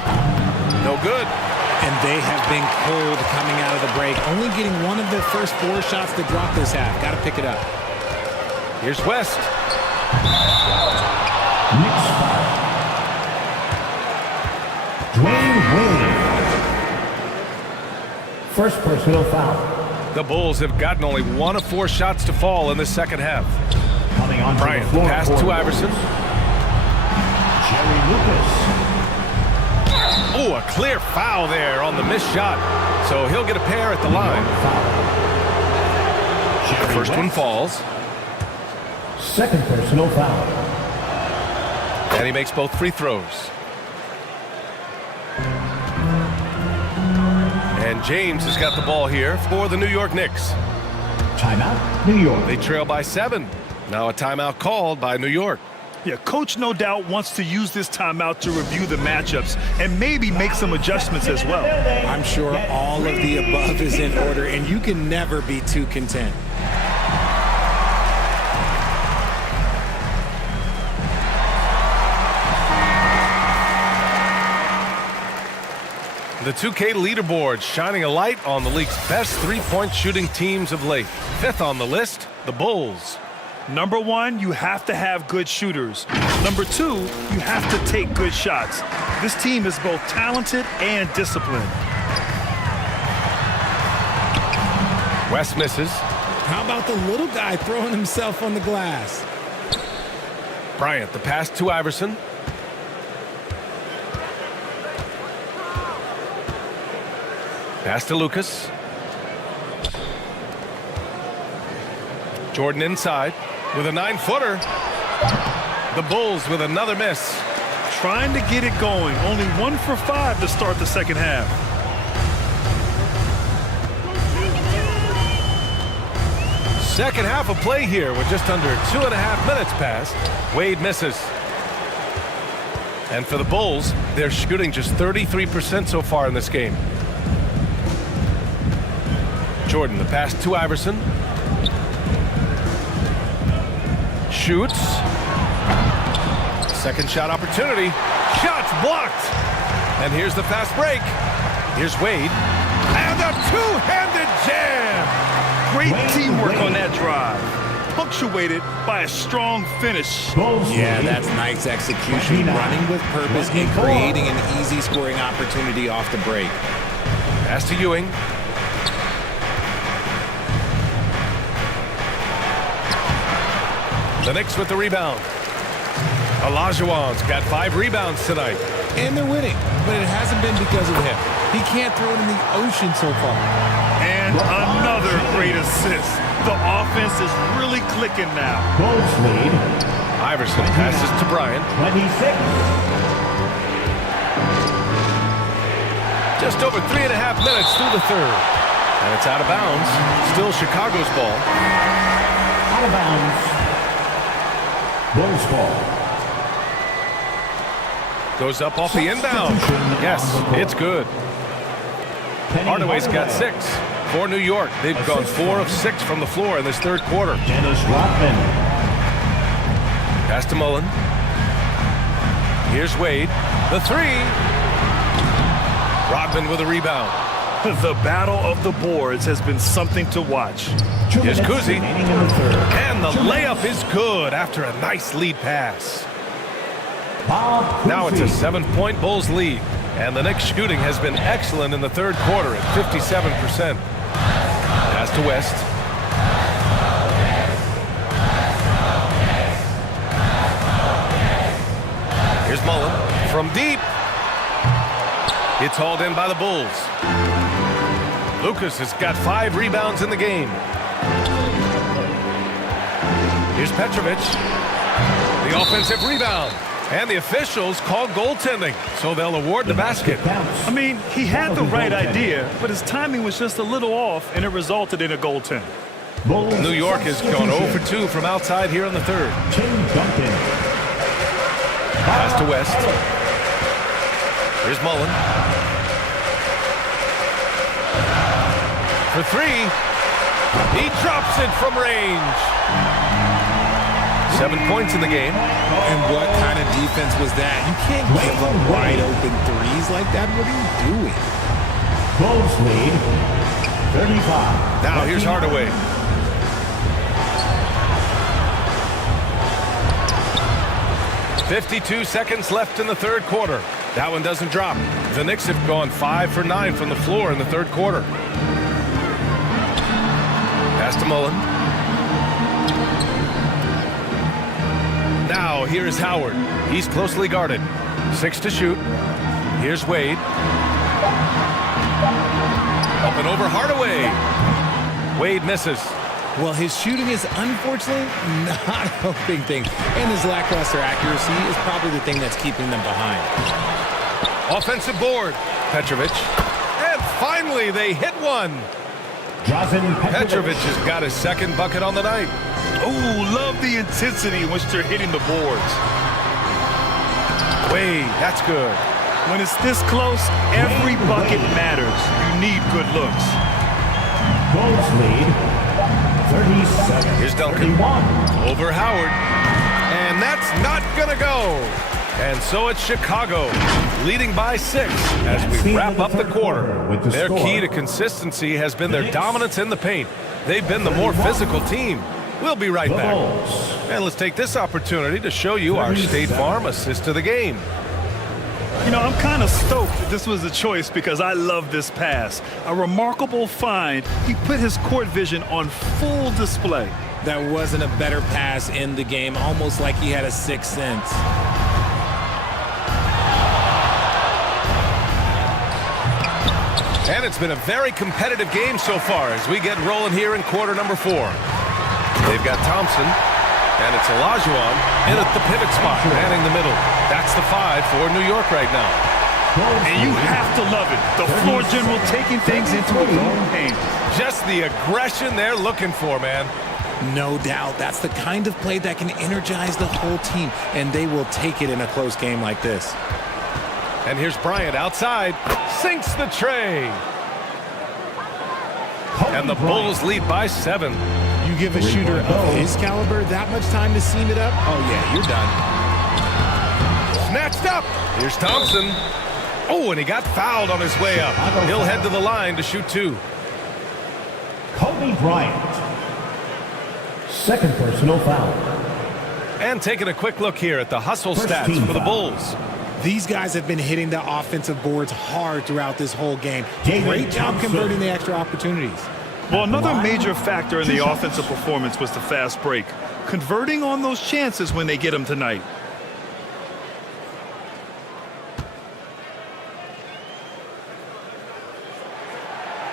No good. And they have been cold coming out of the break. Only getting one of their first 4 shots to drop this half. Got to pick it up. Here's West. Knicks foul. Dwayne Wade. First personal foul. The Bulls have gotten only 1 of 4 shots to fall in the second half. Coming on Bryant, the floor pass to Iverson. Jerry Lucas. Oh, a clear foul there on the missed shot. So he'll get a pair at the line. The first one falls. Second personal foul. And he makes both free throws. And James has got the ball here for the New York Knicks. Timeout, New York. They trail by 7. Now a timeout called by New York. Yeah, coach no doubt wants to use this timeout to review the matchups and maybe make some adjustments as well. I'm sure all of the above is in order, and you can never be too content. The 2K leaderboard shining a light on the league's best three-point shooting teams of late. 5th on the list, the Bulls. Number 1, you have to have good shooters. Number 2, you have to take good shots. This team is both talented and disciplined. West misses. How about the little guy throwing himself on the glass? Bryant, the pass to Iverson. Pass to Lucas. Jordan inside with a 9-footer. The Bulls with another miss. Trying to get it going. Only 1 for 5 to start the second half. Second half of play here with just under 2.5 minutes passed. Wade misses. And for the Bulls, they're shooting just 33% so far in this game. Jordan, the pass to Iverson. Shoots. Second shot opportunity. Shots blocked. And here's the fast break. Here's Wade. And a two-handed jam. Great teamwork on that drive. Punctuated by a strong finish. Yeah, that's nice execution. Running with purpose and creating an easy scoring opportunity off the break. Pass to Ewing. The Knicks with the rebound. Olajuwon's got 5 rebounds tonight. And they're winning, but it hasn't been because of him. He can't throw it in the ocean so far. And another great assist. The offense is really clicking now. Bulls lead. Iverson passes to Bryant. 26. Just over 3.5 minutes through the third. And it's out of bounds. Still Chicago's ball. Out of bounds. Bulls ball. Goes up off the inbound. Yes, it's good. Hardaway's got 6 for New York. They've gone 4 of 6 from the floor in this third quarter. Dennis Rodman. Pass to Mullen. Here's Wade. The 3. Rodman with a rebound. The battle of the boards has been something to watch. Here's Kuzi. And the layup is good after a nice lead pass. Now it's a 7-point Bulls lead. And the Knicks shooting has been excellent in the third quarter at 57%. Pass to West. Here's Mullen from deep. It's hauled in by the Bulls. Lucas has got 5 rebounds in the game. Here's Petrovic. The offensive rebound. And the officials called goaltending, so they'll award the basket. I mean, he had the right idea, but his timing was just a little off, and it resulted in a goaltend. New York has gone 0 for 2 from outside here in the third. Pass to West. Here's Mullen. For 3. He drops it from range. 7 points in the game. And what kind of defense was that? You can't give up wide open threes like that. What are you doing? Bulls lead 35. Now here's Hardaway. "52 seconds left in the third quarter. That one doesn't drop. The Knicks have gone 5 for 9 from the floor in the third quarter. Pass to Mullen. Now here is Howard. He's closely guarded. 6 to shoot. Here's Wade. Up and over Hardaway. Wade misses. Well, his shooting is unfortunately not helping things, and his lackluster accuracy is probably the thing that's keeping them behind. Offensive board. Petrovic. And finally, they hit one. Petrovic has got his second bucket on the night. Oh, love the intensity in which they're hitting the boards. Wade, that's good. When it's this close, every bucket matters. You need good looks. Bulls lead 37. Here's Duncan. 31. Over Howard. And that's not going to go. And so it's Chicago, leading by 6 as we wrap up the quarter. Their key to consistency has been their dominance in the paint. They've been the more physical team. We'll be right back. And let's take this opportunity to show you our State Farm assist to the game. You know, I'm kind of stoked that this was a choice because I love this pass. A remarkable find. He put his court vision on full display. That wasn't a better pass in the game, almost like he had a sixth sense. And it's been a very competitive game so far as we get rolling here in quarter number 4. They've got Thompson, and it's Olajuwon in at the pivot spot, manning the middle. That's the 5 for New York right now. And you have to love it. The floor general taking things into his own hands. Just the aggression they're looking for, man. No doubt. That's the kind of play that can energize the whole team, and they will take it in a close game like this. And here's Bryant outside. Sinks the tray. And the Bulls lead by 7. You give a shooter of his caliber that much time to seam it up, oh yeah, you're done. Snatched up. Here's Thompson. Oh, and he got fouled on his way up. He'll head to the line to shoot 2. Kobe Bryant. Second personal foul. And taking a quick look here at the hustle stats for the Bulls. These guys have been hitting the offensive boards hard throughout this whole game. Great job converting the extra opportunities. Well, another major factor in the offensive performance was the fast break. Converting on those chances when they get them tonight.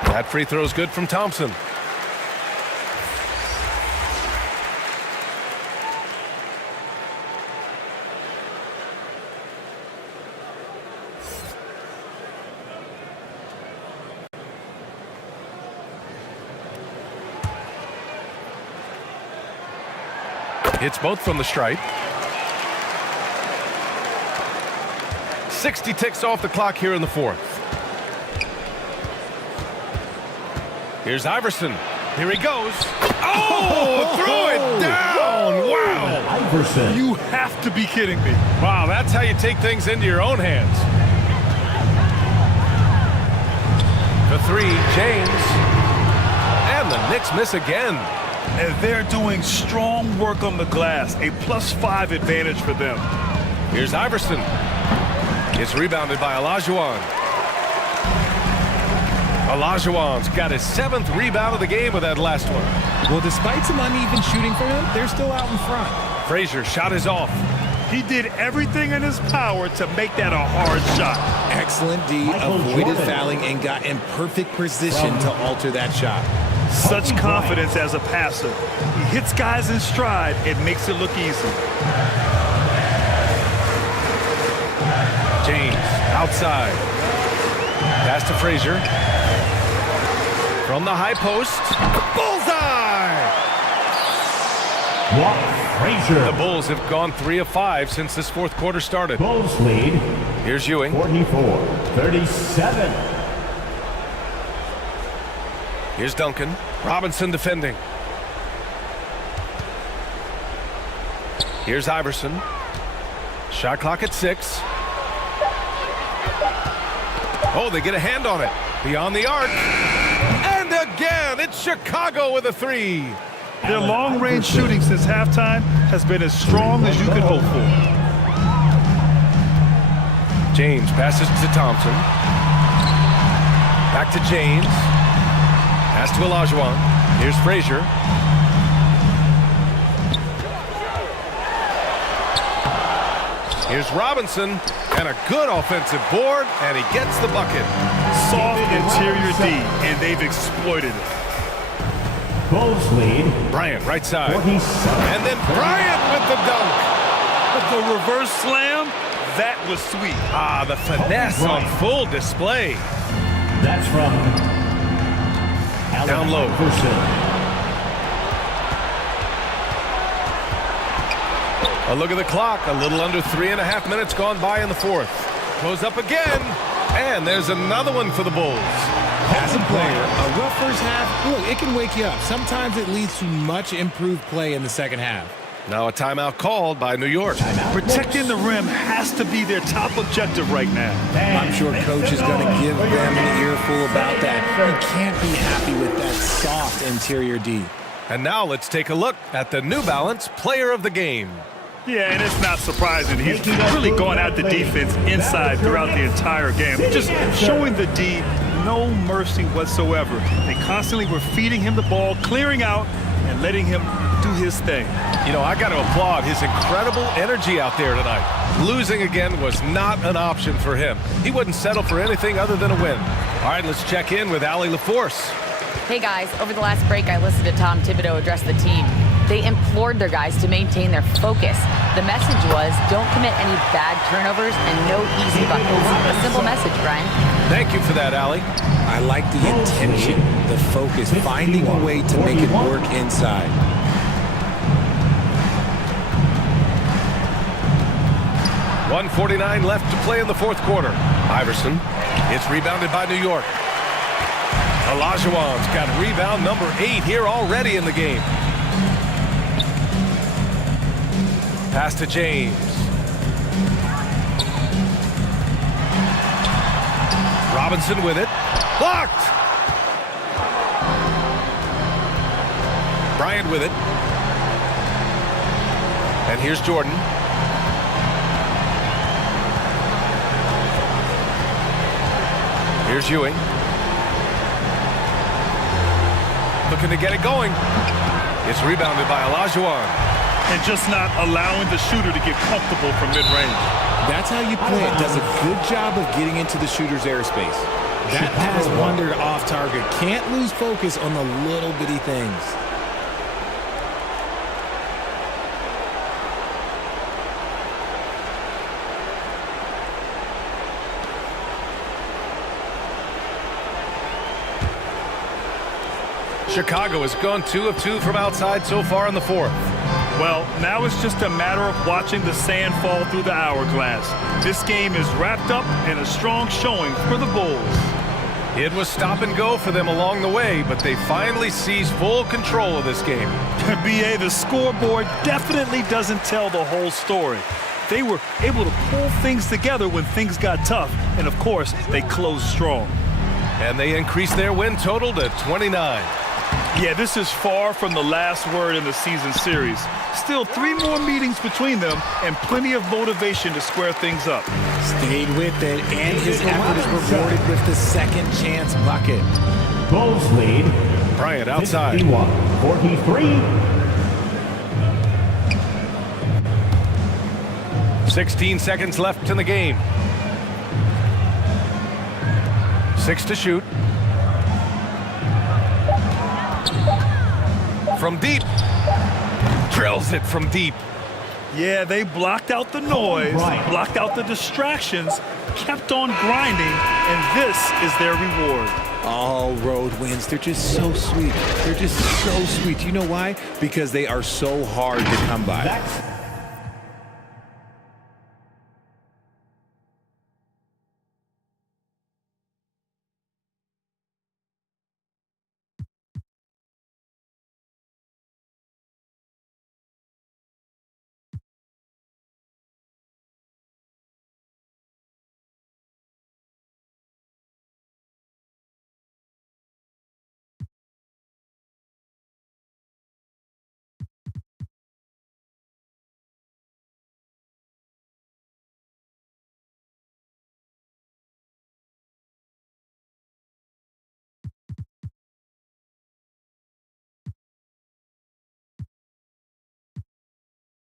That free throw is good from Thompson. Hits both from the stripe. 60 ticks off the clock here in the 4th. Here's Iverson. Here he goes. Oh, throw it down. Wow. Iverson. You have to be kidding me. Wow, that's how you take things into your own hands. The 3, James. And the Knicks miss again. And they're doing strong work on the glass. A +5 advantage for them. Here's Iverson. It's rebounded by Olajuwon. Olajuwon's got his 7th rebound of the game with that last one. Well, despite some uneven shooting for him, they're still out in front. Frazier shot is off. He did everything in his power to make that a hard shot. Excellent D, avoided fouling, and got in perfect position to alter that shot. Such confidence as a passer. He hits guys in stride. It makes it look easy. James outside. Pass to Frazier. From the high post. Bullseye! Frazier. The Bulls have gone 3 of 5 since this 4th quarter started. Bulls lead. Here's Ewing. 44-37. Here's Duncan. Robinson defending. Here's Iverson. Shot clock at 6. Oh, they get a hand on it. Beyond the arc. And again, it's Chicago with a 3. Their long-range shooting since halftime has been as strong as you could hope for. James passes to Thompson. Back to James. Pass to Olajuwon. Here's Frazier. Here's Robinson, and a good offensive board, and he gets the bucket. Soft interior D, and they've exploited it. Bulls lead. Bryant, right side. And then Bryant with the dunk. The reverse slam, that was sweet. Ah, the finesse on full display. That's from down low. A look at the clock. A little under 3.5 minutes gone by in the fourth. Goes up again. And there's another one for the Bulls. As a player, a rough first half, look, it can wake you up. Sometimes it leads to much improved play in the second half. Now a timeout called by New York. Protecting the rim has to be their top objective right now. I'm sure coach is going to give them an earful about that. You can't be happy with that soft interior D. And now let's take a look at the New Balance player of the game. Yeah, and it's not surprising. He's really going at the defense inside throughout the entire game. Just showing the D no mercy whatsoever. They constantly were feeding him the ball, clearing out, and letting him do his thing. You know, I got to applaud his incredible energy out there tonight. Losing again was not an option for him. He wouldn't settle for anything other than a win. All right, let's check in with Allie LaForce. Hey guys, over the last break I listened to Tom Thibodeau address the team. They implored their guys to maintain their focus. The message was, don't commit any bad turnovers and no easy buckets. A simple message, Brian. Thank you for that, Allie. I like the intention, the focus, finding a way to make it work inside. .149 left to play in the fourth quarter. Iverson. It's rebounded by New York. Olajuwon's got rebound number 8 here already in the game. Pass to James. Robinson with it. Blocked! Bryant with it. And here's Jordan. Here's Ewing. Looking to get it going. It's rebounded by Olajuwon. And just not allowing the shooter to get comfortable from mid-range. That's how you play it. Does a good job of getting into the shooter's airspace. That pass wandered off target. Can't lose focus on the little bitty things. Chicago has gone 2 of 2 from outside so far in the fourth. Well, now it's just a matter of watching the sand fall through the hourglass. This game is wrapped up in a strong showing for the Bulls. It was stop and go for them along the way, but they finally seized full control of this game. BA, the scoreboard definitely doesn't tell the whole story. They were able to pull things together when things got tough, and of course, they closed strong. And they increased their win total to 29. Yeah, this is far from the last word in the season series. Still 3 more meetings between them and plenty of motivation to square things up. Stayed with it, and his effort is rewarded with the second chance bucket. Bulls lead. Bryant outside. 51-43. 16 seconds left in the game. 6 to shoot. From deep. Drills it from deep. Yeah, they blocked out the noise, blocked out the distractions, kept on grinding, and this is their reward. All road wins. They're just so sweet. They're just so sweet. You know why? Because they are so hard to come by.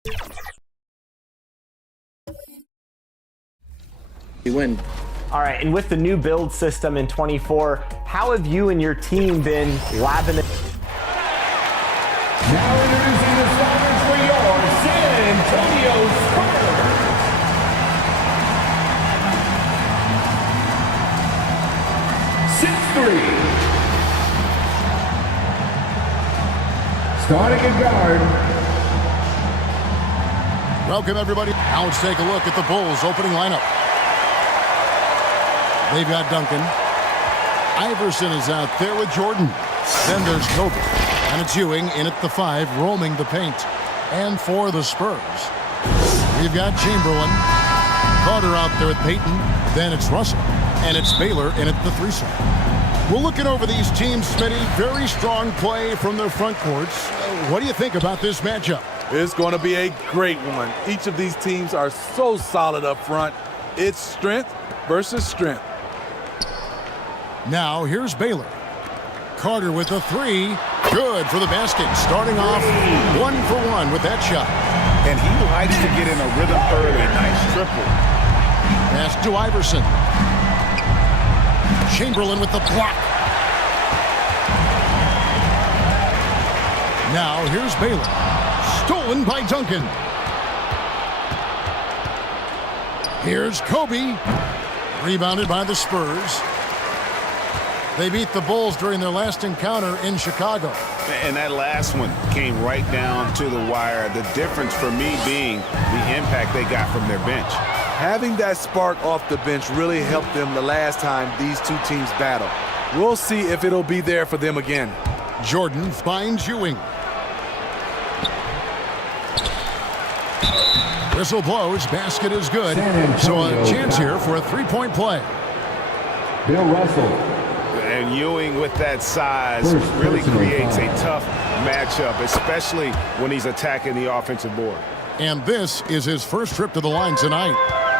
You win. All right, and with the new build system in 24, how have you and your team been labbing it? Now introducing the starters for your San Antonio Spurs. Starting at guard. Welcome, everybody. Now let's take a look at the Bulls' opening lineup. They've got Duncan. Iverson is out there with Jordan. Then there's Kobe. And it's Ewing in at the 5, roaming the paint. And for the Spurs, we've got Chamberlain. Carter out there with Payton. Then it's Russell. And it's Baylor in at the 3 side. We're looking over these teams, Smitty. Very strong play from their front courts. What do you think about this matchup? It's going to be a great one. Each of these teams are so solid up front. It's strength versus strength. Now here's Baylor. Carter with the 3. Good for the basket. Starting off 1 for 1 with that shot. And he likes to get in a rhythm early. Nice triple. Pass to Iverson. Chamberlain with the block. Now here's Baylor. Stolen by Duncan. Here's Kobe. Rebounded by the Spurs. They beat the Bulls during their last encounter in Chicago. And that last one came right down to the wire. The difference for me being the impact they got from their bench. Having that spark off the bench really helped them the last time these two teams battled. We'll see if it'll be there for them again. Jordan finds Ewing. Whistle blows. Basket is good. So a chance here for a 3-point play. Bill Russell. And Ewing with that size really creates a tough matchup, especially when he's attacking the offensive board. And this is his first trip to the line tonight.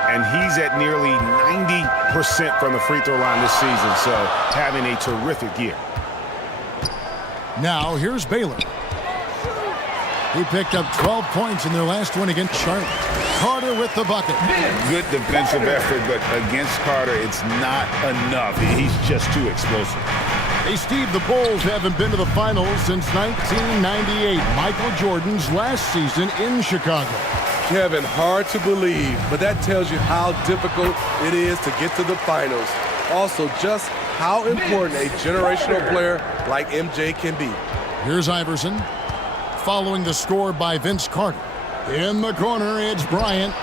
And he's at nearly 90% from the free throw line this season, so having a terrific year. Now here's Baylor. He picked up 12 points in their last one against Charlotte. Carter with the bucket. Good defensive effort, but against Carter, it's not enough. He's just too explosive. Hey, Steve, the Bulls haven't been to the finals since 1998, Michael Jordan's last season in Chicago. Kevin, hard to believe, but that tells you how difficult it is to get to the finals. Also, just how important a generational player like MJ can be. Here's Iverson, following the score by Vince Carter. In the corner, it's Bryant.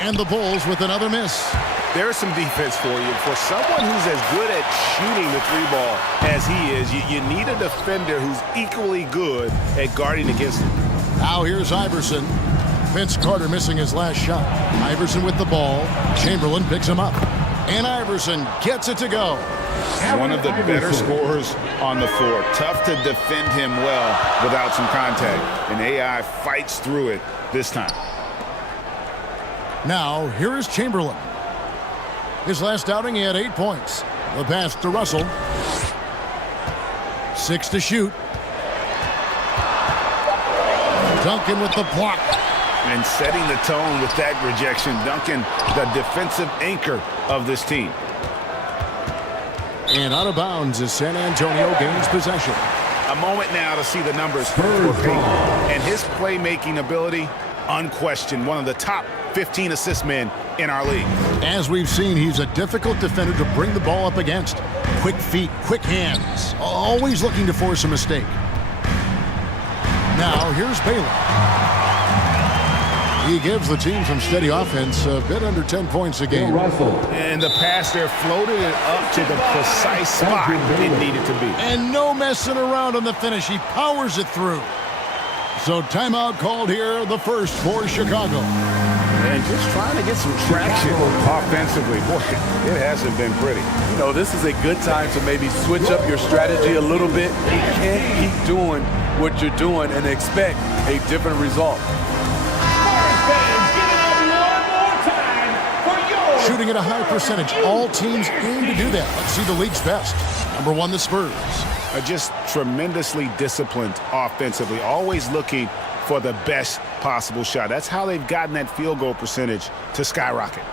And the Bulls with another miss. There's some defense for you. For someone who's as good at shooting the 3-ball as he is, you need a defender who's equally good at guarding against him. Now here's Iverson. Vince Carter missing his last shot. Iverson with the ball. Chamberlain picks him up. And Iverson gets it to go. One of the better scorers on the floor. Tough to defend him well without some contact. And AI fights through it this time. Now, here is Chamberlain. His last outing, he had 8 points. The pass to Russell. 6 to shoot. Duncan with the block. And setting the tone with that rejection. Duncan, the defensive anchor of this team. And out of bounds as San Antonio gains possession. A moment now to see the numbers for Payton. And his playmaking ability, unquestioned. One of the top 15 assist men in our league. As we've seen, he's a difficult defender to bring the ball up against. Quick feet, quick hands. Always looking to force a mistake. Now, here's Baylor. He gives the team some steady offense, a bit under 10 points a game. And the pass there floated it up to the precise spot it needed to be. And no messing around on the finish. He powers it through. So timeout called here, the first for Chicago. And just trying to get some traction offensively. Boy, it hasn't been pretty. You know, this is a good time to maybe switch up your strategy a little bit. You can't keep doing what you're doing and expect a different result. Shooting at a high percentage. All teams aim to do that. Let's see the league's best. Number 1, the Spurs. Are just tremendously disciplined offensively, always looking for the best possible shot. That's how they've gotten that field goal percentage to skyrocket.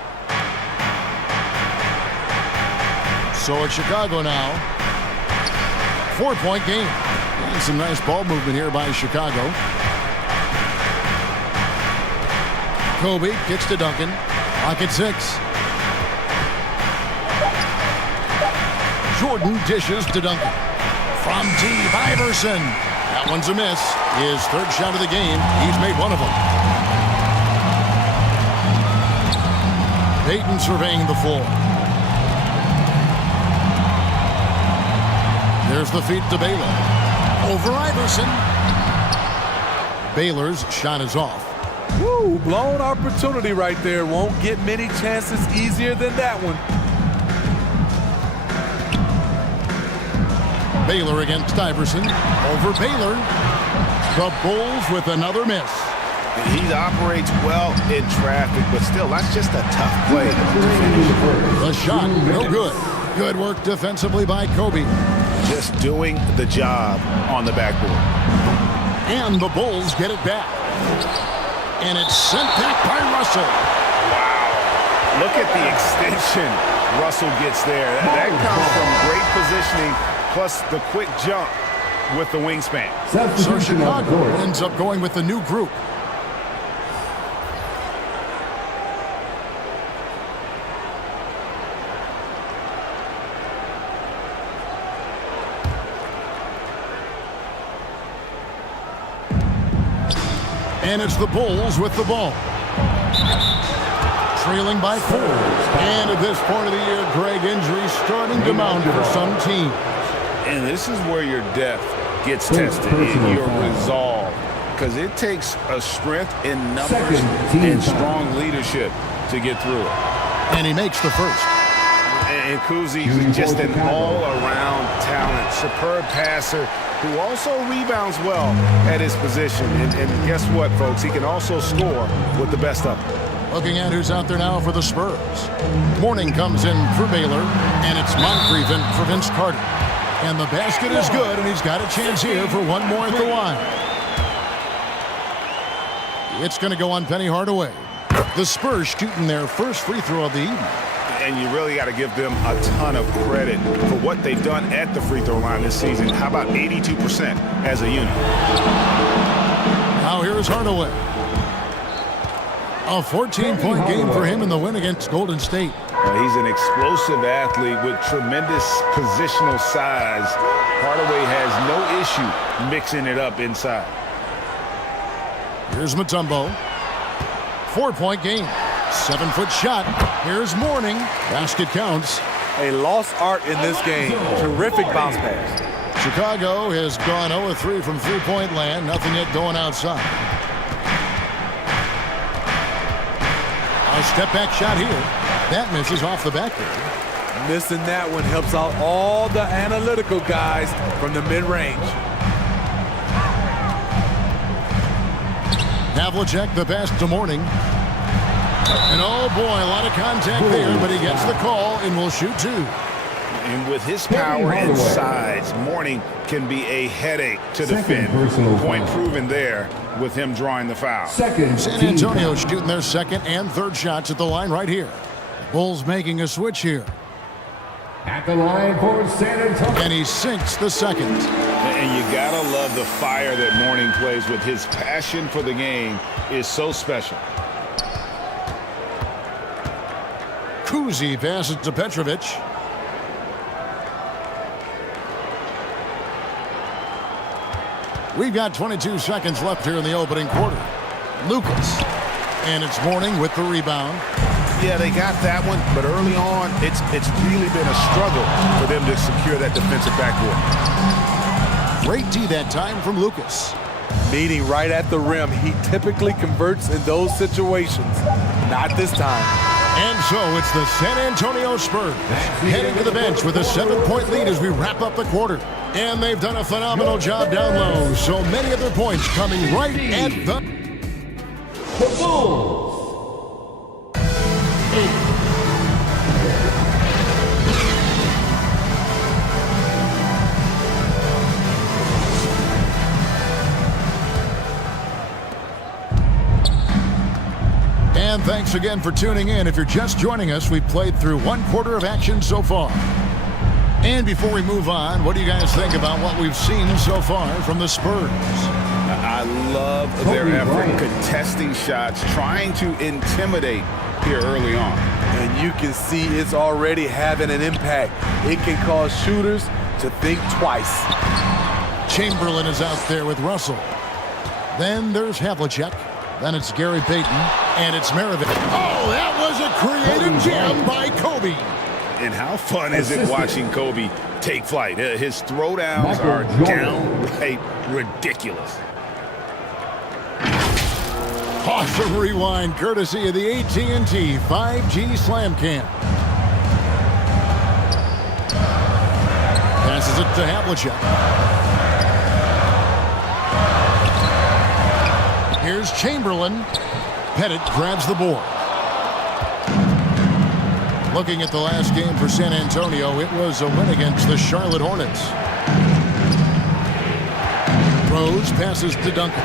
So it's Chicago now. 4-point game. And some nice ball movement here by Chicago. Kobe gets to Duncan. Clock at 6. Jordan dishes to Duncan. From deep, Iverson. That one's a miss. His third shot of the game. He's made one of them. Payton surveying the floor. There's the feed to Baylor. Over Iverson. Baylor's shot is off. Woo, blown opportunity right there. Won't get many chances easier than that one. Baylor against Iverson. Over Baylor. The Bulls with another miss. He operates well in traffic, but still, that's just a tough play. The shot, no good. Good work defensively by Kobe. Just doing the job on the backboard. And the Bulls get it back. And it's sent back by Russell. Wow. Look at the extension Russell gets there. That comes from great positioning, plus the quick jump with the wingspan. So Chicago ends up going with the new group. And it's the Bulls with the ball. Trailing by 4. And at this point of the year, Greg, injuries starting to mount for some teams. And this is where your depth gets tested, in your resolve. Because it takes a strength in numbers and strong leadership to get through it. And he makes the first. And Kuzi is just an all-around talent, superb passer, who also rebounds well at his position. And guess what, folks? He can also score with the best of them. Looking at who's out there now for the Spurs. Morning comes in for Baylor, and it's Moncrief in for Vince Carter. And the basket is good, and he's got a chance here for one more at the line. It's going to go on Penny Hardaway. The Spurs shooting their first free throw of the evening. And you really got to give them a ton of credit for what they've done at the free throw line this season. How about 82% as a unit? Now here's Hardaway. A 14-point game for him in the win against Golden State. He's an explosive athlete with tremendous positional size. Hardaway has no issue mixing it up inside. Here's Mutombo. 4-point game. 7-foot shot. Here's Mourning. Basket counts. A lost art in this game. Terrific bounce pass. Chicago has gone 0-3 from three-point land. Nothing yet going outside. A step-back shot here. That misses off the backboard. Missing that one helps out all the analytical guys from the mid-range. Havlicek the pass to Mourning. And oh boy, a lot of contact there, but he gets the call and will shoot 2. And with his power and size, Mourning can be a headache to defend. Point proven there with him drawing the foul. San Antonio shooting their second and third shots at the line right here. Bulls making a switch here. At the line for San Antonio. And he sinks the second. And you gotta love the fire that Mourning plays with. His passion for the game is so special. Kuzi passes to Petrovic. We've got 22 seconds left here in the opening quarter. Lucas. And it's Mourning with the rebound. Yeah, they got that one, but early on, it's really been a struggle for them to secure that defensive backboard. Great D that time from Lucas. Meeting right at the rim. He typically converts in those situations. Not this time. And so it's the San Antonio Spurs heading to the bench with a 7-point lead as we wrap up the quarter. And they've done a phenomenal job down low. So many of their points coming right at the Bulls. And thanks again for tuning in. If you're just joining us, we've played through one quarter of action so far. And before we move on, what do you guys think about what we've seen so far from the Spurs? I love their effort contesting shots, trying to intimidate here early on. And you can see it's already having an impact. It can cause shooters to think twice. Chamberlain is out there with Russell. Then there's Havlicek. Then it's Gary Payton. And it's Maravich. Oh, that was a creative jam by Kobe. And how fun is it watching Kobe take flight? His throwdowns are downright ridiculous. Awesome rewind courtesy of the AT&T 5G Slam Cam. Passes it to Havlicek. Here's Chamberlain. Pettit grabs the board. Looking at the last game for San Antonio, it was a win against the Charlotte Hornets. Rose passes to Duncan.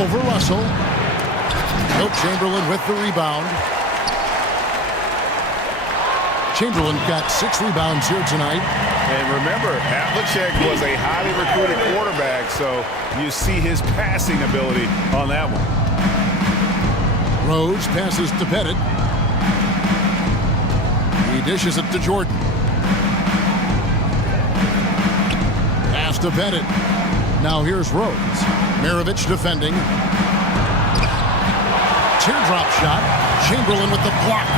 Over Russell. Wilt Chamberlain with the rebound. Chamberlain got 6 rebounds here tonight. And remember, Havlicek was a highly recruited quarterback, so you see his passing ability on that one. Rose passes to Pettit. He dishes it to Jordan. Pass to Pettit. Now here's Rose. Maravich defending. Teardrop shot. Chamberlain with the block.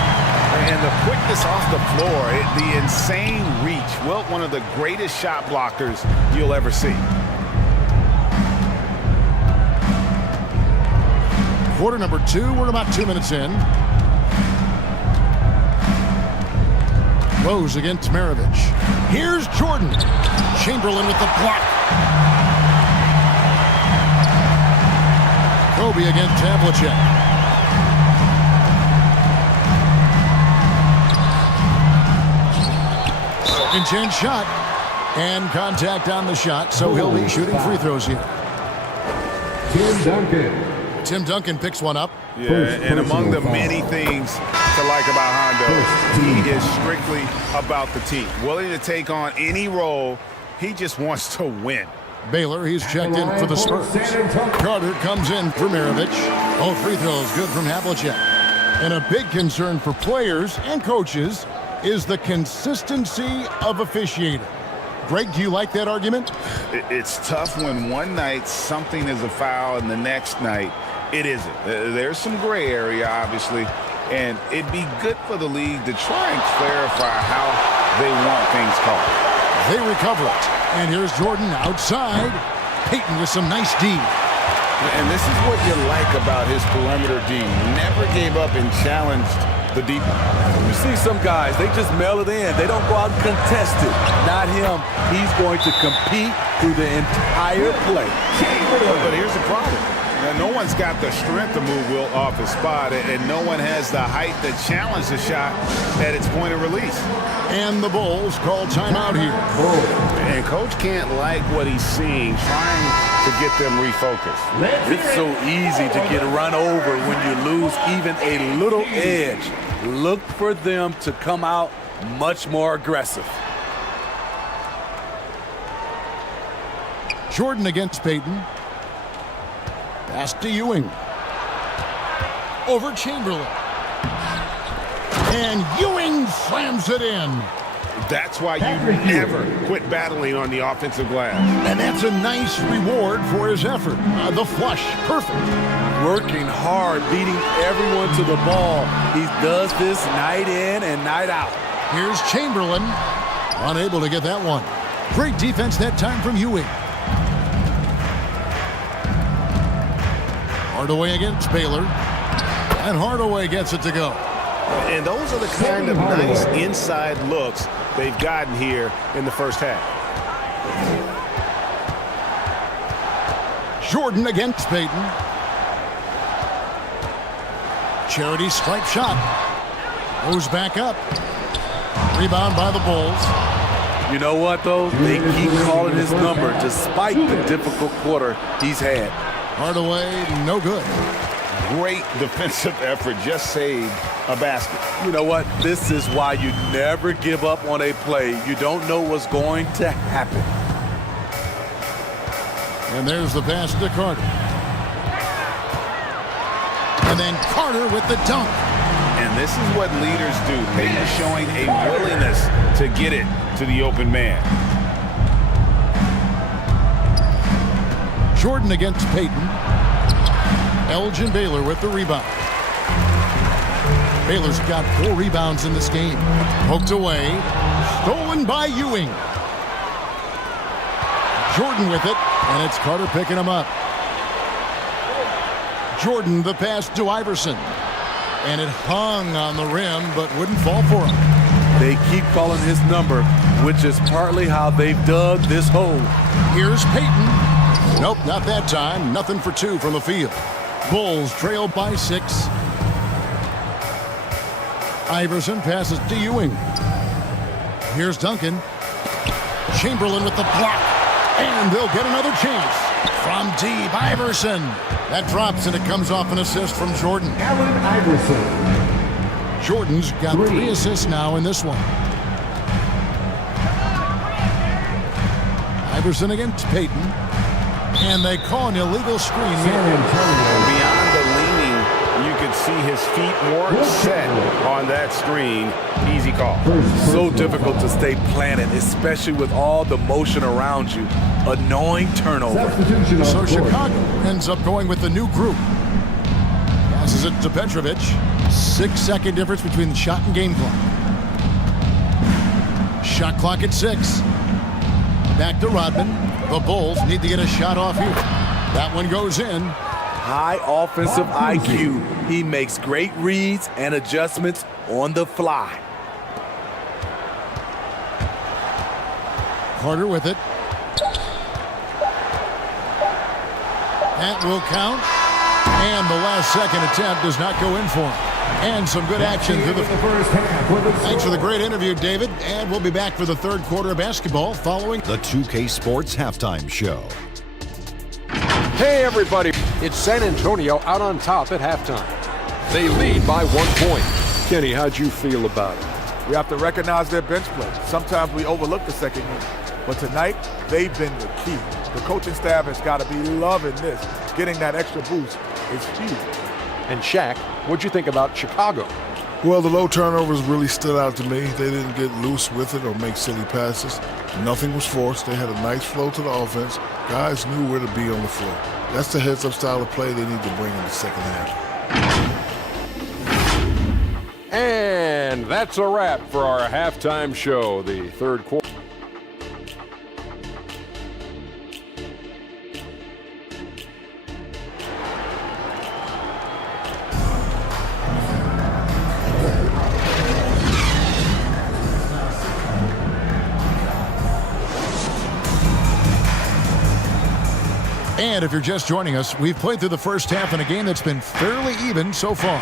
And the quickness off the floor, the insane reach. Wilt, one of the greatest shot blockers you'll ever see. Quarter number 2. We're about 2 minutes in. Rose against Maravich. Here's Jordan. Chamberlain with the block. Kobe against Havlicek. Second chance shot. And contact on the shot, so he'll be shooting free throws here. Tim Duncan picks one up. Yeah, and among the many things to like about Hondo, he is strictly about the team. Willing to take on any role. He just wants to win. Baylor, he's checked in for the Spurs. Carter comes in for Maravich. All free throws good from Havlicek. And a big concern for players and coaches is the consistency of officiating. Greg, do you like that argument? It's tough when one night something is a foul and the next night it isn't. There's some gray area, obviously, and it'd be good for the league to try and clarify how they want things called. They recover it. And here's Jordan outside. Payton with some nice D. And this is what you like about his perimeter D. Never gave up and challenged the deep. You see some guys, they just mail it in. They don't go out and contest it. Not him. He's going to compete through the entire play. But here's the problem. Now, no one's got the strength to move Wilt off his spot, and no one has the height to challenge the shot at its point of release. And the Bulls call timeout here. And Coach can't like what he's seeing, trying to get them refocused. It's so easy to get run over when you lose even a little edge. Look for them to come out much more aggressive. Jordan against Payton. Pass to Ewing. Over Chamberlain. And Ewing slams it in. That's why you never quit battling on the offensive glass. And that's a nice reward for his effort. The flush, perfect. Working hard, beating everyone to the ball. He does this night in and night out. Here's Chamberlain. Unable to get that one. Great defense that time from Ewing. Hardaway against Baylor. And Hardaway gets it to go. And those are the kind of nice inside looks they've gotten here in the first half. Jordan against Payton. Charity stripe shot. Goes back up. Rebound by the Bulls. You know what, though? They keep calling his number despite the difficult quarter he's had. Hardaway, no good. great defensive effort just saved a basket. You know what? This is why you never give up on a play. You don't know what's going to happen. And there's the pass to Carter. And then Carter with the dunk. And this is what leaders do. Peyton showing a willingness to get it to the open man. Jordan against Peyton. Elgin Baylor with the rebound. Baylor's got 4 rebounds in this game. Poked away. Stolen by Ewing. Jordan with it, and it's Carter picking him up. Jordan the pass to Iverson. And it hung on the rim, but wouldn't fall for him. They keep calling his number, which is partly how they've dug this hole. Here's Peyton. Nope, not that time. Nothing for 2 from the field. Bulls trail by 6. Iverson passes to Ewing. Here's Duncan. Chamberlain with the block. And they'll get another chance. From deep, Iverson. That drops, and it comes off an assist from Jordan. Allen Iverson. Jordan's got 3 assists now in this one. Iverson against Peyton. And they call an illegal screen. Beyond the leaning, you could see his feet more set on that screen. Easy call. So difficult to stay planted, especially with all the motion around you. Annoying turnover. So Chicago ends up going with the new group. Passes it to Petrovic. 6-second difference between the shot and game clock. Shot clock at 6. Back to Rodman. The Bulls need to get a shot off here. That one goes in. High offensive IQ. He makes great reads and adjustments on the fly. Carter with it. That will count. And the last second attempt does not go in for him. And some good action through the first half. Thanks for the great interview, David. And we'll be back for the third quarter of basketball following the 2K Sports Halftime Show. Hey, everybody. It's San Antonio out on top at halftime. They lead by 1 point. Kenny, how'd you feel about it? We have to recognize their bench play. Sometimes we overlook the second unit. But tonight, they've been the key. The coaching staff has got to be loving this. Getting that extra boost is huge. And Shaq, what'd you think about Chicago? Well, the low turnovers really stood out to me. They didn't get loose with it or make silly passes. Nothing was forced. They had a nice flow to the offense. Guys knew where to be on the floor. That's the heads-up style of play they need to bring in the second half. And that's a wrap for our halftime show, the third quarter. And if you're just joining us, we've played through the first half in a game that's been fairly even so far.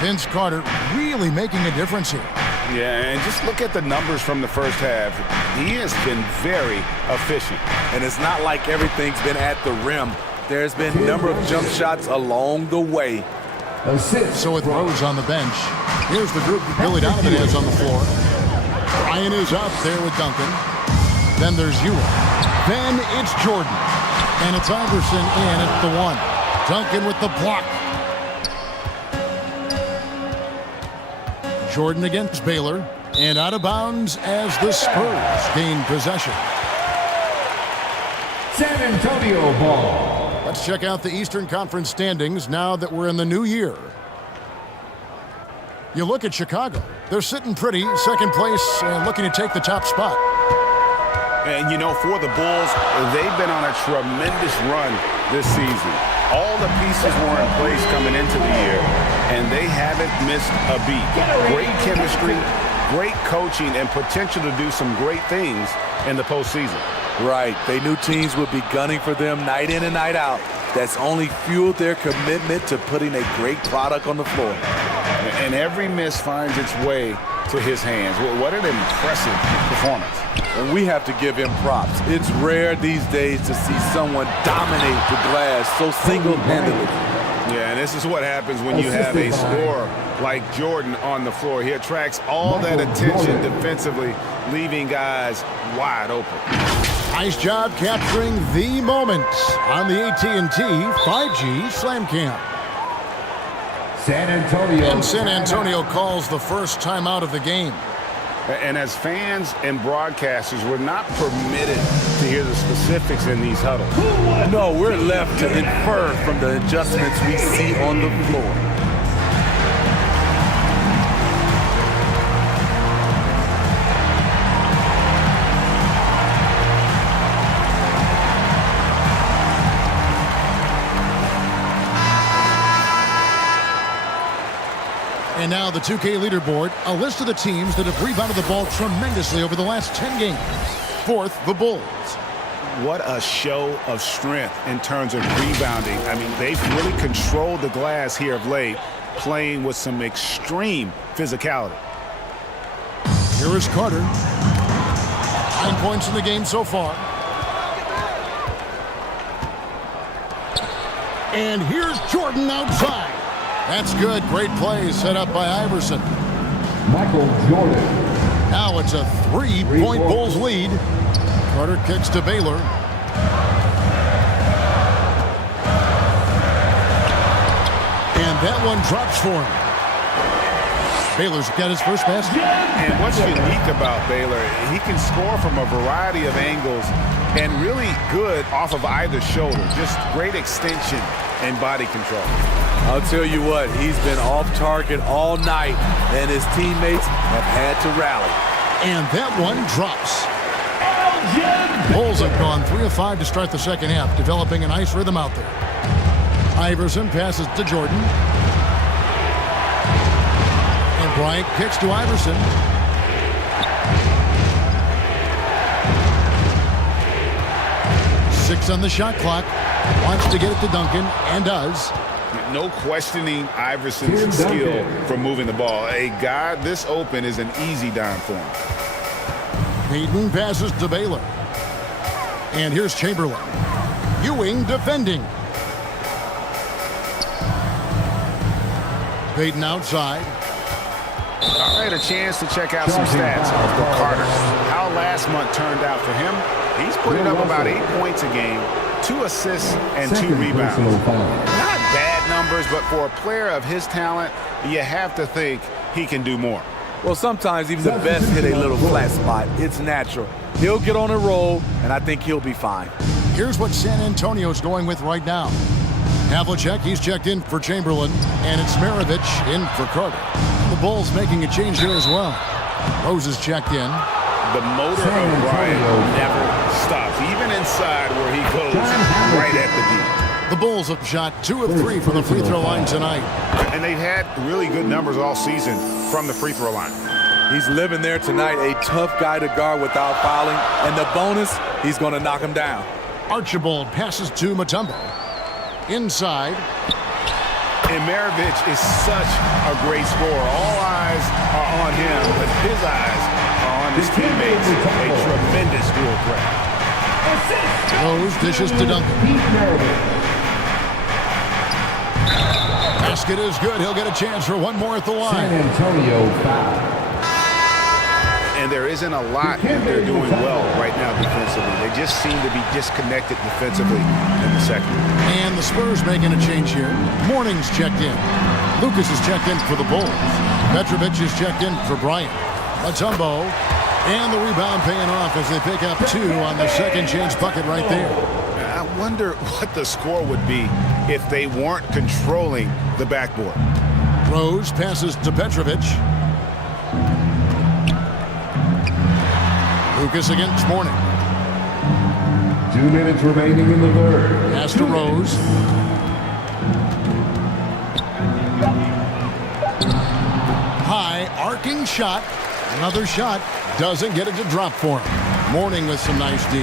Vince Carter really making a difference here. Yeah, and just look at the numbers from the first half. He has been very efficient. And it's not like everything's been at the rim. There's been a number of jump shots along the way. So with Rose on the bench, here's the group Billy Donovan has on the floor. Ryan is out there with Duncan. Then there's Ewing. Then it's Jordan. And it's Iverson in at the 1. Duncan with the block. Jordan against Baylor. And out of bounds as the Spurs gain possession. San Antonio ball. Let's check out the Eastern Conference standings now that we're in the new year. You look at Chicago. They're sitting pretty, second place, and looking to take the top spot. And, you know, for the Bulls, they've been on a tremendous run this season. All the pieces were in place coming into the year, and they haven't missed a beat. Great chemistry, great coaching, and potential to do some great things in the postseason. Right. They knew teams would be gunning for them night in and night out. That's only fueled their commitment to putting a great product on the floor. And every miss finds its way to his hands. What an impressive performance. And we have to give him props. It's rare these days to see someone dominate the glass so single-handedly. Yeah, and this is what happens when you have a scorer like Jordan on the floor. He attracts all that attention defensively, leaving guys wide open. Nice job capturing the moment on the AT&T 5G Slam Cam. San Antonio. And San Antonio calls the first timeout of the game. And as fans and broadcasters, we're not permitted to hear the specifics in these huddles. No, we're left to infer from the adjustments we see on the floor. And now the 2K leaderboard, a list of the teams that have rebounded the ball tremendously over the last 10 games. Fourth, the Bulls. What a show of strength in terms of rebounding. I mean, they've really controlled the glass here of late, playing with some extreme physicality. Here is Carter. 9 points in the game so far. And here's Jordan outside. That's good. Great play set up by Iverson. Michael Jordan. Now it's a 3-point Bulls lead. Carter kicks to Baylor. And that one drops for him. Baylor's got his first basket. And what's unique about Baylor, he can score from a variety of angles and really good off of either shoulder. Just great extension and body control. I'll tell you what, he's been off target all night, and his teammates have had to rally. And that one drops. Bulls have gone 3 of 5 to start the second half, developing a nice rhythm out there. Iverson passes to Jordan. And Bryant kicks to Iverson. Six on the shot clock. Wants to get it to Duncan, and does. No questioning Iverson's skill for moving the ball. A guy this open is an easy dime for him. Payton passes to Baylor. And here's Chamberlain. Ewing defending. Payton outside. All right, a chance to check out some stats for Carter. How last month turned out for him. He's putting up about 8 points a game, 2 assists, and 2 rebounds. Not bad numbers, but for a player of his talent, you have to think he can do more. Well, sometimes even the best hit a little flat spot. It's natural. He'll get on a roll, and I think he'll be fine. Here's what San Antonio's going with right now. Havlicek, he's checked in for Chamberlain, and it's Maravich in for Carter. The Bulls making a change here as well. Rose is checked in. The motor of Bryant never stops, even inside where he goes right at the beat. The Bulls have shot 2 of 3 from the free throw line tonight. And they've had really good numbers all season from the free throw line. He's living there tonight, a tough guy to guard without fouling. And the bonus, he's going to knock him down. Archibald passes to Mutombo. Inside. And Maravich is such a great scorer. All eyes are on him, but his eyes are on his teammates. A tremendous dual threat. Rose dishes to Duncan. Basket is good. He'll get a chance for one more at the line. San Antonio foul. And there isn't a lot that they're doing well right now defensively. They just seem to be disconnected defensively in the second. And the Spurs making a change here. Morning's checked in. Lucas is checked in for the Bulls. Petrovic is checked in for Bryant. Mutombo. And the rebound paying off as they pick up 2 on the second chance bucket right there. I wonder what the score would be if they weren't controlling the backboard. Rose passes to Petrovic. Lucas against Morning. 2 minutes remaining in the third. Pass to Rose. High arcing shot. Another shot. Doesn't get it to drop for him. Morning with some nice D.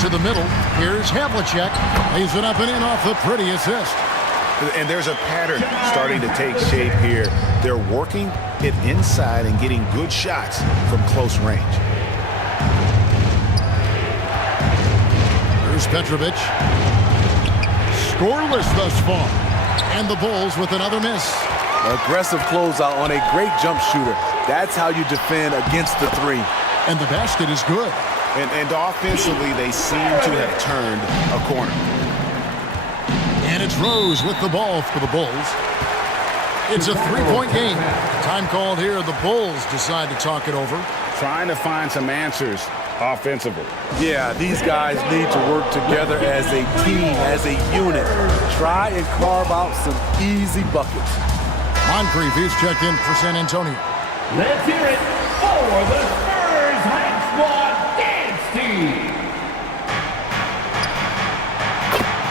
To the middle. Here's Havlicek. Lays it up and in off the pretty assist. And there's a pattern starting to take shape here. They're working it inside and getting good shots from close range. Here's Petrovic. Scoreless thus far. And the Bulls with another miss. Aggressive closeout on a great jump shooter. That's how you defend against the three. And the basket is good. And offensively, they seem to have turned a corner. And it's Rose with the ball for the Bulls. It's a three-point game. Time called here. The Bulls decide to talk it over. Trying to find some answers offensively. Yeah, these guys need to work together as a team, as a unit. Try and carve out some easy buckets. Moncrief is checked in for San Antonio. Let's hear it for the Spurs Hype Squad Dance Team.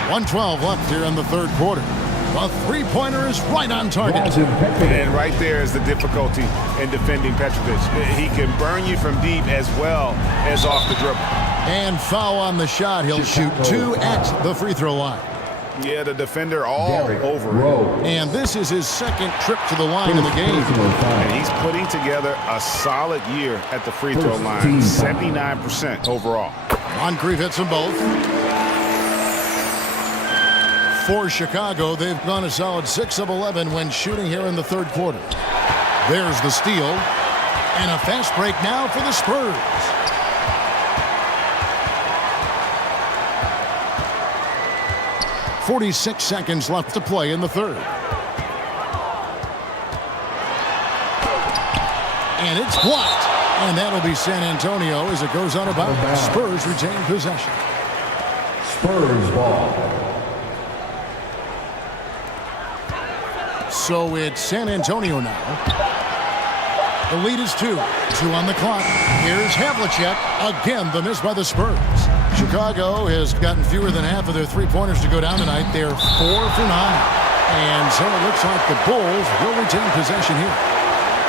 1:12 left here in the third quarter. The three-pointer is right on target. And right there is the difficulty in defending Petrovic. He can burn you from deep as well as off the dribble. And foul on the shot. He'll shoot 2 at the free throw line. Yeah, the defender all over it. And this is his second trip to the line in the game. And he's putting together a solid year at the free throw line. 79% overall. Moncrief hits them both. For Chicago, they've gone a solid 6 of 11 when shooting here in the third quarter. There's the steal. And a fast break now for the Spurs. .46 seconds left to play in the third. And it's blocked. And that'll be San Antonio as it goes on about. Spurs retain possession. Spurs ball. So it's San Antonio now. The lead is 2. 2 on the clock. Here's Havlicek. Again, the miss by the Spurs. Chicago has gotten fewer than half of their three-pointers to go down tonight. They're 4 for 9. And so it looks like the Bulls will retain possession here.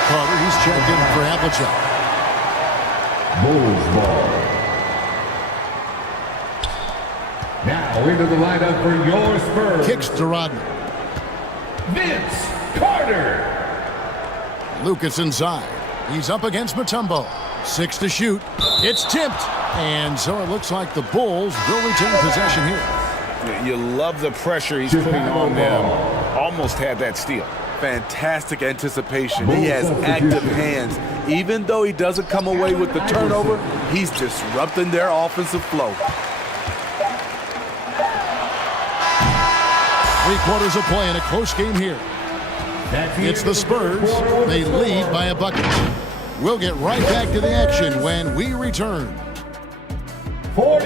Carter, he's checked in for Havlicek. Bulls ball. Now into the lineup for your Spurs. Kicks to Rodman. Vince Carter. Lucas inside. He's up against Mutombo. 6 to shoot. It's tipped. And so it looks like the Bulls will retain possession here. You love the pressure he's putting on them. Almost had that steal. Fantastic anticipation. He has active hands. Even though he doesn't come away with the turnover, he's disrupting their offensive flow. 3 quarters of play in a close game here. It's the Spurs. They lead by a bucket. We'll get right back to the action when we return. 40.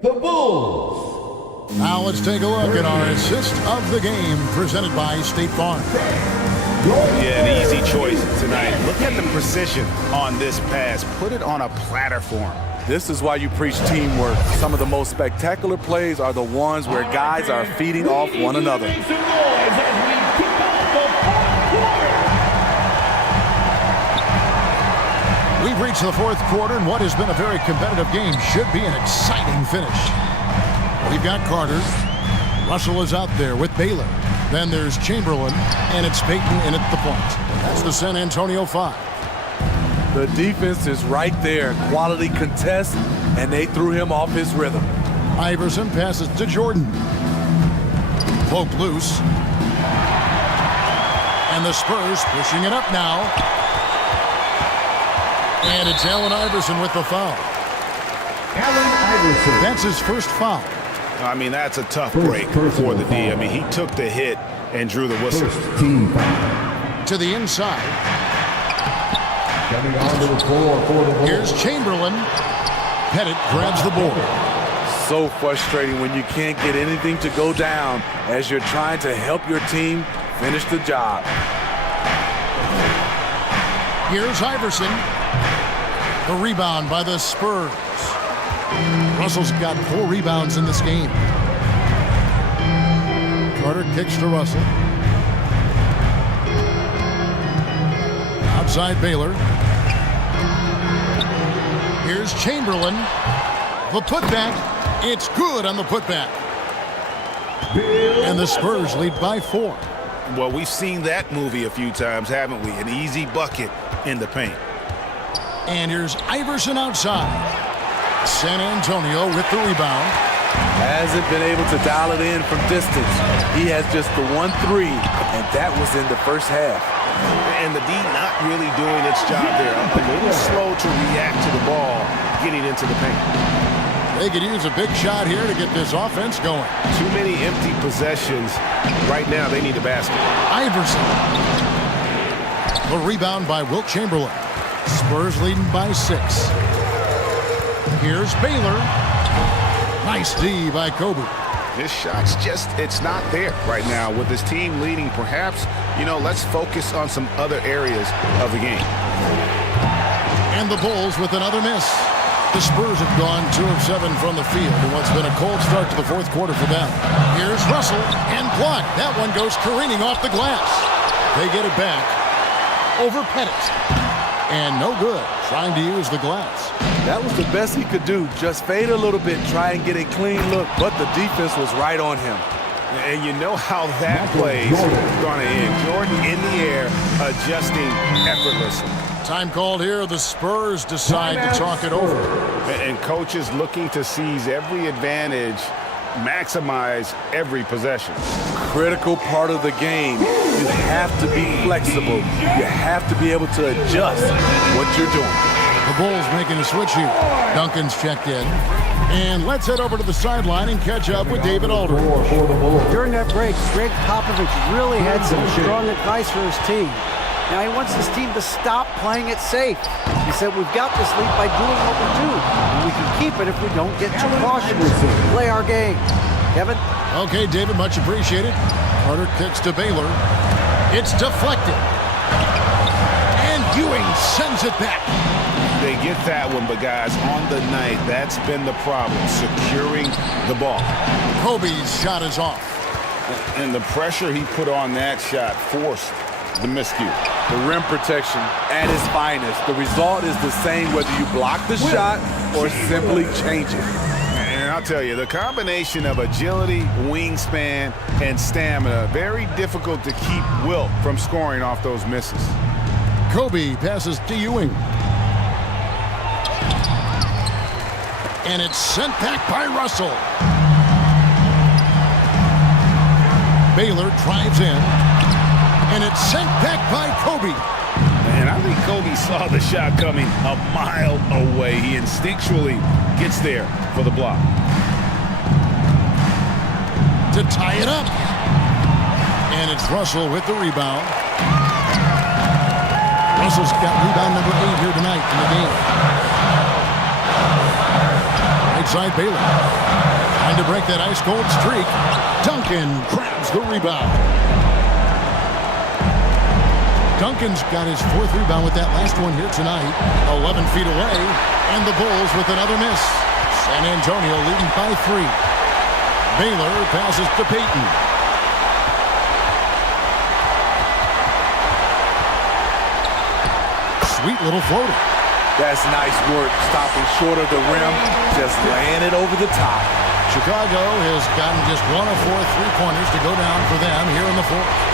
The Bulls. Now let's take a look at our assist of the game presented by State Farm. Yeah, an easy choice tonight. Look at the precision on this pass. Put it on a platter for him. This is why you preach teamwork. Some of the most spectacular plays are the ones where guys are feeding off one another. We've reached the fourth quarter, and what has been a very competitive game should be an exciting finish. We've got Carter. Russell is out there with Baylor. Then there's Chamberlain, and it's Payton in at the point. That's the San Antonio 5. The defense is right there. Quality contest, and they threw him off his rhythm. Iverson passes to Jordan. Pope loose. And the Spurs pushing it up now. And it's Allen Iverson with the foul. Allen Iverson. That's his first foul. I mean, that's a tough break for the D. I mean, he took the hit and drew the whistle. To the inside. Coming onto the floor for the Bulls. Here's Chamberlain. Pettit grabs the board. So frustrating when you can't get anything to go down as you're trying to help your team finish the job. Here's Iverson. The rebound by the Spurs. Russell's got 4 rebounds in this game. Carter kicks to Russell. Outside Baylor. Here's Chamberlain. The putback. It's good on the putback. And the Spurs lead by 4. Well, we've seen that movie a few times, haven't we? An easy bucket in the paint. And here's Iverson outside. San Antonio with the rebound. Hasn't been able to dial it in from distance. He has just the 1-3, and that was in the first half. And the D not really doing its job there. A little slow to react to the ball getting into the paint. They could use a big shot here to get this offense going. Too many empty possessions. Right now, they need a basket. Iverson. The rebound by Wilt Chamberlain. Spurs leading by 6. Here's Baylor. Nice D by Kobe. His shot's just, it's not there right now. With his team leading, perhaps, let's focus on some other areas of the game. And the Bulls with another miss. The Spurs have gone 2 of 7 from the field in what's been a cold start to the fourth quarter for them. Here's Russell and blocked. That one goes careening off the glass. They get it back over Pettit. And no good, trying to use the glass. That was the best he could do. Just fade a little bit, try and get a clean look, but the defense was right on him. And you know how that play's going to end. Jordan in the air, adjusting effortlessly. Time called here. The Spurs decide to talk it over. And coaches looking to seize every advantage, maximize every possession. Critical part of the game. You have to be flexible. You have to be able to adjust what you're doing. The Bulls making a switch here. Duncan's checked in. And let's head over to the sideline and catch up with David Aldridge. During that break, Greg Popovich really had some strong advice for his team. Now he wants his team to stop playing it safe. He said, we've got this lead by doing what we do. And we can keep it if we don't get too cautious. Play our game. Kevin? Okay, David, much appreciated. Carter kicks to Baylor. It's deflected. And Ewing sends it back. They get that one, but guys, on the night, that's been the problem, securing the ball. Kobe's shot is off. And the pressure he put on that shot forced the miscue. The rim protection at its finest. The result is the same whether you block the shot or simply change it. And I'll tell you, the combination of agility, wingspan, and stamina, very difficult to keep Wilt from scoring off those misses. Kobe passes to Ewing. And it's sent back by Russell. Baylor drives in. And it's sent back by Kobe. And I think Kobe saw the shot coming a mile away. He instinctually gets there for the block. To tie it up. And it's Russell with the rebound. Russell's got rebound number 8 here tonight in the game. Right side Baylor. Trying to break that ice-cold streak. Duncan grabs the rebound. Duncan's got his 4th rebound with that last one here tonight. 11 feet away. And the Bulls with another miss. San Antonio leading by 3. Baylor passes to Payton. Sweet little floater. That's nice work, stopping short of the rim, just laying it over the top. Chicago has gotten just 1 of 4 3-pointers to go down for them here in the 4th.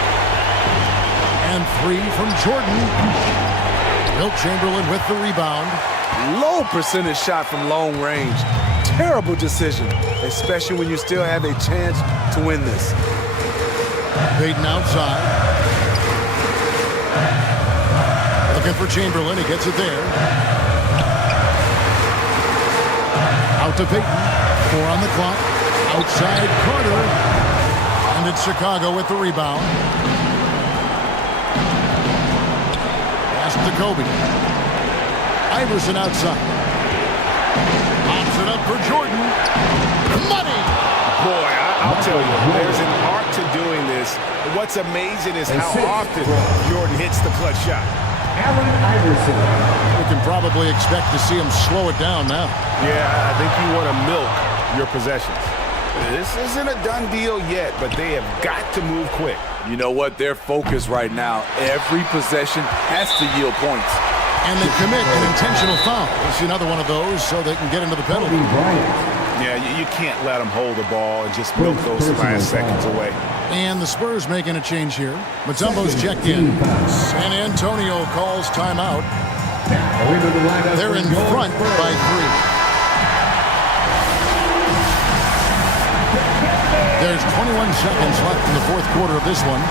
And 3 from Jordan. Wilt Chamberlain with the rebound. Low percentage shot from long range. Terrible decision, especially when you still have a chance to win this. Payton outside. Looking for Chamberlain. He gets it there. Out to Payton. 4 on the clock. Outside Carter. And it's Chicago with the rebound. Pass to Kobe. Iverson outside. Pops it up for Jordan. Money! Boy, I'll tell you, there's an art to doing this. What's amazing is how often Jordan hits the clutch shot. Allen Iverson. We can probably expect to see him slow it down now. Yeah, I think you want to milk your possessions. This isn't a done deal yet, but they have got to move quick. You know what? Their focus right now, every possession has to yield points. And they commit an intentional foul. It's another one of those so they can get into the penalty. Yeah, you can't let them hold the ball and just milk those last seconds away. And the Spurs making a change here. Mutombo's checked in. San Antonio calls timeout. They're in front by 3. There's 21 seconds left in the fourth quarter of this one.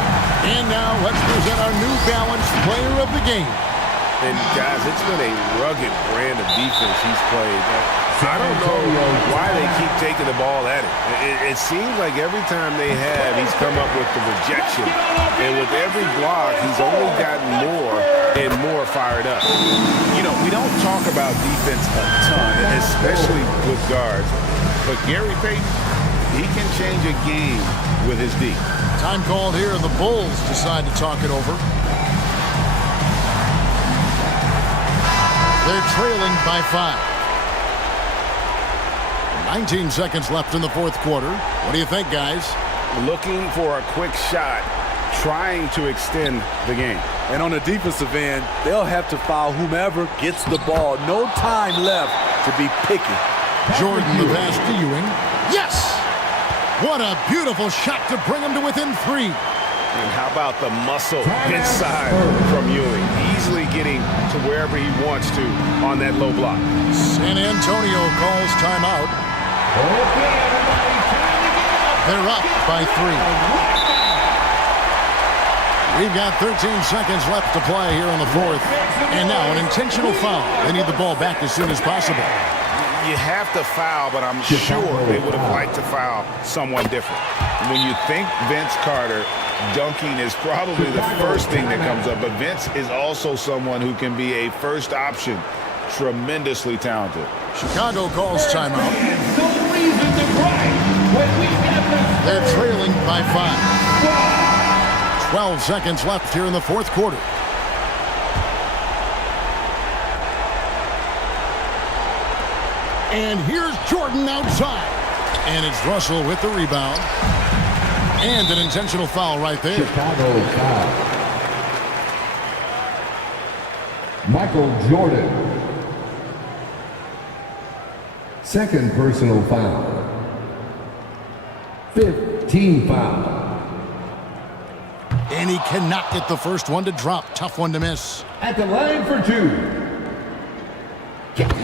And now let's present our New Balance player of the game. And guys, it's been a rugged brand of defense he's played. I don't know why they keep taking the ball at him. It seems like every time they have, he's come up with the rejection. And with every block, he's only gotten more and more fired up. You know, we don't talk about defense a ton, especially with guards. But Gary Payton, he can change a game with his D. Time called here, and the Bulls decide to talk it over. They're trailing by 5. 19 seconds left in the fourth quarter. What do you think, guys? Looking for a quick shot, trying to extend the game. And on the defensive end, they'll have to foul whomever gets the ball. No time left to be picky. Jordan, the pass to Ewing. Yes! What a beautiful shot to bring him to within 3. And how about the muscle inside from Ewing? Easily getting to wherever he wants to on that low block. San Antonio calls timeout. They're up by 3. We've got 13 seconds left to play here in the fourth. And now an intentional foul. They need the ball back as soon as possible. You have to foul, but I'm sure they would have liked to foul someone different. When you think Vince Carter, dunking is probably the first thing that comes up, but Vince is also someone who can be a first option, tremendously talented. Chicago calls timeout. They're trailing by 5. 12 seconds left here in the fourth quarter. And here's Jordan outside. And it's Russell with the rebound. And an intentional foul right there. Chicago foul. Michael Jordan. Second personal foul. 15 foul. And he cannot get the first one to drop. Tough one to miss. At the line for 2.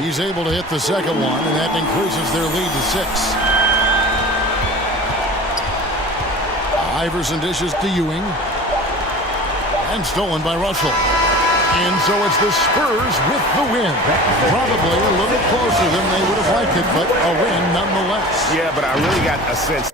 He's able to hit the second one, and that increases their lead to 6. Iverson dishes to Ewing. And stolen by Russell. And so it's the Spurs with the win. Probably a little closer than they would have liked it, but a win nonetheless. Yeah, but I really got a sense